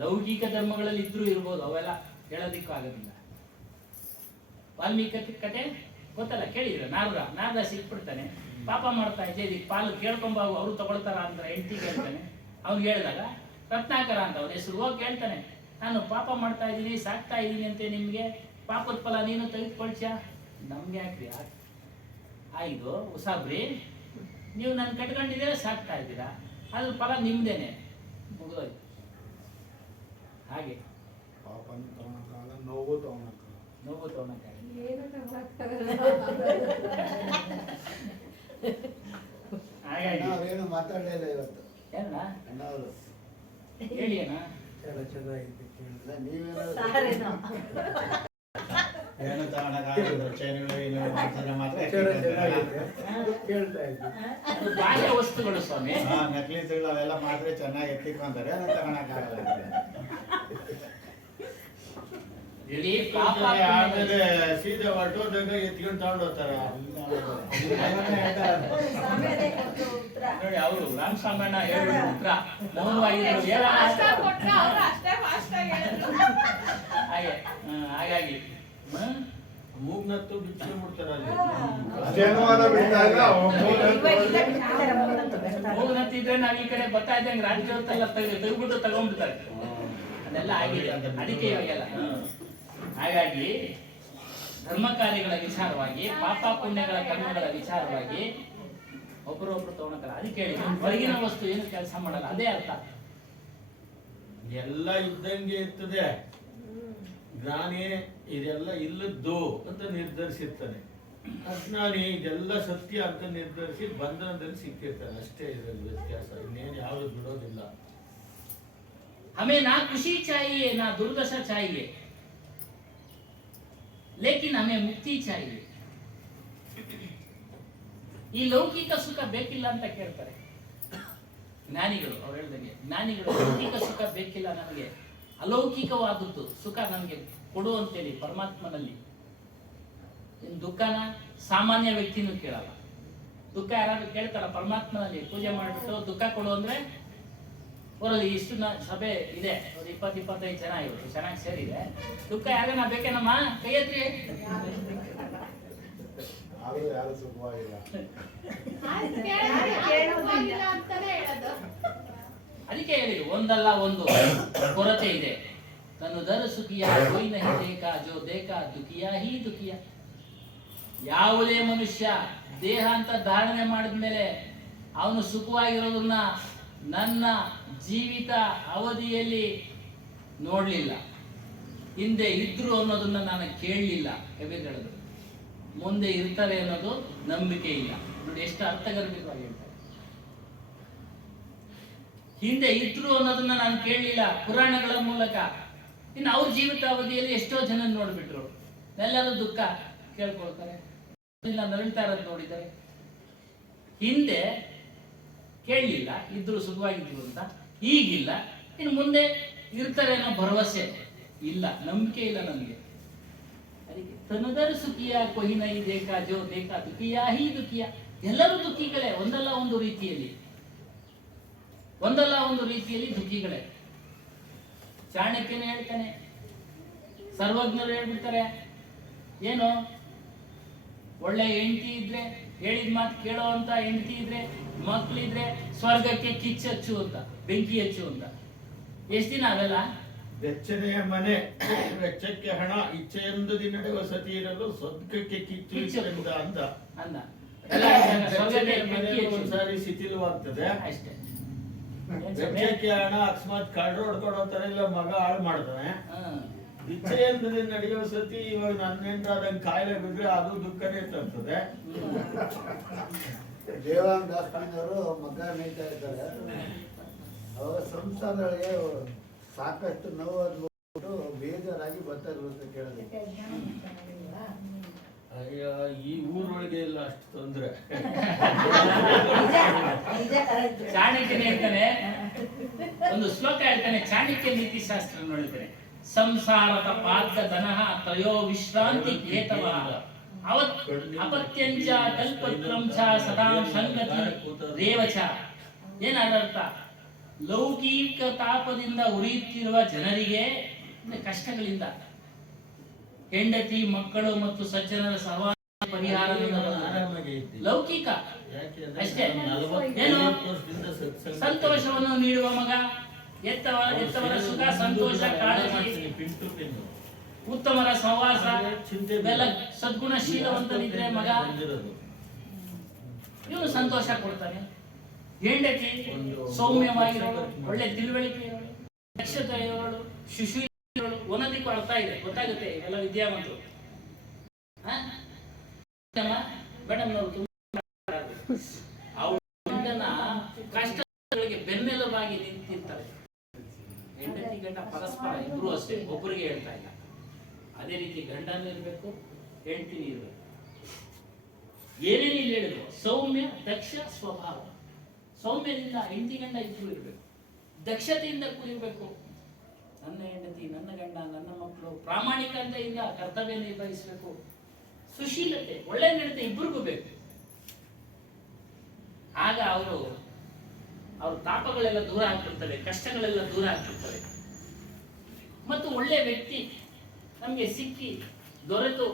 ಲೌಕಿಕ ಧರ್ಮಗಳಲ್ಲಿ ಇದ್ರೂ ಇರ್ಬೋದು, ಅವೆಲ್ಲ ಹೇಳೋದಿಕ್ಕೂ ಆಗೋದಿಲ್ಲ. ವಾಲ್ಮೀಕಿ ಕತೆ ಗೊತ್ತಲ್ಲ, ಕೇಳಿದ್ರೆ ನಾರದ ಸಿಕ್ಬಿಡ್ತಾನೆ, ಪಾಪ ಮಾಡ್ತಾ ಇದ್ದೆ, ಇದಕ್ಕೆ ಪಾಲು ಕೇಳ್ಕೊಂಬಾಗು, ಅವರು ತಗೊಳ್ತಾರ ಅಂತ ಹೆಂಡತಿ ಕೇಳ್ತಾನೆ. ಅವ್ನು ಹೇಳಿದಾಗ ರತ್ನಾಕರ ಅಂತ ಅವನ ಹೆಸರು ಹೋಗಿ ಹೇಳ್ತಾನೆ, ನಾನು ಪಾಪ ಮಾಡ್ತಾ ಇದ್ದೀನಿ, ಸಾಕ್ತಾ ಇದ್ದೀನಿ ಅಂತೆ, ನಿಮಗೆ ಪಾಪದ ಫಲ ನೀನು ತೆಗೆದುಕೊಳ್ಸ್ಯಾ? ನಮ್ಗೆ ಯಾಕ್ರಿ ಆಯ್ತು ಉಸಾಬ್ರಿ, ನೀವು ನನ್ನ ಕಟ್ಕೊಂಡಿದ್ದೀರ, ಸಾಕ್ತಾ ಇದ್ದೀರಾ, ಅದ್ರ ಫಲ ನಿಮ್ದೇನೆ, ಮುಗಿದೋಯ್ತು. ಹಾಗೆ ಪಾಪನ ತಗೊಳಕ್ಕಾಗಲ್ಲ, ನೋವು ತಗೊಳಕ್ಕಾಗಲ್ಲ. ಹಾಗಾಗಿ ಅವ್ರೇನು ಮಾತಾಡಲೇ ಇಲ್ಲ ಇವತ್ತು. ಏನ ಅಣ್ಣ ಅವರು ಹೇಳಿ ಅಣ್ಣ. ಇಲ್ಲ, ನೀವೇನಾದ್ರು ಸಾರೇನೋ. ಏನು ತಗೊಳಕ್ಕಾಗಲ್ಲ, ಚೈನ್ಗಳು ಏನು ಮಾಡ್ತಾರೆ ಮಾತ್ರ ಕೇಳ್ತಾ ಇದ್ದೆ. ಅದು ಬಾಹ್ಯ ವಸ್ತುಗಳು ಸ್ವಾಮಿ. ನಕ್ಲೀಸ್ಗಳು ಅವೆಲ್ಲ ಮಾಡಿದ್ರೆ ಚೆನ್ನಾಗಿ ಎತ್ತಿಕೊಂತಾರೆ, ಅದನ್ನ ತಗೊಳಕ್ಕಾಗಲ್ಲ. ಇಲ್ಲಿ ಪಾಪ ಆಮೇಲೆ ಸೀದಾ ಹೊರಟೋದಾಗ ಎತ್ಕೊಂಡು ತಗೊಂಡು ಹೋಗ್ತಾರೆ. ಸ್ವಾಮಿ ಅದೇ ಕೊಟ್ಟು ಉತ್ತರ. ನೋಡಿ, ಅವರು ರಾಮಸ್ವಾಮಣ್ಣ ಹೇಳಿ ಉತ್ತರ ಮೌನವಾಗಿದ್ರು. ಅಷ್ಟ ಕೊಟ್ರೆ ಅವ್ರು ಅಷ್ಟೇ ಫಾಸ್ಟ್ ಆಗಿ ಹೇಳಿದ್ರು. ಹಾಗಾಗಿ ಮೂಗ್ನತ್ತು ಬಿಚ್ಚಿಬಿಡ್ತಾರೆ ಅಲ್ಲಿ. ಶನಿವಾರ ಬಿಟ್ಟಾಗ ಇವಾಗ ಇಲ್ಲ ಬಿಟ್ಬಿಡ್ತಾರೆ ಮೂಗಂತೂ ಬೆಸ್ಟ್ ಆಗಿ. ಹೋಗ್ನತ್ತಿದ್ರೆ ನಾವ್ ಈ ಕಡೆ ಬರ್ತಾ ಇದ್ದಂಗೆ ರಾಜ್ಯ ಹೊತ್ತೆಲ್ಲ ತೆಗ್ಬಿಟ್ಟು ತಗೊಂಡ್ಬಿಡ್ತಾರೆ. ಅದೆಲ್ಲ ಆಗಿದೆ, ಅದಕ್ಕೆ ಇವಾಗೆಲ್ಲ. ಹಾಗಾಗಿ ಧರ್ಮ ಕಾರ್ಯಗಳ ವಿಚಾರವಾಗಿ, ಪಾಪ ಪುಣ್ಯಗಳ ಕರ್ಮಗಳ ವಿಚಾರವಾಗಿ ಒಬ್ಬರೊಬ್ರು ತಗೊಳಕಲ್ಲ. ಅದಕ್ಕೆ ಹೇಳಿ ಹೊರಗಿನ ವಸ್ತು ಏನು ಕೆಲಸ ಮಾಡಲ್ಲ, ಅದೇ ಅರ್ಥ. ಎಲ್ಲ ಇದ್ದಂಗೆ ಇರ್ತದೆ. ಜ್ಞಾನಿ ಇದೆಲ್ಲ ಇಲ್ಲದ್ದು ಅಂತ ನಿರ್ಧರಿಸಿರ್ತಾನೆ, ಅಜ್ಞಾನಿ ಇದೆಲ್ಲ ಸತ್ಯ ಅಂತ ನಿರ್ಧರಿಸಿ ಬಂಧನದಲ್ಲಿ ಸಿಕ್ಕಿರ್ತಾನೆ. ಅಷ್ಟೇ ಇದರಲ್ಲಿ ವ್ಯತ್ಯಾಸ, ಇನ್ನೇನು ಯಾವುದು ಬಿಡೋದಿಲ್ಲ. हमें ना खुशी चाहिए ना दुर्दशा चाहिए, लेकिन हमें मुक्ति चाहिए. ಈ ಲೌಕಿಕ ಸುಖ ಬೇಕಿಲ್ಲ ಅಂತ ಕೇಳ್ತಾರೆ ಜ್ಞಾನಿಗಳು. ಅವ್ರು ಹೇಳ್ದಂಗೆ ಜ್ಞಾನಿಗಳು ಲೌಕಿಕ ಸುಖ ಬೇಕಿಲ್ಲ, ನಮಗೆ ಅಲೌಕಿಕವಾದದ್ದು ಸುಖ ನನಗೆ ಕೊಡು ಅಂತೇಳಿ ಪರಮಾತ್ಮನಲ್ಲಿ. ಇನ್ನು ದುಃಖನ ಸಾಮಾನ್ಯ ವ್ಯಕ್ತಿನೂ ಕೇಳಲ್ಲ. ದುಃಖ ಯಾರಾದ್ರೂ ಕೇಳ್ತಾರ ಪರಮಾತ್ಮನಲ್ಲಿ ಪೂಜೆ ಮಾಡಿಬಿಟ್ಟು ದುಃಖ ಕೊಡು ಅಂದ್ರೆ ಅವರಲ್ಲಿ ಇಷ್ಟು ಸಭೆ ಇದೆ, ಒಂದು 20-25 ಜನ ಇವತ್ತು ಚೆನ್ನಾಗಿ ಸೇರಿದೆ. ದುಃಖ ಯಾರನ್ನ ಬೇಕೇನಮ್ಮ ಕೈ ಎತ್ರಿ. ಆದ್ರೂ ಯಾರು ಸುಖವಾಗಿಲ್ಲ. ಆಯ್ತು, ಕೇಳೋದಿಲ್ಲ ಅಂತಾನೆ ಹೇಳೋದು. ಅದಕ್ಕೆ ಹೇಳಿದ್ರು ಒಂದಲ್ಲ ಒಂದು ಕೊರತೆ ಇದೆ. ತನು ದರ ಸುಖಿಯ ಕೊಯ್ ನಹಿ ದೇಖಾ ಜೋ ದೇಖಾ ದುಃಖಿಯ ಹೀ ದುಃಖಿಯ. ಯಾವುದೇ ಮನುಷ್ಯ ದೇಹ ಅಂತ ಧಾರಣೆ ಮಾಡಿದ್ಮೇಲೆ ಅವನು ಸುಖವಾಗಿರೋದನ್ನ ನನ್ನ ಜೀವಿತ ಅವಧಿಯಲ್ಲಿ ನೋಡ್ಲಿಲ್ಲ, ಹಿಂದೆ ಇದ್ರು ಅನ್ನೋದನ್ನ ನಾನು ಕೇಳಲಿಲ್ಲ. ಕಬೀರ್ ಹೇಳಿದ್ರು ಮುಂದೆ ಇರ್ತಾರೆ ಅನ್ನೋದು ನಂಬಿಕೆ ಇಲ್ಲ. ನೋಡಿ ಎಷ್ಟು ಅರ್ಥಗರ್ಭಿತವಾಗಿ ಹೇಳ್ತಾರೆ. ಹಿಂದೆ ಇದ್ರು ಅನ್ನೋದನ್ನ ನಾನು ಕೇಳಲಿಲ್ಲ ಪುರಾಣಗಳ ಮೂಲಕ. ಇನ್ನು ಅವ್ರ ಜೀವಿತ ಅವಧಿಯಲ್ಲಿ ಎಷ್ಟೋ ಜನ ನೋಡ್ಬಿಟ್ರು, ಎಲ್ಲರೂ ದುಃಖ ಕೇಳ್ಕೊಳ್ತಾರೆ, ಇಲ್ಲ ನರಳ್ತಾ ಇರೋದು ನೋಡಿದ್ದಾರೆ. ಹಿಂದೆ ಕೇಳಲಿಲ್ಲ, ಇದ್ರು ಸುಖವಾಗಿದ್ರು ಅಂತ. ಈಗಿಲ್ಲ, ಇನ್ನು ಮುಂದೆ ಇರ್ತಾರೆ ಅನ್ನೋ ಭರವಸೆ ಇಲ್ಲ, ನಂಬಿಕೆ ಇಲ್ಲ ನಮಗೆ. ಅದಕ್ಕೆ ತನದರ ಸುಖಿಯ ಕೊಹಿನೈ ದೇಖಾ ಜೋ ದೇಖಾ ದುಃಖಿಯ ಹೀ ದುಃಖಿಯ. ಎಲ್ಲರೂ ದುಃಖಿಗಳೇ, ಒಂದಲ್ಲ ಒಂದು ರೀತಿಯಲ್ಲಿ ದುಃಖಿಗಳೇ. ಚಾಣಕ್ಯನೇ ಹೇಳ್ತಾನೆ, ಸರ್ವಜ್ಞರು ಹೇಳ್ಬಿಡ್ತಾರೆ, ಏನು ಒಳ್ಳೆ ಹೆಂಡತಿ ಇದ್ರೆ, ಹೇಳಿದ ಮಾತು ಕೇಳೋ ಅಂತ ಹೆಂಡತಿ ಇದ್ರೆ, ಮಕ್ಕಳಿದ್ರೆ ಸ್ವರ್ಗಕ್ಕೆ ಕಿಚ್ಚು ಅಂತ, ಬೆಂಕಿ ಹಚ್ಚು ಅಂತ. ಎಷ್ಟು ದಿನ ಅವೆಲ್ಲ? ವೆಚ್ಚನೆಯ ಮನೆ, ವೆಚ್ಚಕ್ಕೆ ಹಣ, ಇಚ್ಛೆಯೊಂದು ನಡೆಯುವ ಸತಿ ಇರಲು ಸ್ವರ್ಗಕ್ಕೆ ಕಿಚ್ಚು ಅಂದ. ಸ್ವರ್ಗಕ್ಕೆ ಬೆಂಕಿ ಹಚ್ಚು. ಒಂದ್ಸಾರಿ ಶಿಥಿಲವಾಗ್ತದೆ ಅಷ್ಟೇ. ವೆಚ್ಚಕ್ಕೆ ಹಣ ಅಕಸ್ಮಾತ್ ಕಳ್ರು ಹೊಡ್ಕೊಡೋತಾರೆ, ಇಲ್ಲ ಮಗ ಹಾಳು ಮಾಡ್ತಾನೆ. ಇಚ್ಛೆಯಂದ್ರೆ ನಡೆಯುವ ಸತಿ ಇವಾಗ ನನ್ನ ಹೆಂಡ್ರಾದಂಗೆ ಕಾಯಿಲೆ ಬಿದ್ರೆ ಅದು ದುಃಖನೇ ತರ್ತದೆ. ದೇವಾನಂದ ದಾಸನವರು ಮಗ ನೇಯ್ತಾ ಇರ್ತಾರೆ. ಅವಾಗ ಸಂಸಾರಗಳಿಗೆ ಸಾಕಷ್ಟು ನೋವು ಅನ್ಬಿಟ್ಟು ಬೇಜಾರಾಗಿ ಬರ್ತಾರೆ ಅಂತ ಕೇಳಿದೆ. ಅಯ್ಯೋ, ಈ ಊರೊಳಗೆ ಇಲ್ಲ ಅಷ್ಟು ತೊಂದ್ರೆ. ಚಾಣಕ್ಯನೇ ಹೇಳ್ತಾನೆ, ಒಂದು ಶ್ಲೋಕ ಹೇಳ್ತಾನೆ, ಚಾಣಕ್ಯ ನೀತಿಶಾಸ್ತ್ರ ಹೇಳ್ತಾನೆ, ಸಂಸಾರದ ಪಾದ ದನಃ ತ್ರಯೋ ವಿಶ್ರಾಂತಿ ಹೇತವ ಅಪತ್ಯಂಚ ಕಲ್ಪತ್ರಂ ಚ ಸದಾ ಸಂಗತಿ ರೇವಚ. ಏನಾದರ್ಥ? ಲೌಕಿಕ ತಾಪದಿಂದ ಉರಿಯುತ್ತಿರುವ ಜನರಿಗೆ, ಕಷ್ಟಗಳಿಂದ, ಹೆಂಡತಿ ಮಕ್ಕಳು ಮತ್ತು ಸಜ್ಜನರ ಸಹವಾಸ ಪರಿಹಾರದಿಂದ ಲೌಕಿಕ ಅಷ್ಟೇ. ಏನು ಸಂತೋಷವನ್ನು ನೀಡುವ ಮಗ, ಎತ್ತವರ ಸುಖ ಸಂತೋಷ ಕಾಳಜಿ, ಉತ್ತಮರ ಸಹವಾಸ, ಸದ್ಗುಣಶೀಲವಂತನಿದ್ರೆ ಮಗ, ಇವನು ಸಂತೋಷ ಕೊಡ್ತಾನೆ. ಹೆಂಡತಿ ಸೌಮ್ಯವಾಗಿರೋಳು, ಒಳ್ಳೆ ತಿಳುವಳಿಕೆ ಇರೋಳು, ದಕ್ಷತೆ ಇರೋಳು, ಶಿಶು ಇರೋಳು. ಒಂದೊಂದಕ್ಕೂ ಅರ್ಥ ಇದೆ, ಗೊತ್ತಾಗುತ್ತೆ ಎಲ್ಲ ವಿದ್ಯಾವಂತರು. ಮೇಡಮ್ನವರು ತುಂಬಾ ಕಷ್ಟಗಳಿಗೆ ಬೆನ್ನೆಲುಬಾಗಿ ನಿಂತಿರ್ತಾರೆ. ಹೆಂಡತಿ ಗಂಡ ಪರಸ್ಪರ ಇಬ್ರು ಅಷ್ಟೇ, ಒಬ್ಬರಿಗೆ ಹೇಳ್ತಾ ಇಲ್ಲ. ಅದೇ ರೀತಿ ಗಂಡನೂ ಇರಬೇಕು, ಹೆಂಡತಿನೂ ಇರಬೇಕು. ಏನೇನು ಹೇಳಿದ್ರು, ಸೌಮ್ಯ ದಕ್ಷ ಸ್ವಭಾವ. ಸೌಮ್ಯದಿಂದ ಹೆಂಡತಿ ಗಂಡ ಇಬ್ರು ಇರಬೇಕು, ದಕ್ಷತೆಯಿಂದ ಕೂಡಿರ್ಬೇಕು. ನನ್ನ ಹೆಂಡತಿ, ನನ್ನ ಗಂಡ, ನನ್ನ ಮಕ್ಕಳು ಪ್ರಾಮಾಣಿಕತೆಯಿಂದ ಕರ್ತವ್ಯ ನಿರ್ವಹಿಸಬೇಕು. ಸುಶೀಲತೆ, ಒಳ್ಳೆ ನಡತೆ ಇಬ್ಬರಿಗೂ ಬೇಕು. ಆಗ ಅವ್ರ ತಾಪಗಳೆಲ್ಲ ದೂರ ಆಗ್ತಿರ್ತವೆ, ಕಷ್ಟಗಳೆಲ್ಲ ದೂರ ಆಗ್ತಿರ್ತವೆ. ಮತ್ತು ಒಳ್ಳೆ ವ್ಯಕ್ತಿ ನಮಗೆ ಸಿಕ್ಕಿ ದೊರೆತು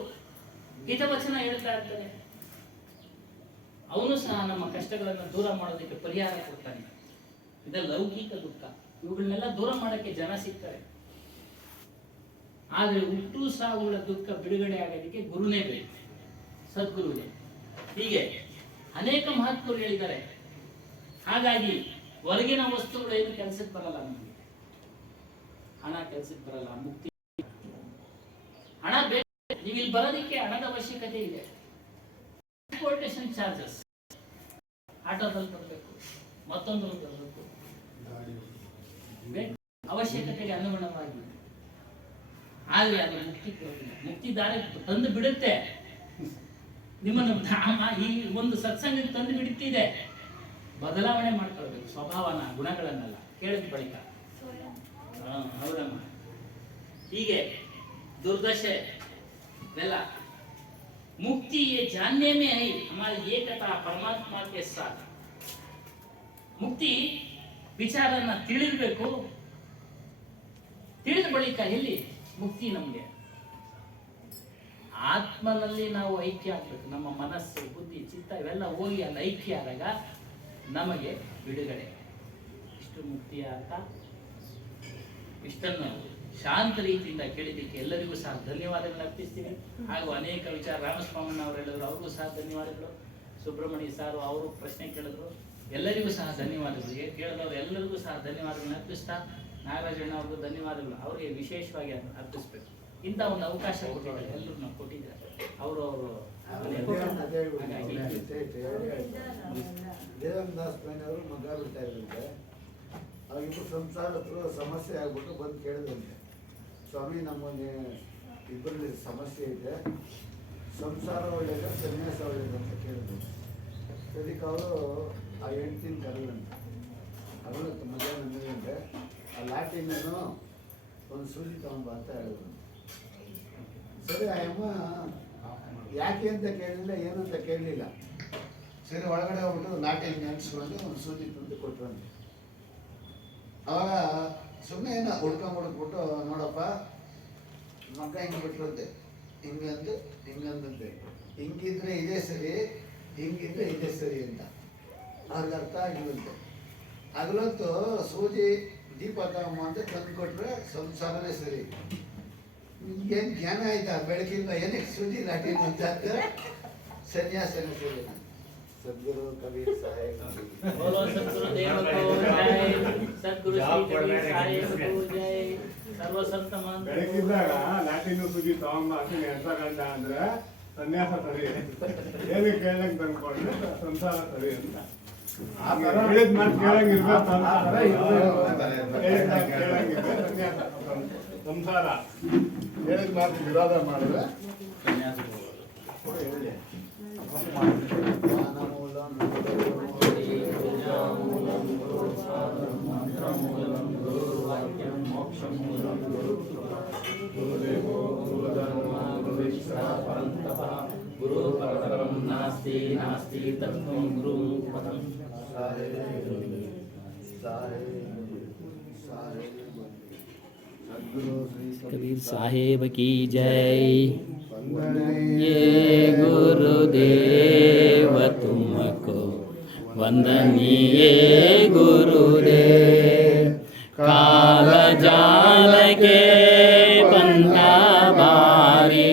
ಹಿತವಚನ ಹೇಳ್ತಾ ಇರ್ತಾನೆ, ಅವನು ಸಹ ನಮ್ಮ ಕಷ್ಟಗಳನ್ನು ದೂರ ಮಾಡೋದಕ್ಕೆ ಪರಿಹಾರ ಕೊಡ್ತಾನೆ. ಇದು ಲೌಕಿಕ ದುಃಖ. ಇವುಗಳನ್ನೆಲ್ಲ ದೂರ ಮಾಡೋಕ್ಕೆ ಜನ ಸಿಗ್ತಾರೆ. ಆದರೆ ಹುಟ್ಟು ಸಾವುಗಳ ದುಃಖ ಬಿಡುಗಡೆ ಆಗೋದಕ್ಕೆ ಗುರುನೇ ಬೇಕು, ಸದ್ಗುರುನೇ. ಹೀಗೆ ಅನೇಕ ಮಹತ್ವಗಳು ಹೇಳಿದ್ದಾರೆ. ಹಾಗಾಗಿ ಹೊರಗಿನ ವಸ್ತುಗಳು ಏನು ಕೆಲಸಕ್ಕೆ ಬರಲ್ಲ, ನಮಗೆ ಹಣ ಕೆಲಸಕ್ಕೆ ಬರಲ್ಲ, ಮುಕ್ತಿ ಹಣ ಬೇಕು. ನೀವು ಇಲ್ಲಿ ಬರೋದಕ್ಕೆ ಹಣದ ಅವಶ್ಯಕತೆ ಇದೆ. ಟ್ರಾನ್ಸ್ಪೋರ್ಟೇಷನ್ ಚಾರ್ಜಸ್, ಆಟೋದಲ್ಲಿ ಬರಬೇಕು, ಮತ್ತೊಂದರಲ್ಲಿ ಬರಬೇಕು, ಬೇಕು ಅವಶ್ಯಕತೆಗೆ ಅನುಗುಣವಾಗಿ. ಆದರೆ ಅದು ಮುಕ್ತಿ ಕೊಡೋದಿಲ್ಲ. ಮುಕ್ತಿ ದಾರಿ ತಂದು ಬಿಡುತ್ತೆ ನಿಮ್ಮನ್ನು. ಈ ಒಂದು ಸತ್ಸಂಗಕ್ಕೆ ತಂದು ಬಿಡುತ್ತಿದೆ. ಬದಲಾವಣೆ ಮಾಡ್ಕೊಳ್ಬೇಕು ಸ್ವಭಾವನ, ಗುಣಗಳನ್ನೆಲ್ಲ ಕೇಳಿದ ಬಳಿಕ. ಹೌದಮ್ಮ. ಹೀಗೆ दुर्दशा वेला मुक्ति ये जानने में है हमारी एकता परमात्मा के साथ. ಮುಕ್ತಿ ವಿಚಾರನ ತಿಳಿಯಬೇಕು. ತಿಳಿದ ಬಳಿಕ ಎಲ್ಲಿ ಮುಕ್ತಿ? ನಮಗೆ ಆತ್ಮನಲ್ಲಿ ನಾವು ಐಕ್ಯ ಆಗಬೇಕು. ನಮ್ಮ ಮನಸ್ಸು, ಬುದ್ಧಿ, ಚಿತ್ತ ಇವೆಲ್ಲ ಹೋಗಿ ಅಲ್ಲಿ ಐಕ್ಯ ಆದಾಗ ನಮಗೆ ಬಿಡುಗಡೆ. ಇಷ್ಟು ಮುಕ್ತಿಯ ಅರ್ಥ. ಇಷ್ಟನ್ನು ಶಾಂತ ರೀತಿಯಿಂದ ಕೇಳಿದ್ದಕ್ಕೆ ಎಲ್ಲರಿಗೂ ಸಹ ಧನ್ಯವಾದಗಳು ಅರ್ಪಿಸ್ತೀನಿ. ಹಾಗೂ ಅನೇಕ ವಿಚಾರ ರಾಮಸ್ವಾಮಣ್ಣ ಅವರು ಹೇಳಿದ್ರು, ಅವ್ರಿಗೂ ಸಹ ಧನ್ಯವಾದಗಳು. ಸುಬ್ರಹ್ಮಣ್ಯ ಸಾರು ಅವರು ಪ್ರಶ್ನೆ ಕೇಳಿದ್ರು, ಎಲ್ಲರಿಗೂ ಸಹ ಧನ್ಯವಾದಗಳು. ಕೇಳಿದವರು ಎಲ್ಲರಿಗೂ ಸಹ ಧನ್ಯವಾದಗಳನ್ನು ಅರ್ಪಿಸ್ತಾ, ನಾಗರಾಜಣ್ಣ ಅವ್ರಿಗೂ ಧನ್ಯವಾದಗಳು ಅವರಿಗೆ ವಿಶೇಷವಾಗಿ ಅರ್ಪಿಸ್ಬೇಕು. ಇಂಥ ಒಂದು ಅವಕಾಶ ಕೊಟ್ಟಿದ್ದಾರೆ, ಎಲ್ಲರೂ ನಾವು ಕೊಟ್ಟಿದ್ದಾರೆ. ಅವರು ದೇವದಾಸ್ ಅವರು ಮಗ ಬಿಡ್ತಾ ಇದ್ರಂತೆ. ಅವಾಗಿಬ್ಬರು ಸಂಸಾರ ಹತ್ರ ಸಮಸ್ಯೆ ಆಗ್ಬಿಟ್ಟು ಬಂದು ಕೇಳಿದಂತೆ, ಸ್ವಾಮಿ ನಮ್ಮಲ್ಲಿ ಇಬ್ಬರಲ್ಲಿ ಸಮಸ್ಯೆ ಇದೆ, ಸಂಸಾರ ಒಳ್ಳೇದ ಸನ್ಯಾಸ ಒಳ್ಳೇದು ಅಂತ ಕೇಳಿದ್ರು. ಅದಕ್ಕೆ ಅವರು ಆ ಹೆಂಡ್ತಿನ ಕರಲಂತೆ. ಅವಳು ಮಧ್ಯಾಹ್ನ ಬಂದಿದಂತೆ, ಆ ಲಾಟಿನೂ ಒಂದು ಸೂಜಿ ತಗೊಂಡು ಅಂತ ಹೇಳಿದ್ರು. ಸರಿ ಆ ಅಮ್ಮ ಯಾಕೆ ಅಂತ ಕೇಳಲಿಲ್ಲ, ಏನು ಅಂತ ಕೇಳಲಿಲ್ಲ. ಸರಿ ಒಳಗಡೆ ಹೋಗ್ಬಿಟ್ಟು ಲಾಟಿನ ನೆನೆಸ್ಕೊಂಡು ಒಂದು ಸೂಜಿ ತಂದು ಕೊಟ್ಟರಂತೆ. ಅವಾಗ ಸುಮ್ಮನೆ ಏನೋ ಹುಡ್ಕೊಂಡ್ಬಿಟ್ಬಿಟ್ಟು, ನೋಡಪ್ಪ ಮಗ ಹಿಂಗೆ ಬಿಟ್ಟಿರುತ್ತೆ, ಹಿಂಗಂದು ಹಿಂಗಂದಂತೆ, ಹಿಂಗಿದ್ರೆ ಇದೇ ಸರಿ, ಹಿಂಗಿದ್ರೆ ಇದೇ ಸರಿ ಅಂತ ಅವ್ರಿಗೆ ಅರ್ಥ ಆಗಿರುತ್ತೆ. ಹಗಲೊತ್ತು ಸೂಜಿ ದೀಪ ತಗೊಂಬ ಅಂತ ತಂದು ಕೊಟ್ರೆ ಸಂಸಾರನೇ ಸರಿ. ಏನು ಜ್ಞಾನ ಆಯ್ತಾ ಬೆಳಕಿಂದ ಏನಕ್ಕೆ ಸೂಜಿ ಲಾಟಿನ ಅಂತ ಸನ್ಯಾಸನೇ ಸರಿ. सदगुरु कबीर साहेब बोलो सदगुरु देव को जय, सदगुरु श्री कबीर साहेब को जय. सर्व संत मान ಬೆಳಕಿದ್ದಾಗ ಲಾಟಿನ ಸುದ್ದಿ ತಗೊಂಬ ಅಂತ ನೆನ್ಸಕಂಡ ಅಂದ್ರೆ ಸನ್ಯಾಸ ಸರಿ, ಏನು ಕೇಳಂಗ್ ತಂದ್ಕೊಂಡ್ರೆ ಸಂಸಾರ ಸರಿ ಅಂತ. ಆ ತರ ಹೇಳಿದ ಮಾತು ಕೇಳಂಗಿರ್ಬೇಕು, ಸಂಸಾರ ಹೇಳಿದ ಮಾತು ವಿರೋಧ ಮಾಡಿದ್ರೆ ಸನ್ಯಾಸ ಹೇಳಿ. गुरु परतरं नास्ति नास्ति तत्त्वं गुरु पदं. कबीर साहेब की जय. ये गुरुदेव तुमको वंदनीय गुरुदेव. काल जाल के पंथा बारी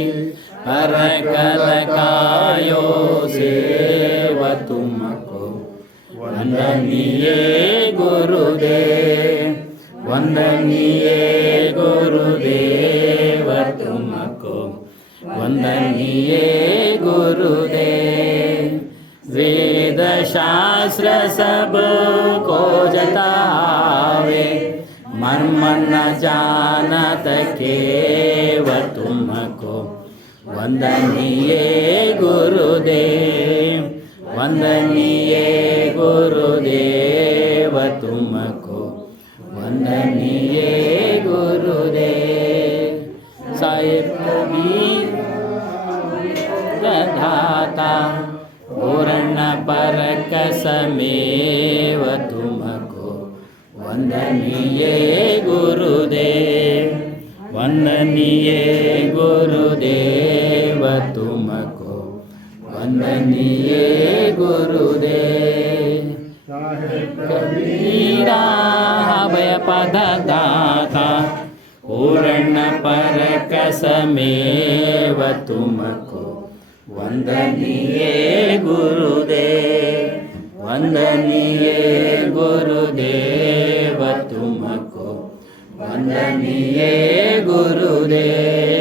हर कल कायो सेव तुमको वंदनीय गुरुदेव. वंदनीय गुरुदेव तुमको वंदनीय गुरुदेव. वेद शास्त्र सब को जतावे, मर्म न जानत केव तुमको वंदनीय गुरुदेव. वंदनीय गुरुदेव तुमको वंदनीय गुरुदेव. साहिब कबीर दाता पूर्ण पर कसमेव तुमको वंदनीय गुरुदेव. वंदनीय गुरुदेव तुमको वंदनीय गुरुदेव. कबीरा अभय पद दाता पूर्ण पर कसमेव तुमको वंदनीय गुरुदेव, वंदनीय गुरुदेव तुमको वंदनीय गुरुदेव।